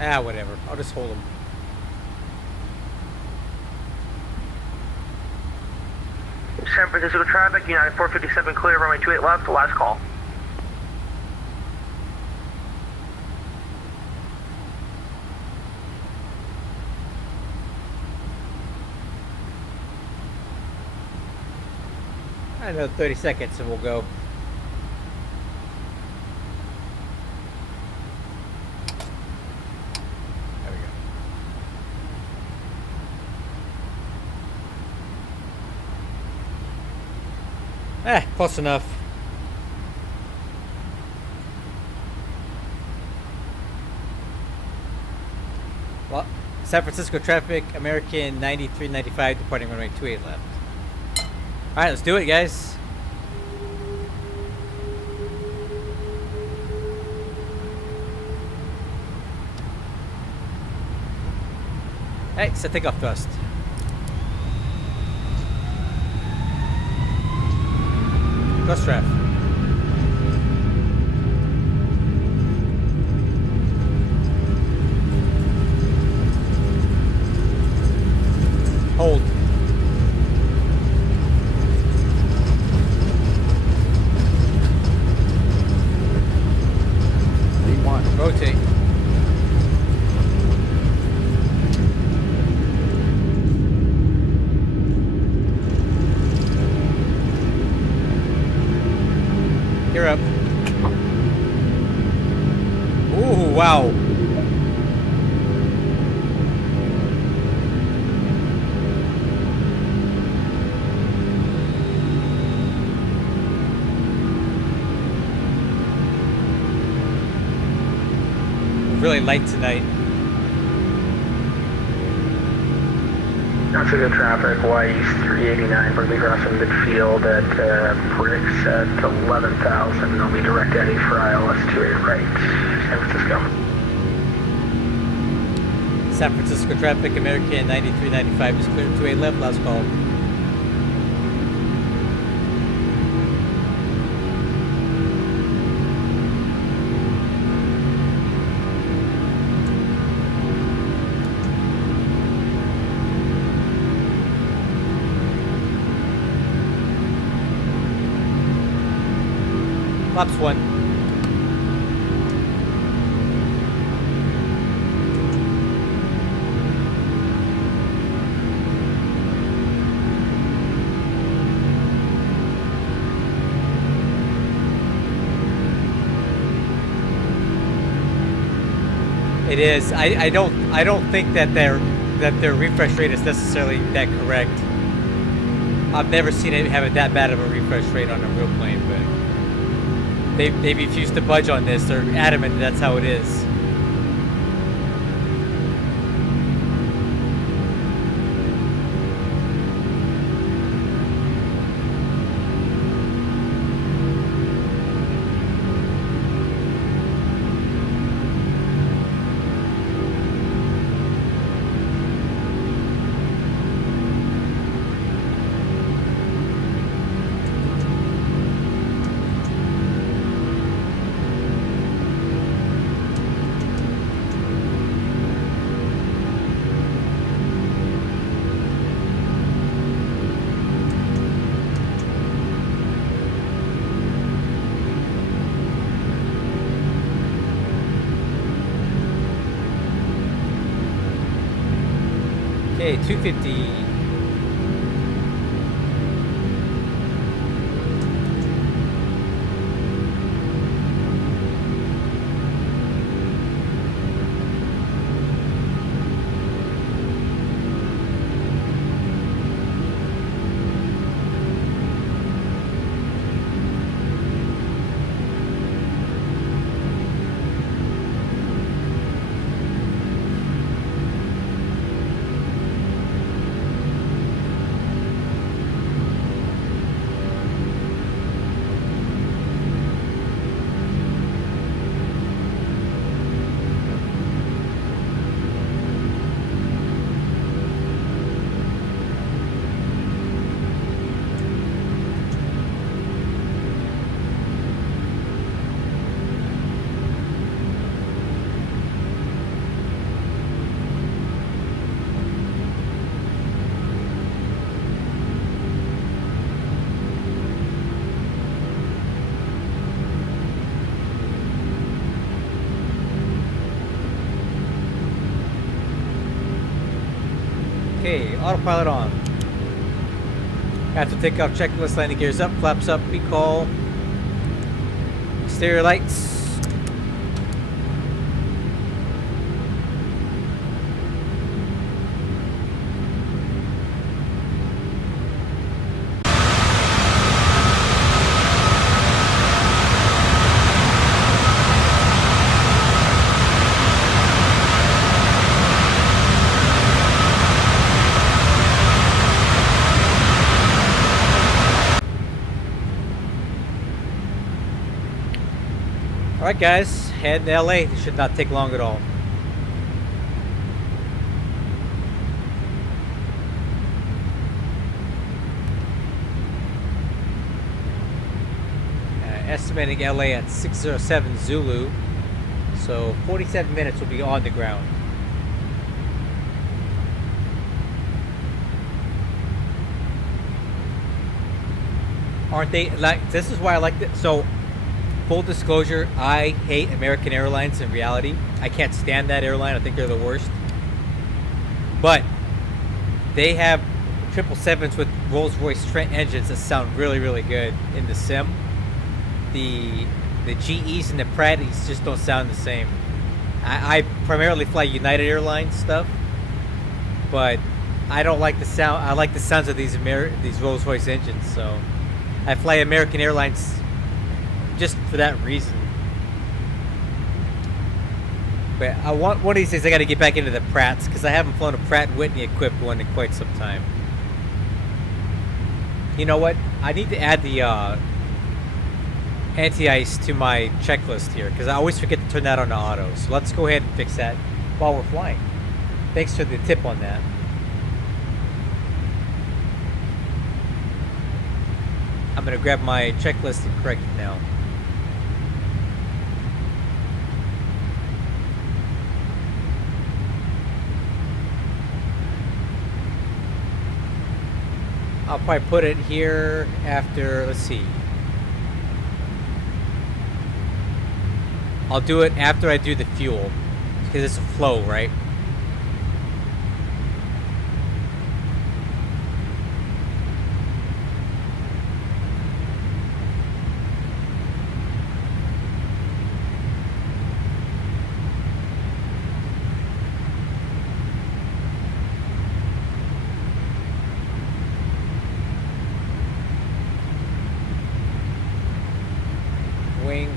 Ah, whatever. I'll just hold them. San Francisco traffic, United 457 clear, runway 28 left, last call. Another 30 seconds and we'll go. There we go. Close enough. Well, San Francisco traffic, American 9395, departing runway 28 left. Alright, let's do it, guys. Hey, set takeoff thrust. Thrust draft. Hold. Rotate. You're up. Ooh, wow. Really light tonight. That's a good traffic, Y East 389, we're going to be crossing midfield at Bricks at 11,000. They'll be direct eddy for ILS 28 right, San Francisco. San Francisco traffic, American 9395 is clear, 28 left, last call. Flaps 1. It is. I don't think that their refresh rate is necessarily that correct. I've never seen it have that bad of a refresh rate on a real plane, but they refuse to budge on this. They're adamant that's how it is. Okay, 250. Okay, autopilot on. After takeoff checklist, landing gears up, flaps up, recall. Exterior lights. Alright guys, heading to LA. It should not take long at all. Estimating LA at 607 Zulu. So 47 minutes will be on the ground. Aren't they like, this is why I like this. So full disclosure, I hate American Airlines in reality. I can't stand that airline. I think they're the worst. But they have 777s with Rolls-Royce Trent engines that sound really, really good in the sim. The GEs and the Pratties just don't sound the same. I primarily fly United Airlines stuff, but I don't like the sound. I like the sounds of these Rolls-Royce engines, so I fly American Airlines just for that reason. But I want one of these days. I got to get back into the Pratts because I haven't flown a Pratt & Whitney equipped one in quite some time. You know what? I need to add the anti-ice to my checklist here because I always forget to turn that on to auto. So let's go ahead and fix that while we're flying. Thanks for the tip on that. I'm going to grab my checklist and correct it now. I'll probably put it here after, let's see. I'll do it after I do the fuel because it's a flow, right?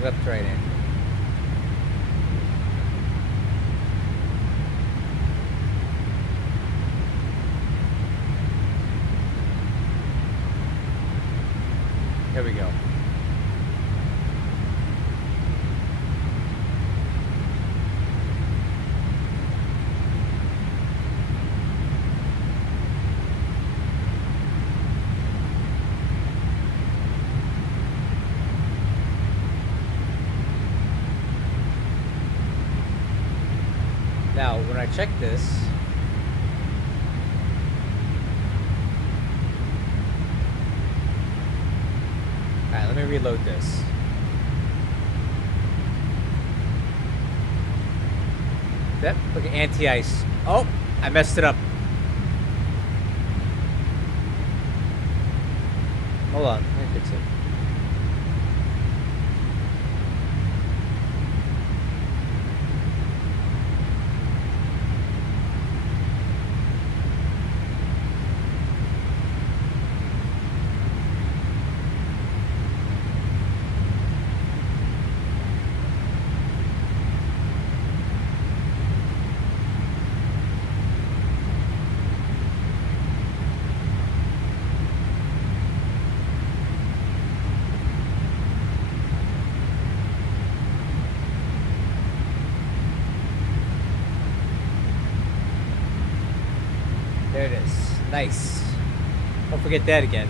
left to right hand. There we go. Now, when I check this, alright, let me reload this. Yep, look at anti-ice. Oh, I messed it up. Hold on, let me fix it. There it is. Nice. Don't forget that again.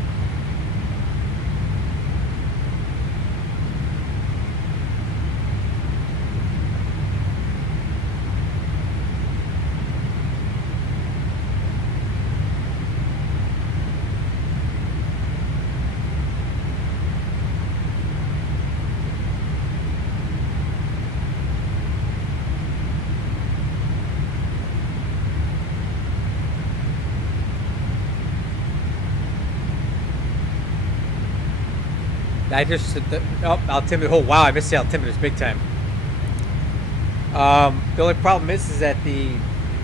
I just altimeter. Oh wow, I missed the altimeters big time. The only problem is that the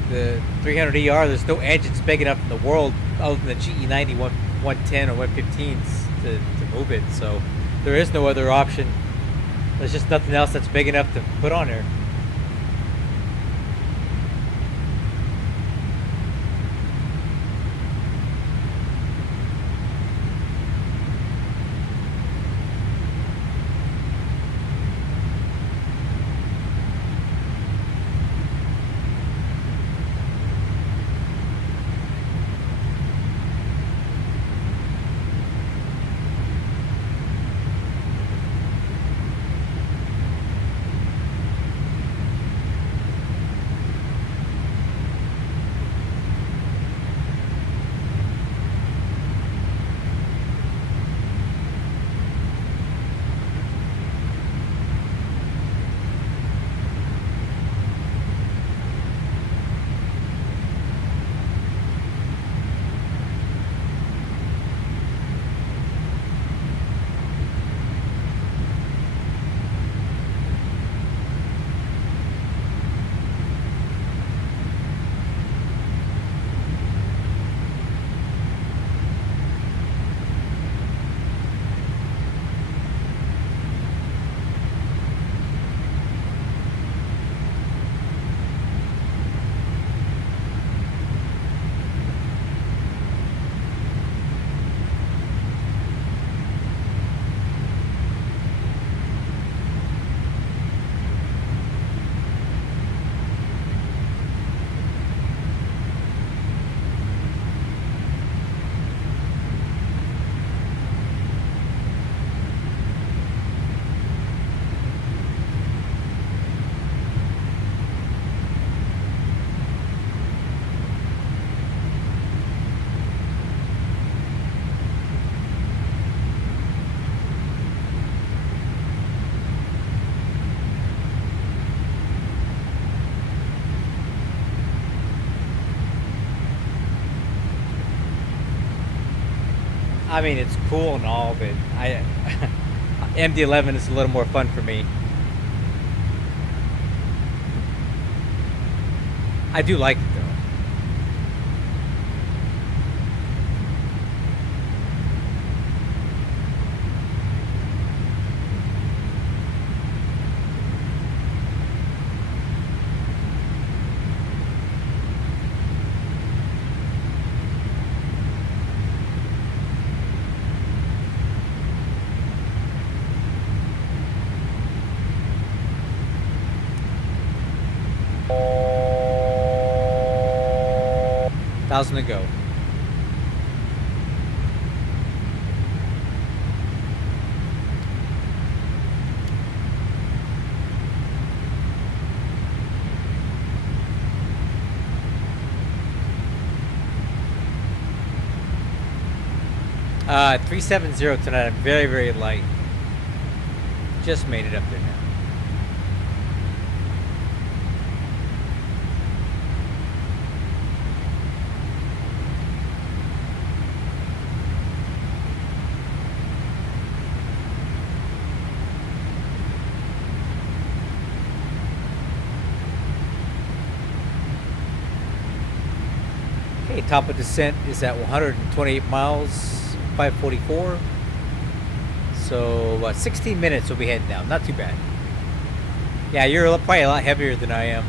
300ER, there's no engines big enough in the world other than the GE90 110 or 115s to move it. So there is no other option. There's just nothing else that's big enough to put on there. I mean, it's cool and all, but MD-11 is a little more fun for me. I do like it though. 1,000 to go. Uh, 370 tonight. I'm very, very light. Just made it up there now. Okay, top of descent is at 128 miles. 544. So about 16 minutes we'll be heading down. Not too bad. Yeah, you're probably a lot heavier than I am.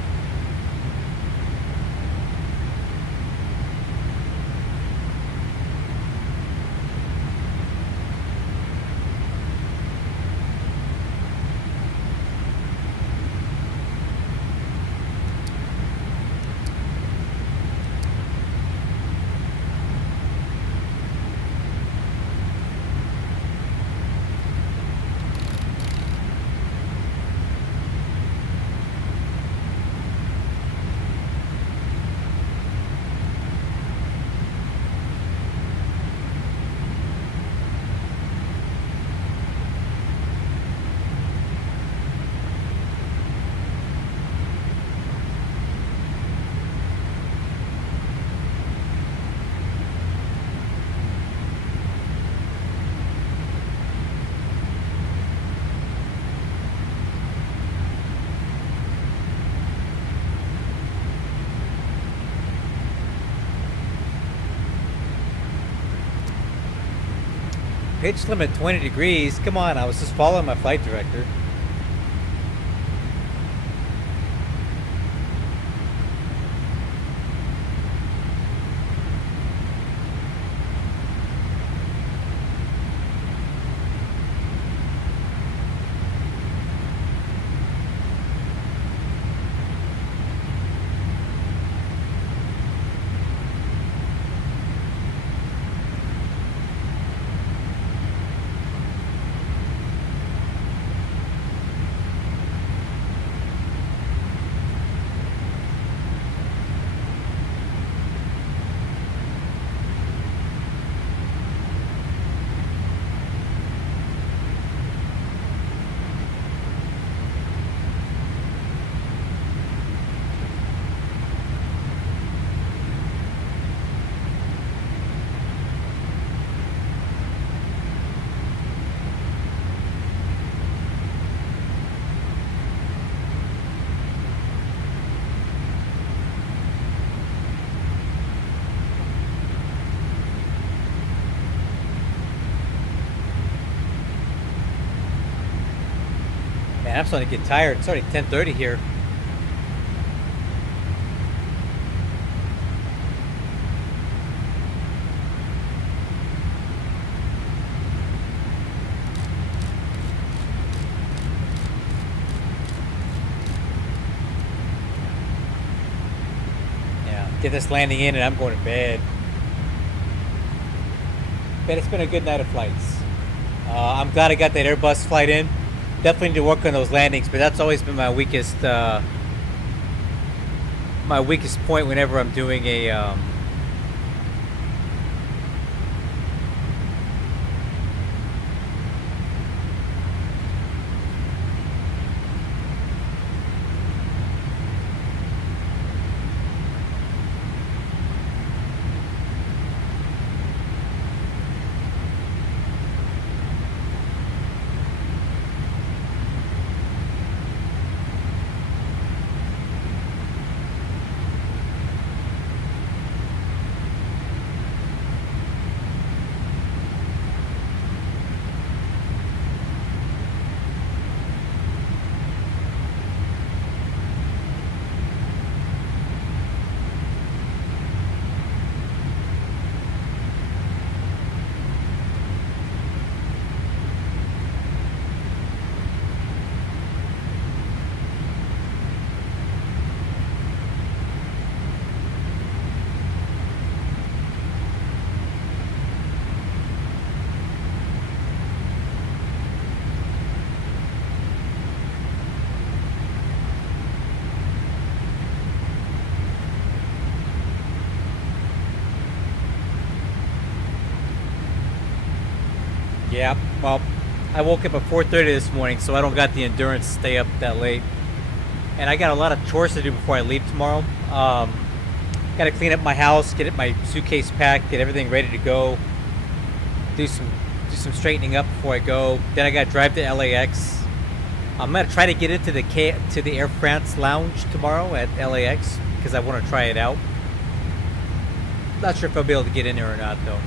Pitch limit 20 degrees. Come on, I was just following my flight director. Man, I'm starting to get tired. It's already 10:30 here. Yeah, get this landing in and I'm going to bed. But it's been a good night of flights. I'm glad I got that Airbus flight in. Definitely need to work on those landings, but that's always been my weakest point whenever I'm doing a Yeah, well, I woke up at 4:30 this morning, so I don't got the endurance to stay up that late. And I got a lot of chores to do before I leave tomorrow. Got to clean up my house, get my suitcase packed, get everything ready to go. Do some straightening up before I go. Then I got to drive to LAX. I'm gonna try to get into the Air France lounge tomorrow at LAX because I want to try it out. Not sure if I'll be able to get in there or not, though.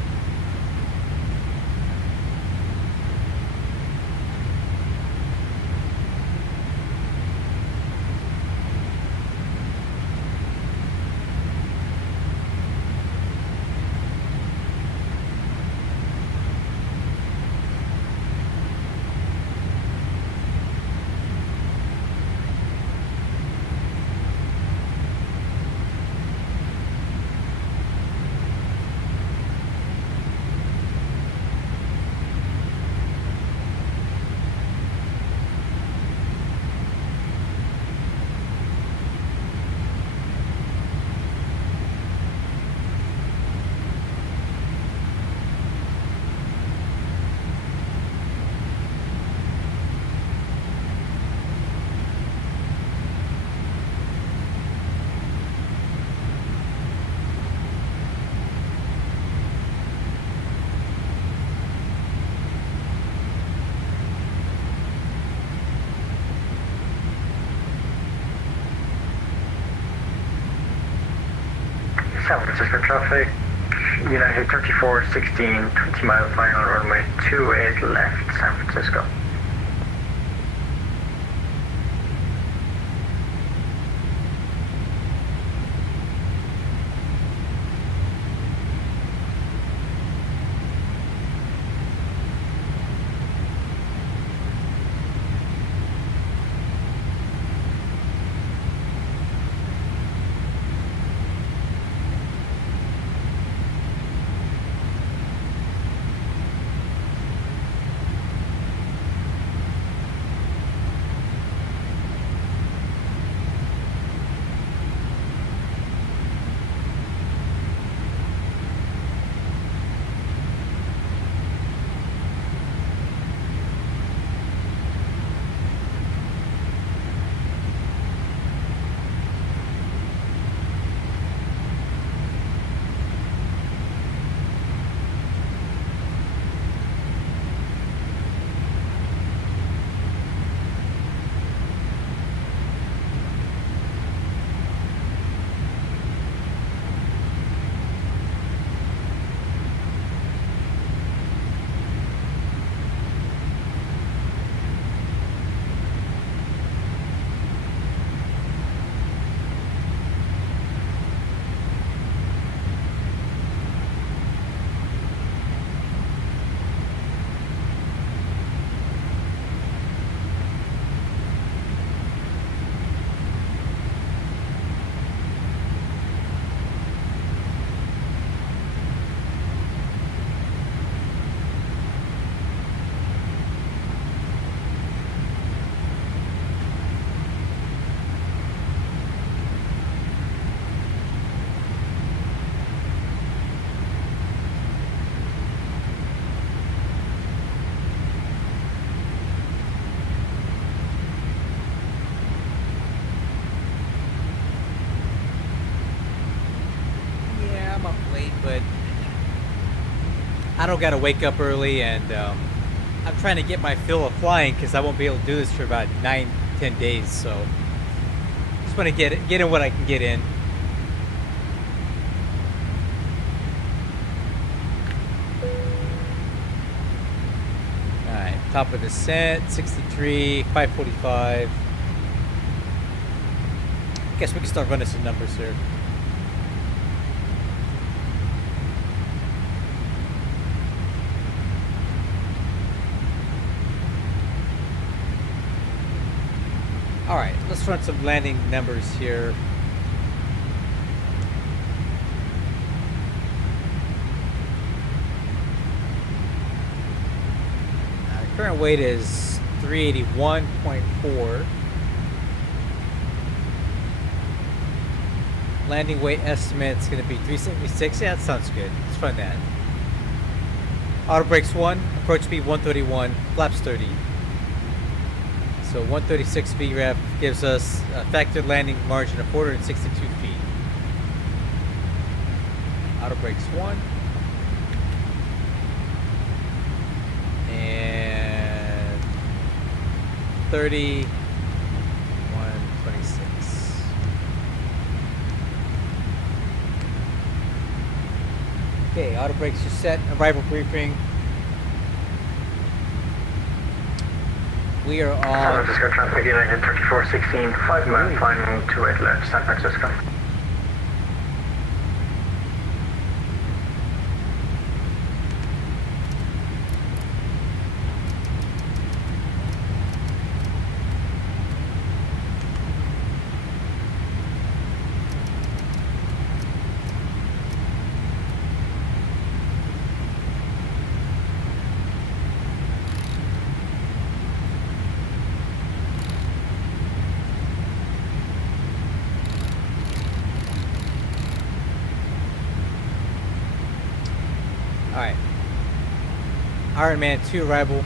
San Francisco traffic, United 3416, 20 miles line on runway 28 left, San Francisco. I don't gotta wake up early, and I'm trying to get my fill of flying because I won't be able to do this for about 9-10 days. So just want to get in what I can get in. All right, top of descent, 63, 545. I guess we can start running some numbers here. All right, let's run some landing numbers here. Current weight is 381.4. Landing weight estimate is going to be 376. Yeah, that sounds good. Let's run that. Auto brakes 1, approach speed 131, flaps 30. So 136 VREF gives us a factored landing margin of 462 feet. Auto brakes 1. And 30, 126. Okay, auto brakes are set. Arrival briefing. We are San on. Francisco traffic United 3416, 5 man, final 28 left, San Francisco. Alright. Iron Man 2 arrival.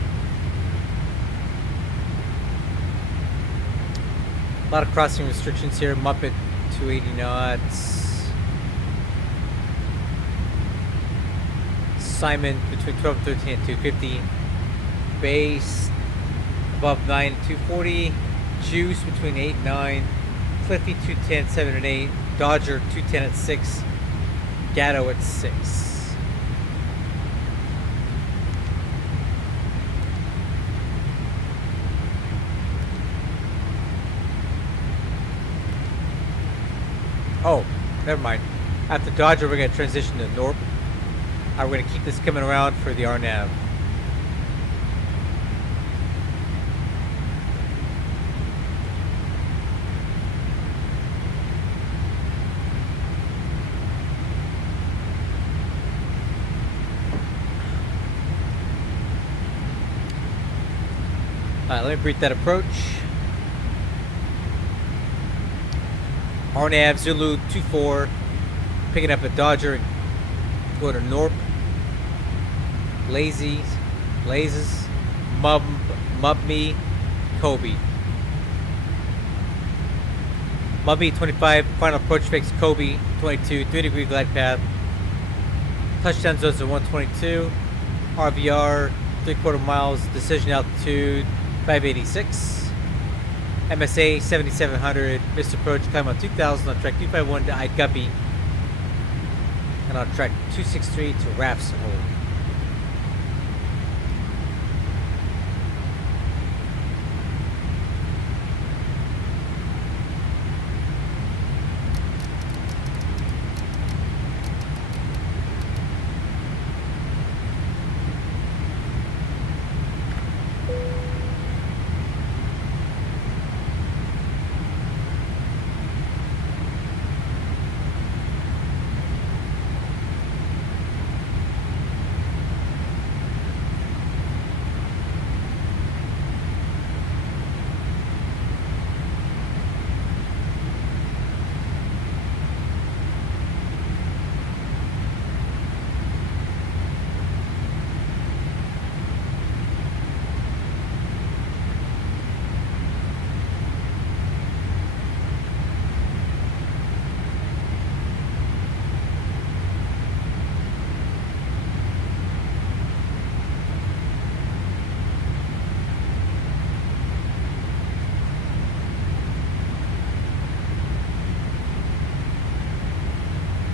A lot of crossing restrictions here. Muppet 280 knots. Simon between 12 and 13 at 250. Base above 9 at 240. Juice between 8 and 9. Cliffy 210 at 7 and 8. Dodger 210 at 6. Gatto at 6. Oh, never mind. After Dodger, we're going to transition to Norp. We're going to keep this coming around for the RNAV. Alright, let me brief that approach. RNAV Zulu 24, picking up a Dodger and go to Norp. Blazes, Mubme, Kobe. Mubme 25, final approach fix Kobe 22, 3-degree glide path. Touchdown zones at 122. RVR 3/4 miles, decision altitude 586. MSA 7700, missed approach, climb on 2000 on track 251 to Ide Guppy, and on track 263 to Rafts Hole.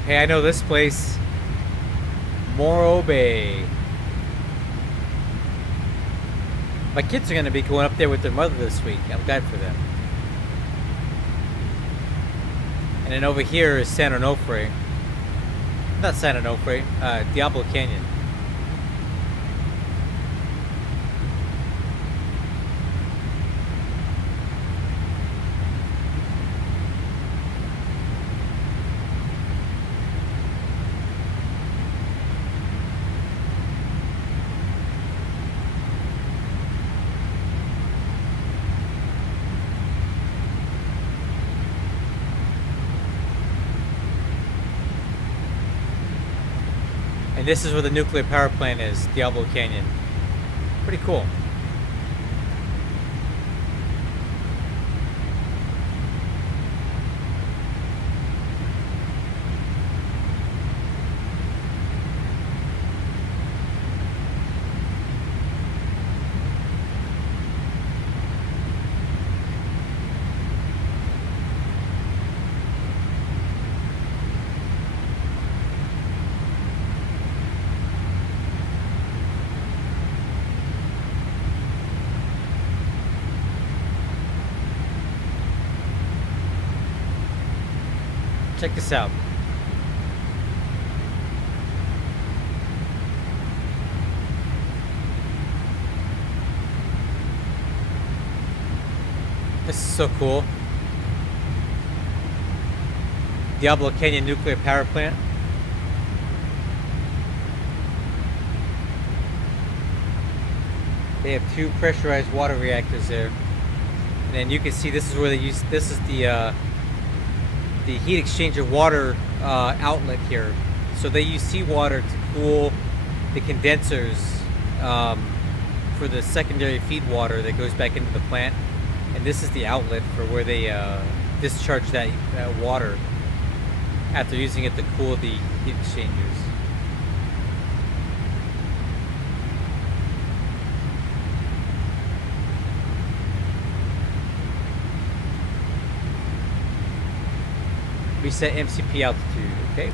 Hey, I know this place. Morro Bay. My kids are going to be going up there with their mother this week. I'm glad for them. And then over here is San Onofre. Not San Onofre, Diablo Canyon. And this is where the nuclear power plant is, Diablo Canyon. Pretty cool. Check this out. This is so cool. Diablo Canyon nuclear power plant. They have 2 pressurized water reactors there. And then you can see this is where they use, this is the heat exchanger water outlet here. So they use seawater to cool the condensers for the secondary feed water that goes back into the plant. And this is the outlet for where they discharge that water after using it to cool the heat exchangers. Reset MCP altitude, okay.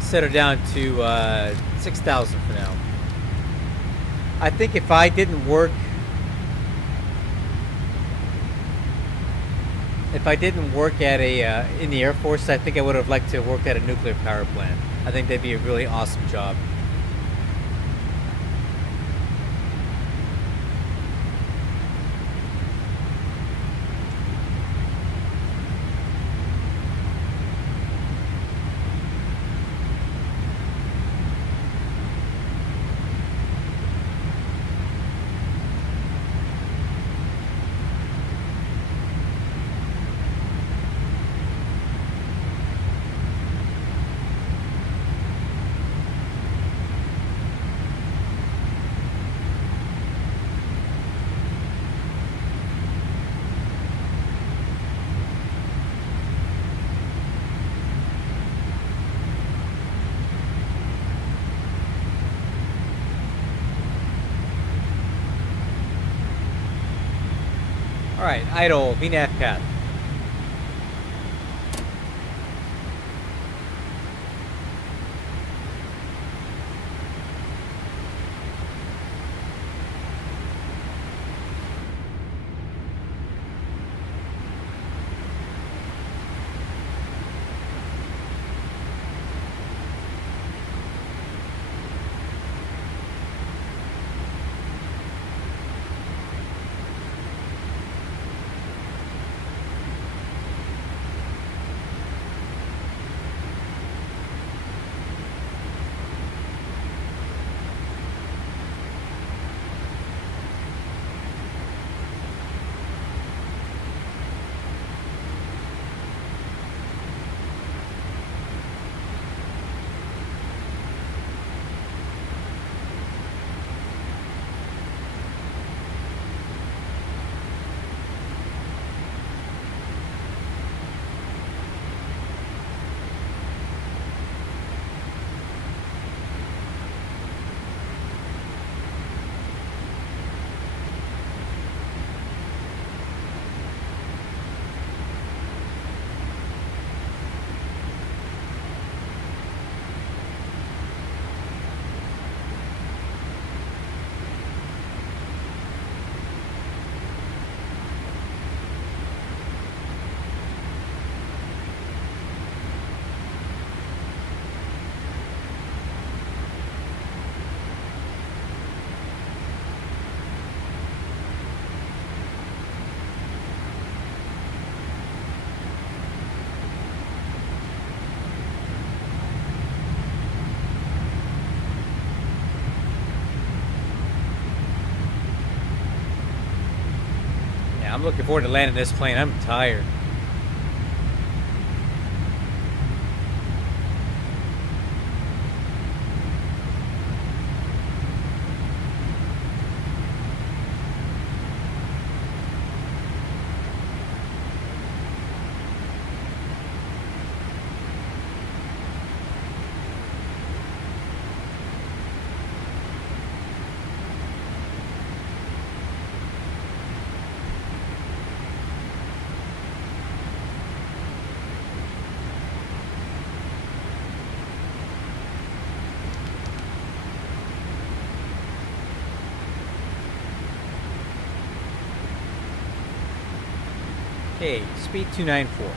Set her down to 6,000 for now. I think if I didn't work, at a in the Air Force, I think I would have liked to work at a nuclear power plant. I think that'd be a really awesome job. Alright, idle, VNAV path. I'm looking forward to landing this plane. I'm tired. Okay, speed 294.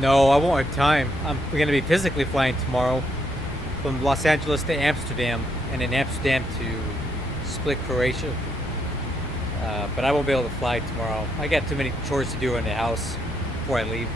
No, I won't have time. We're going to be physically flying tomorrow from Los Angeles to Amsterdam, and then Amsterdam to Split, Croatia. But I won't be able to fly tomorrow. I got too many chores to do in the house before I leave.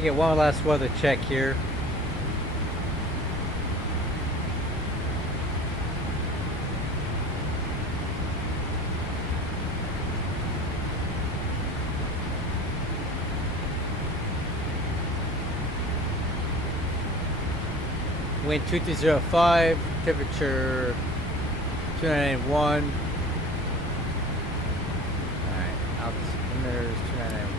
me get one last weather check here. Wind 2305, temperature 291. Alright, altimeters 2991.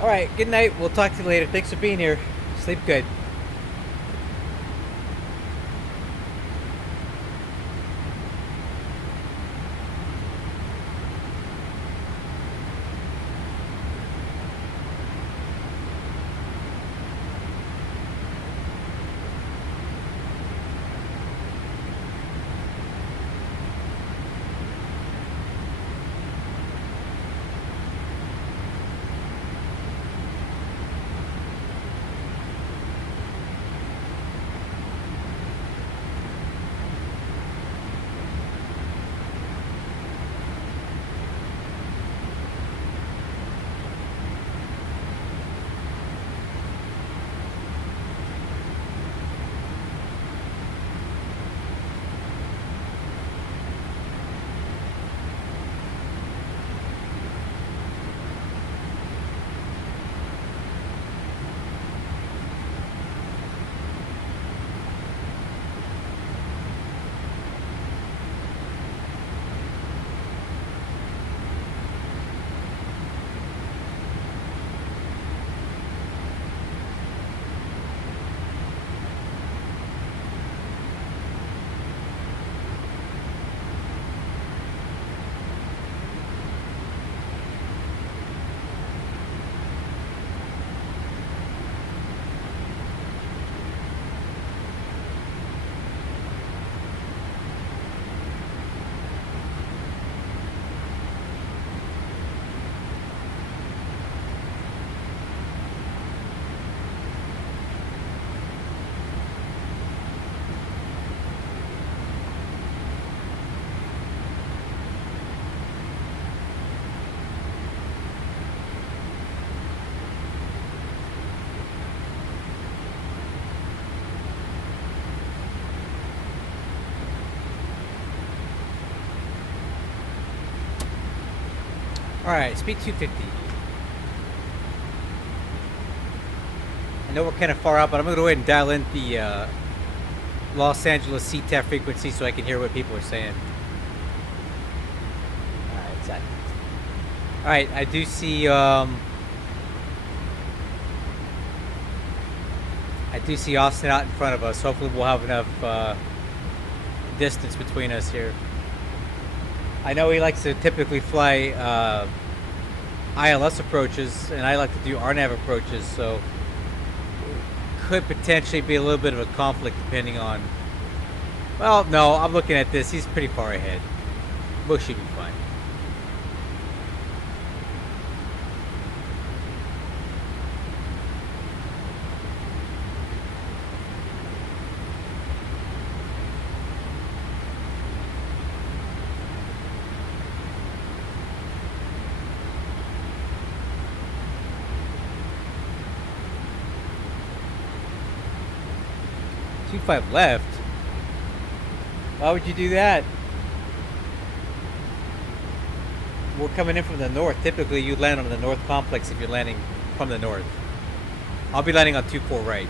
Alright, good night. We'll talk to you later. Thanks for being here. Sleep good. Alright, speed 250. I know we're kind of far out, but I'm going to go ahead and dial in the Los Angeles CTAF frequency so I can hear what people are saying. Alright, set. Alright, I do see Austin out in front of us. Hopefully we'll have enough distance between us here. I know he likes to typically fly ILS approaches, and I like to do RNAV approaches, so could potentially be a little bit of a conflict depending on... Well, no, I'm looking at this. He's pretty far ahead. Bush should be fine. 25 left. Why would you do that? We're coming in from the north. Typically, you land on the north complex if you're landing from the north. I'll be landing on 24 right.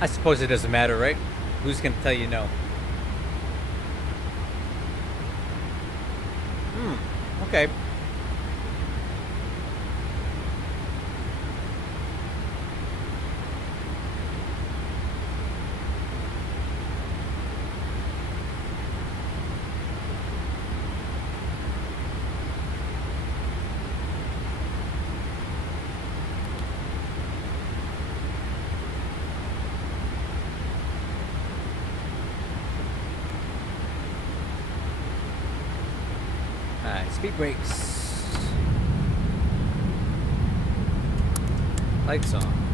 I suppose it doesn't matter, right? Who's gonna tell you no? Okay. Alright, speed brakes. Lights on.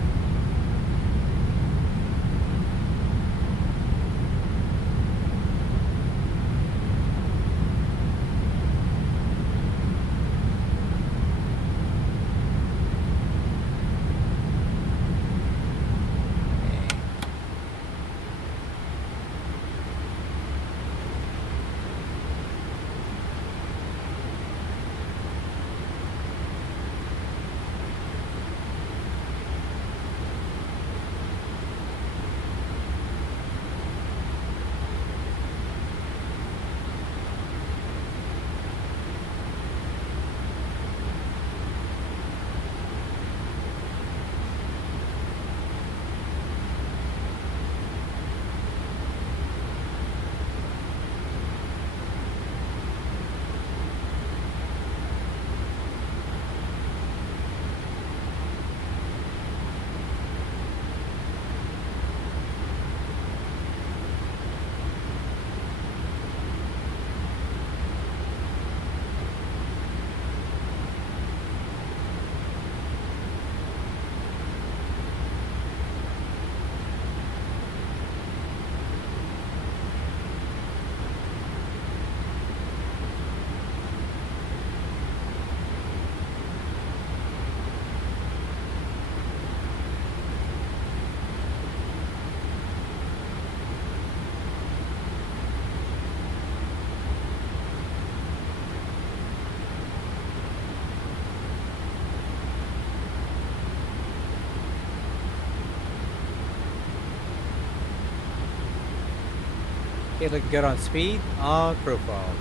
Okay, looking good on speed, on profile.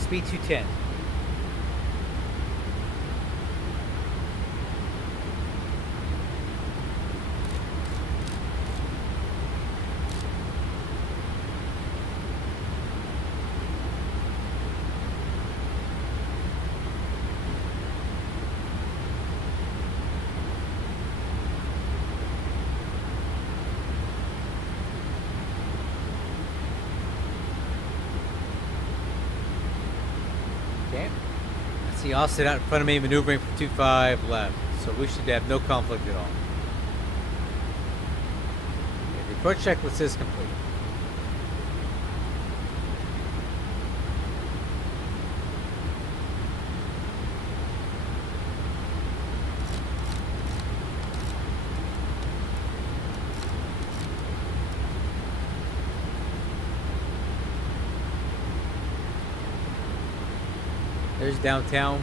Speed 210. Okay. I see Austin out in front of me maneuvering for 25 left, so we should have no conflict at all. Okay, the approach checklist is complete. There's downtown.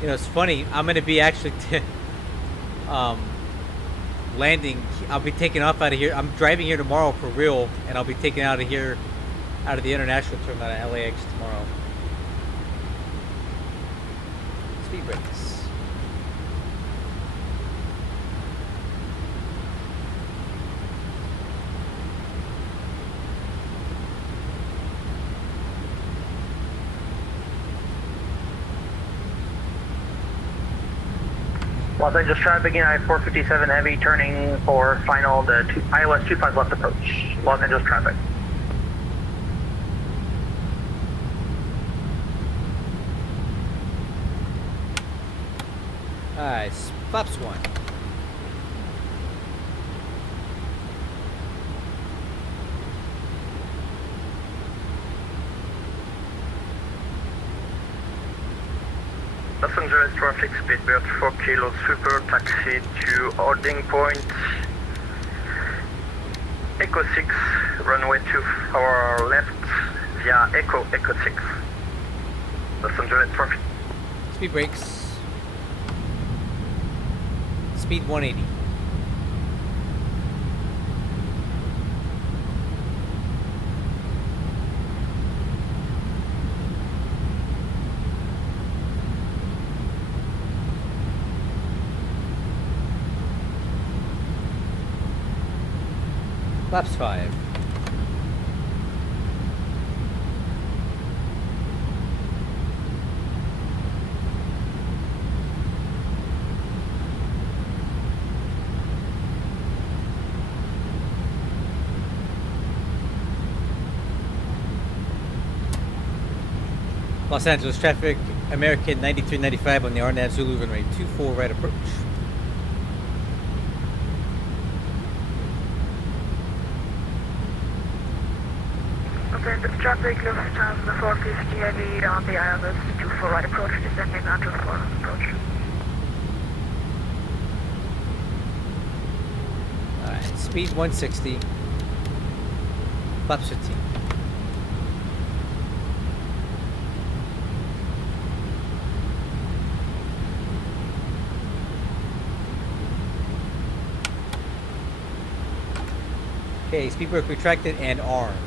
You know, it's funny. I'm going to be actually landing. I'll be taking off out of here. I'm driving here tomorrow for real, and I'll be taking out of here, out of the international terminal at LAX tomorrow. Speed brakes. Los Angeles traffic in I-457 heavy, turning for final, the ILS 25 left approach. Los Angeles traffic. Alright, flaps 1. Los Angeles traffic, speedbird 4 kilos, super taxi to holding point. Echo 6, runway 2 our left via Echo 6. Los Angeles traffic. Speed brakes. Speed 180. Flaps 5. Los Angeles traffic, American 9395 on the RNAV Zulu runway 24 right approach. Okay, the traffic Lufthansa 450 heavy on the ILS 24 right approach, descending onto the floor approach. Alright, speed 160. Flaps 15. Okay, speed brake retracted and armed.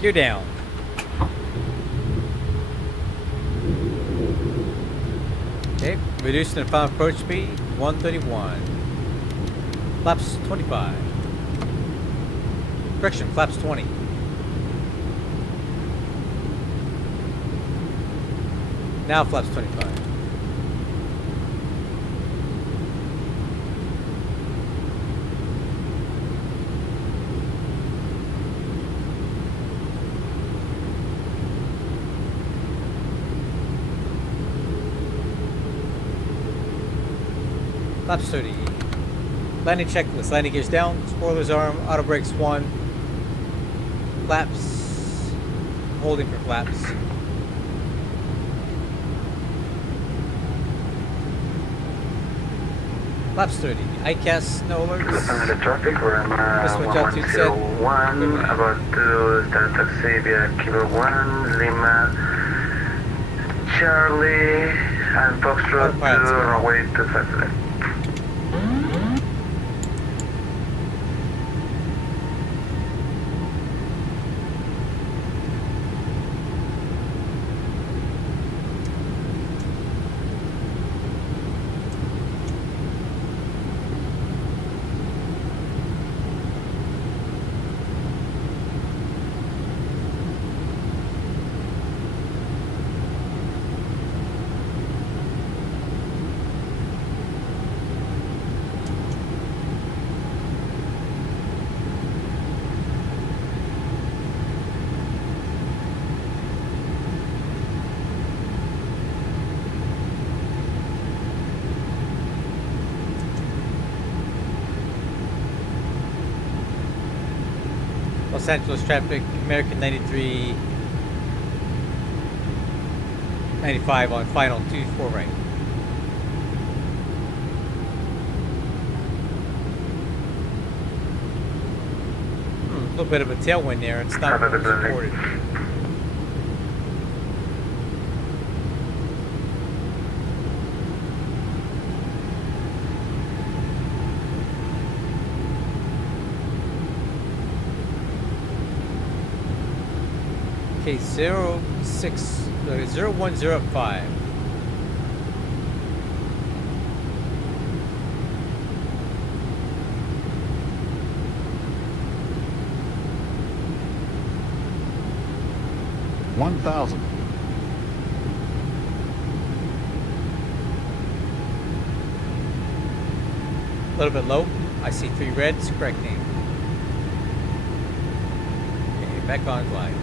Gear down. Okay, reducing the final approach speed, 131. Flaps 25. Correction, flaps 20. Now flaps 25. Flaps 30. Landing checklist. Landing gears down. Spoilers arm. Auto brakes 1. Flaps. Holding for flaps. Flaps 30. ICAS, no alerts. The traffic, we're Switch out to set. 1101, about to start taxi via Kilo 1, Lima, Charlie, and Foxtrot to runway 25. Los Angeles traffic, American 9395 on final 24 right. A little bit of a tailwind there. It's not supported. Okay, 06 0105. $1,000. A little bit low. I see 3 reds. Correcting. Okay, back on glide.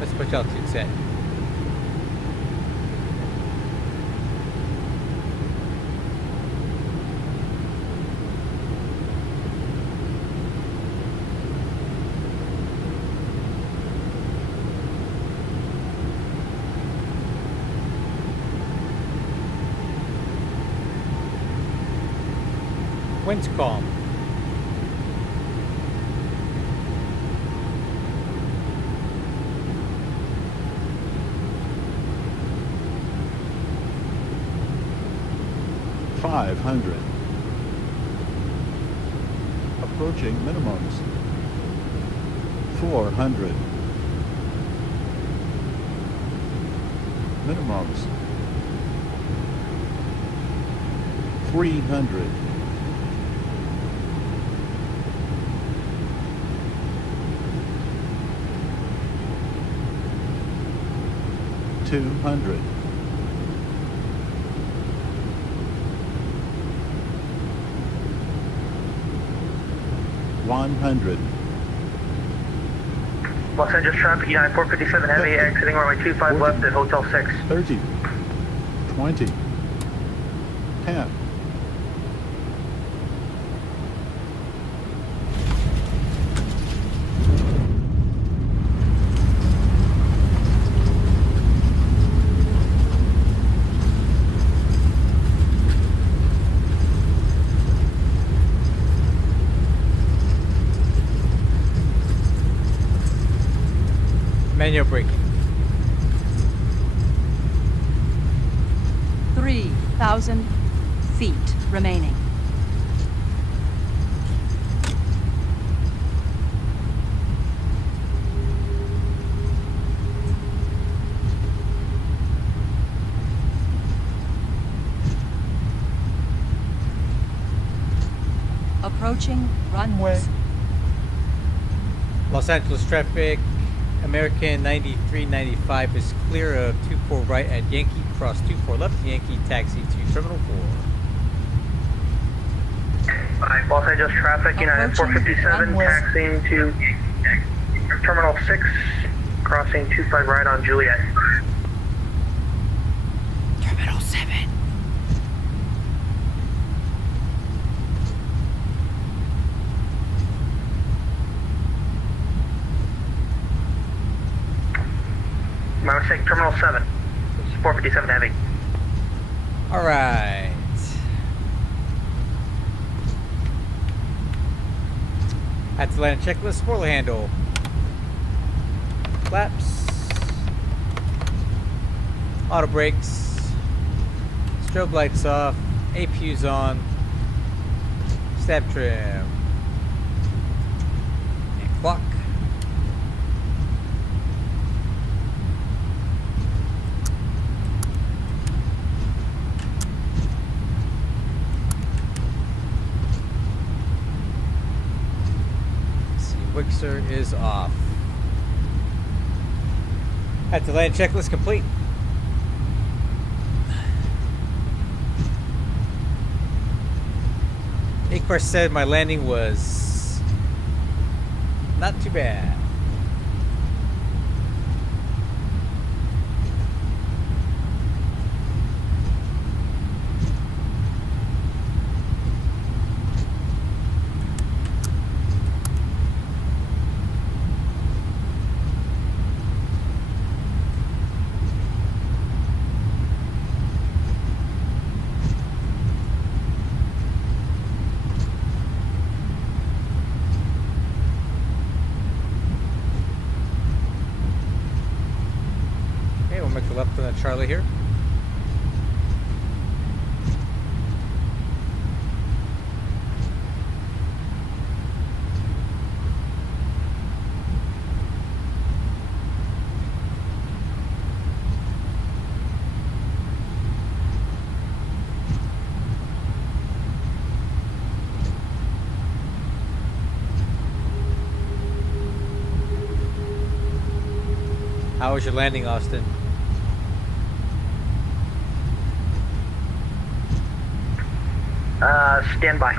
Let's push altitude set. Wind's calm. $500. Approaching minimums. 400. Minimums. 300. $200. $100. Los Angeles traffic, United 457 Heavy, exiting runway 25 left at Hotel 6. 30. 20. 10. Manual braking. 3,000 feet remaining. Approaching runway. Los Angeles traffic. American 9395 is clear of 24 right at Yankee, cross 24 left Yankee, taxi to Terminal 4. Los Angeles traffic, United 457, taxiing to Terminal 6, crossing 25 right on Juliet. Terminal 7. My mistake, Terminal 7. It's 457 Heavy. All right. At the land checklist, spoiler handle. Flaps. Auto brakes. Strobe lights off. APU's on. Stab trim. And clock. Wixer is off. At the land checklist complete. Acorn said my landing was not too bad. Make a left on Charlie here. How was your landing, Austin? Stand by.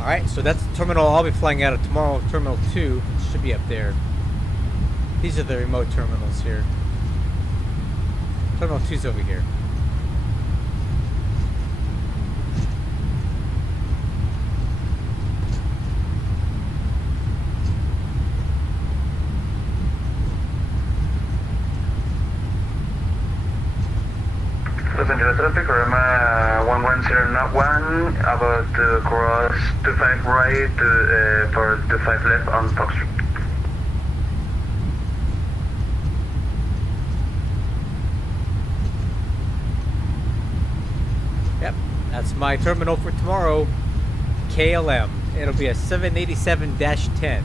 Alright, so that's the terminal I'll be flying out of tomorrow. Terminal 2 should be up there. These are the remote terminals here. Terminal 2's over here. Los Angeles traffic, Roma 11001, about to cross 25 right for 25 left on Park Street. Yep, that's my terminal for tomorrow. KLM. It'll be a 787-10.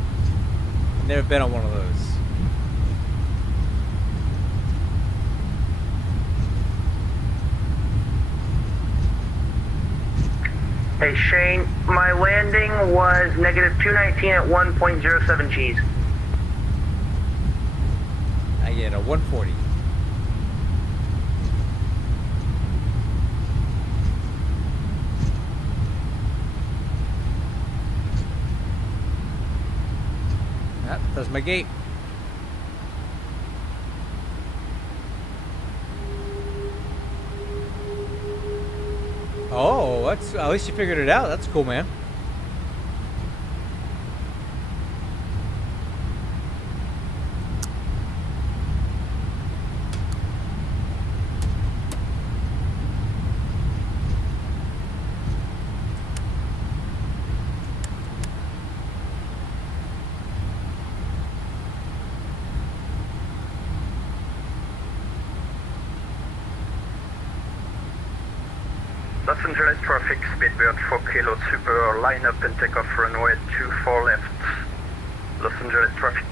I've never been on one of those. Hey Shane, my landing was negative 219 at 1.07 G's. I get a 140. Yep, that's my gate. Oh, that's at least you figured it out. That's cool, man. Los Angeles traffic, speedbird 4 Kilo Super, line up and take off runway 24 left. Los Angeles traffic.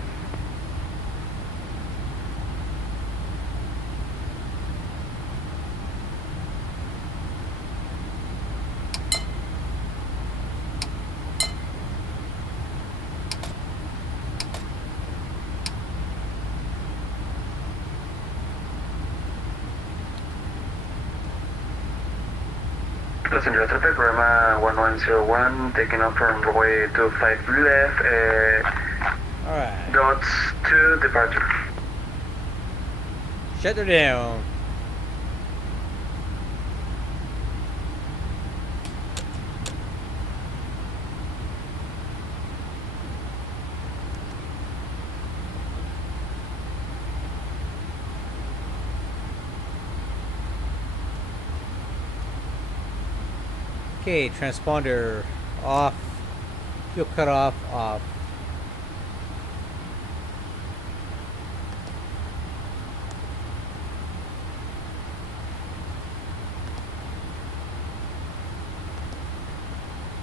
Los Angeles traffic, Roma 1101, taking off from runway 25 left, Alright. dots to departure. Shut her down. Okay, transponder off. Fuel cutoff off.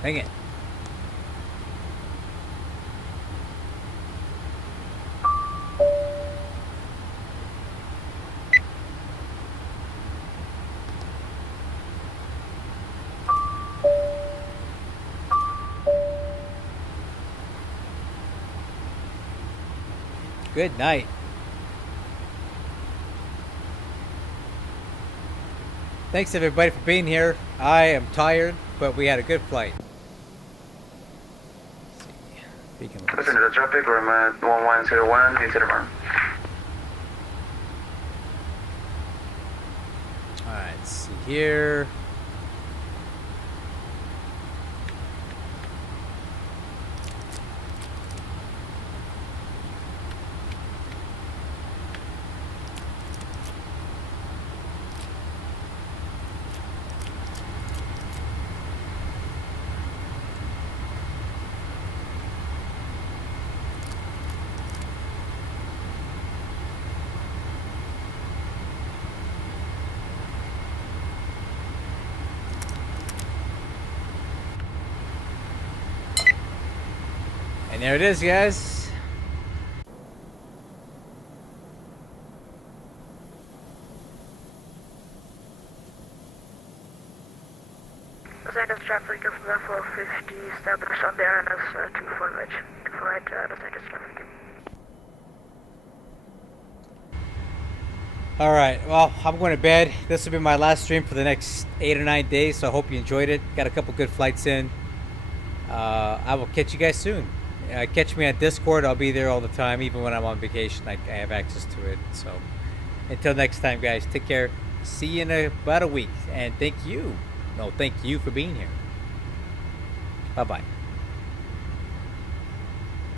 Dang it. Good night. Thanks everybody for being here. I am tired, but we had a good flight. Beacon lights. Listen to the traffic, Roma 1101, is it around? Let's see here. And there it is, guys. Los Angeles traffic from Buffalo 50, established on the RNS 24 Ridge. 24 right, Los Angeles traffic. All right, well, I'm going to bed. This will be my last stream for the next 8 or 9 days, so I hope you enjoyed it. Got a couple good flights in. I will catch you guys soon. Catch me on Discord. I'll be there all the time, even when I'm on vacation. I have access to it. So until next time, guys, take care. See you in about a week. And thank you for being here. Bye-bye.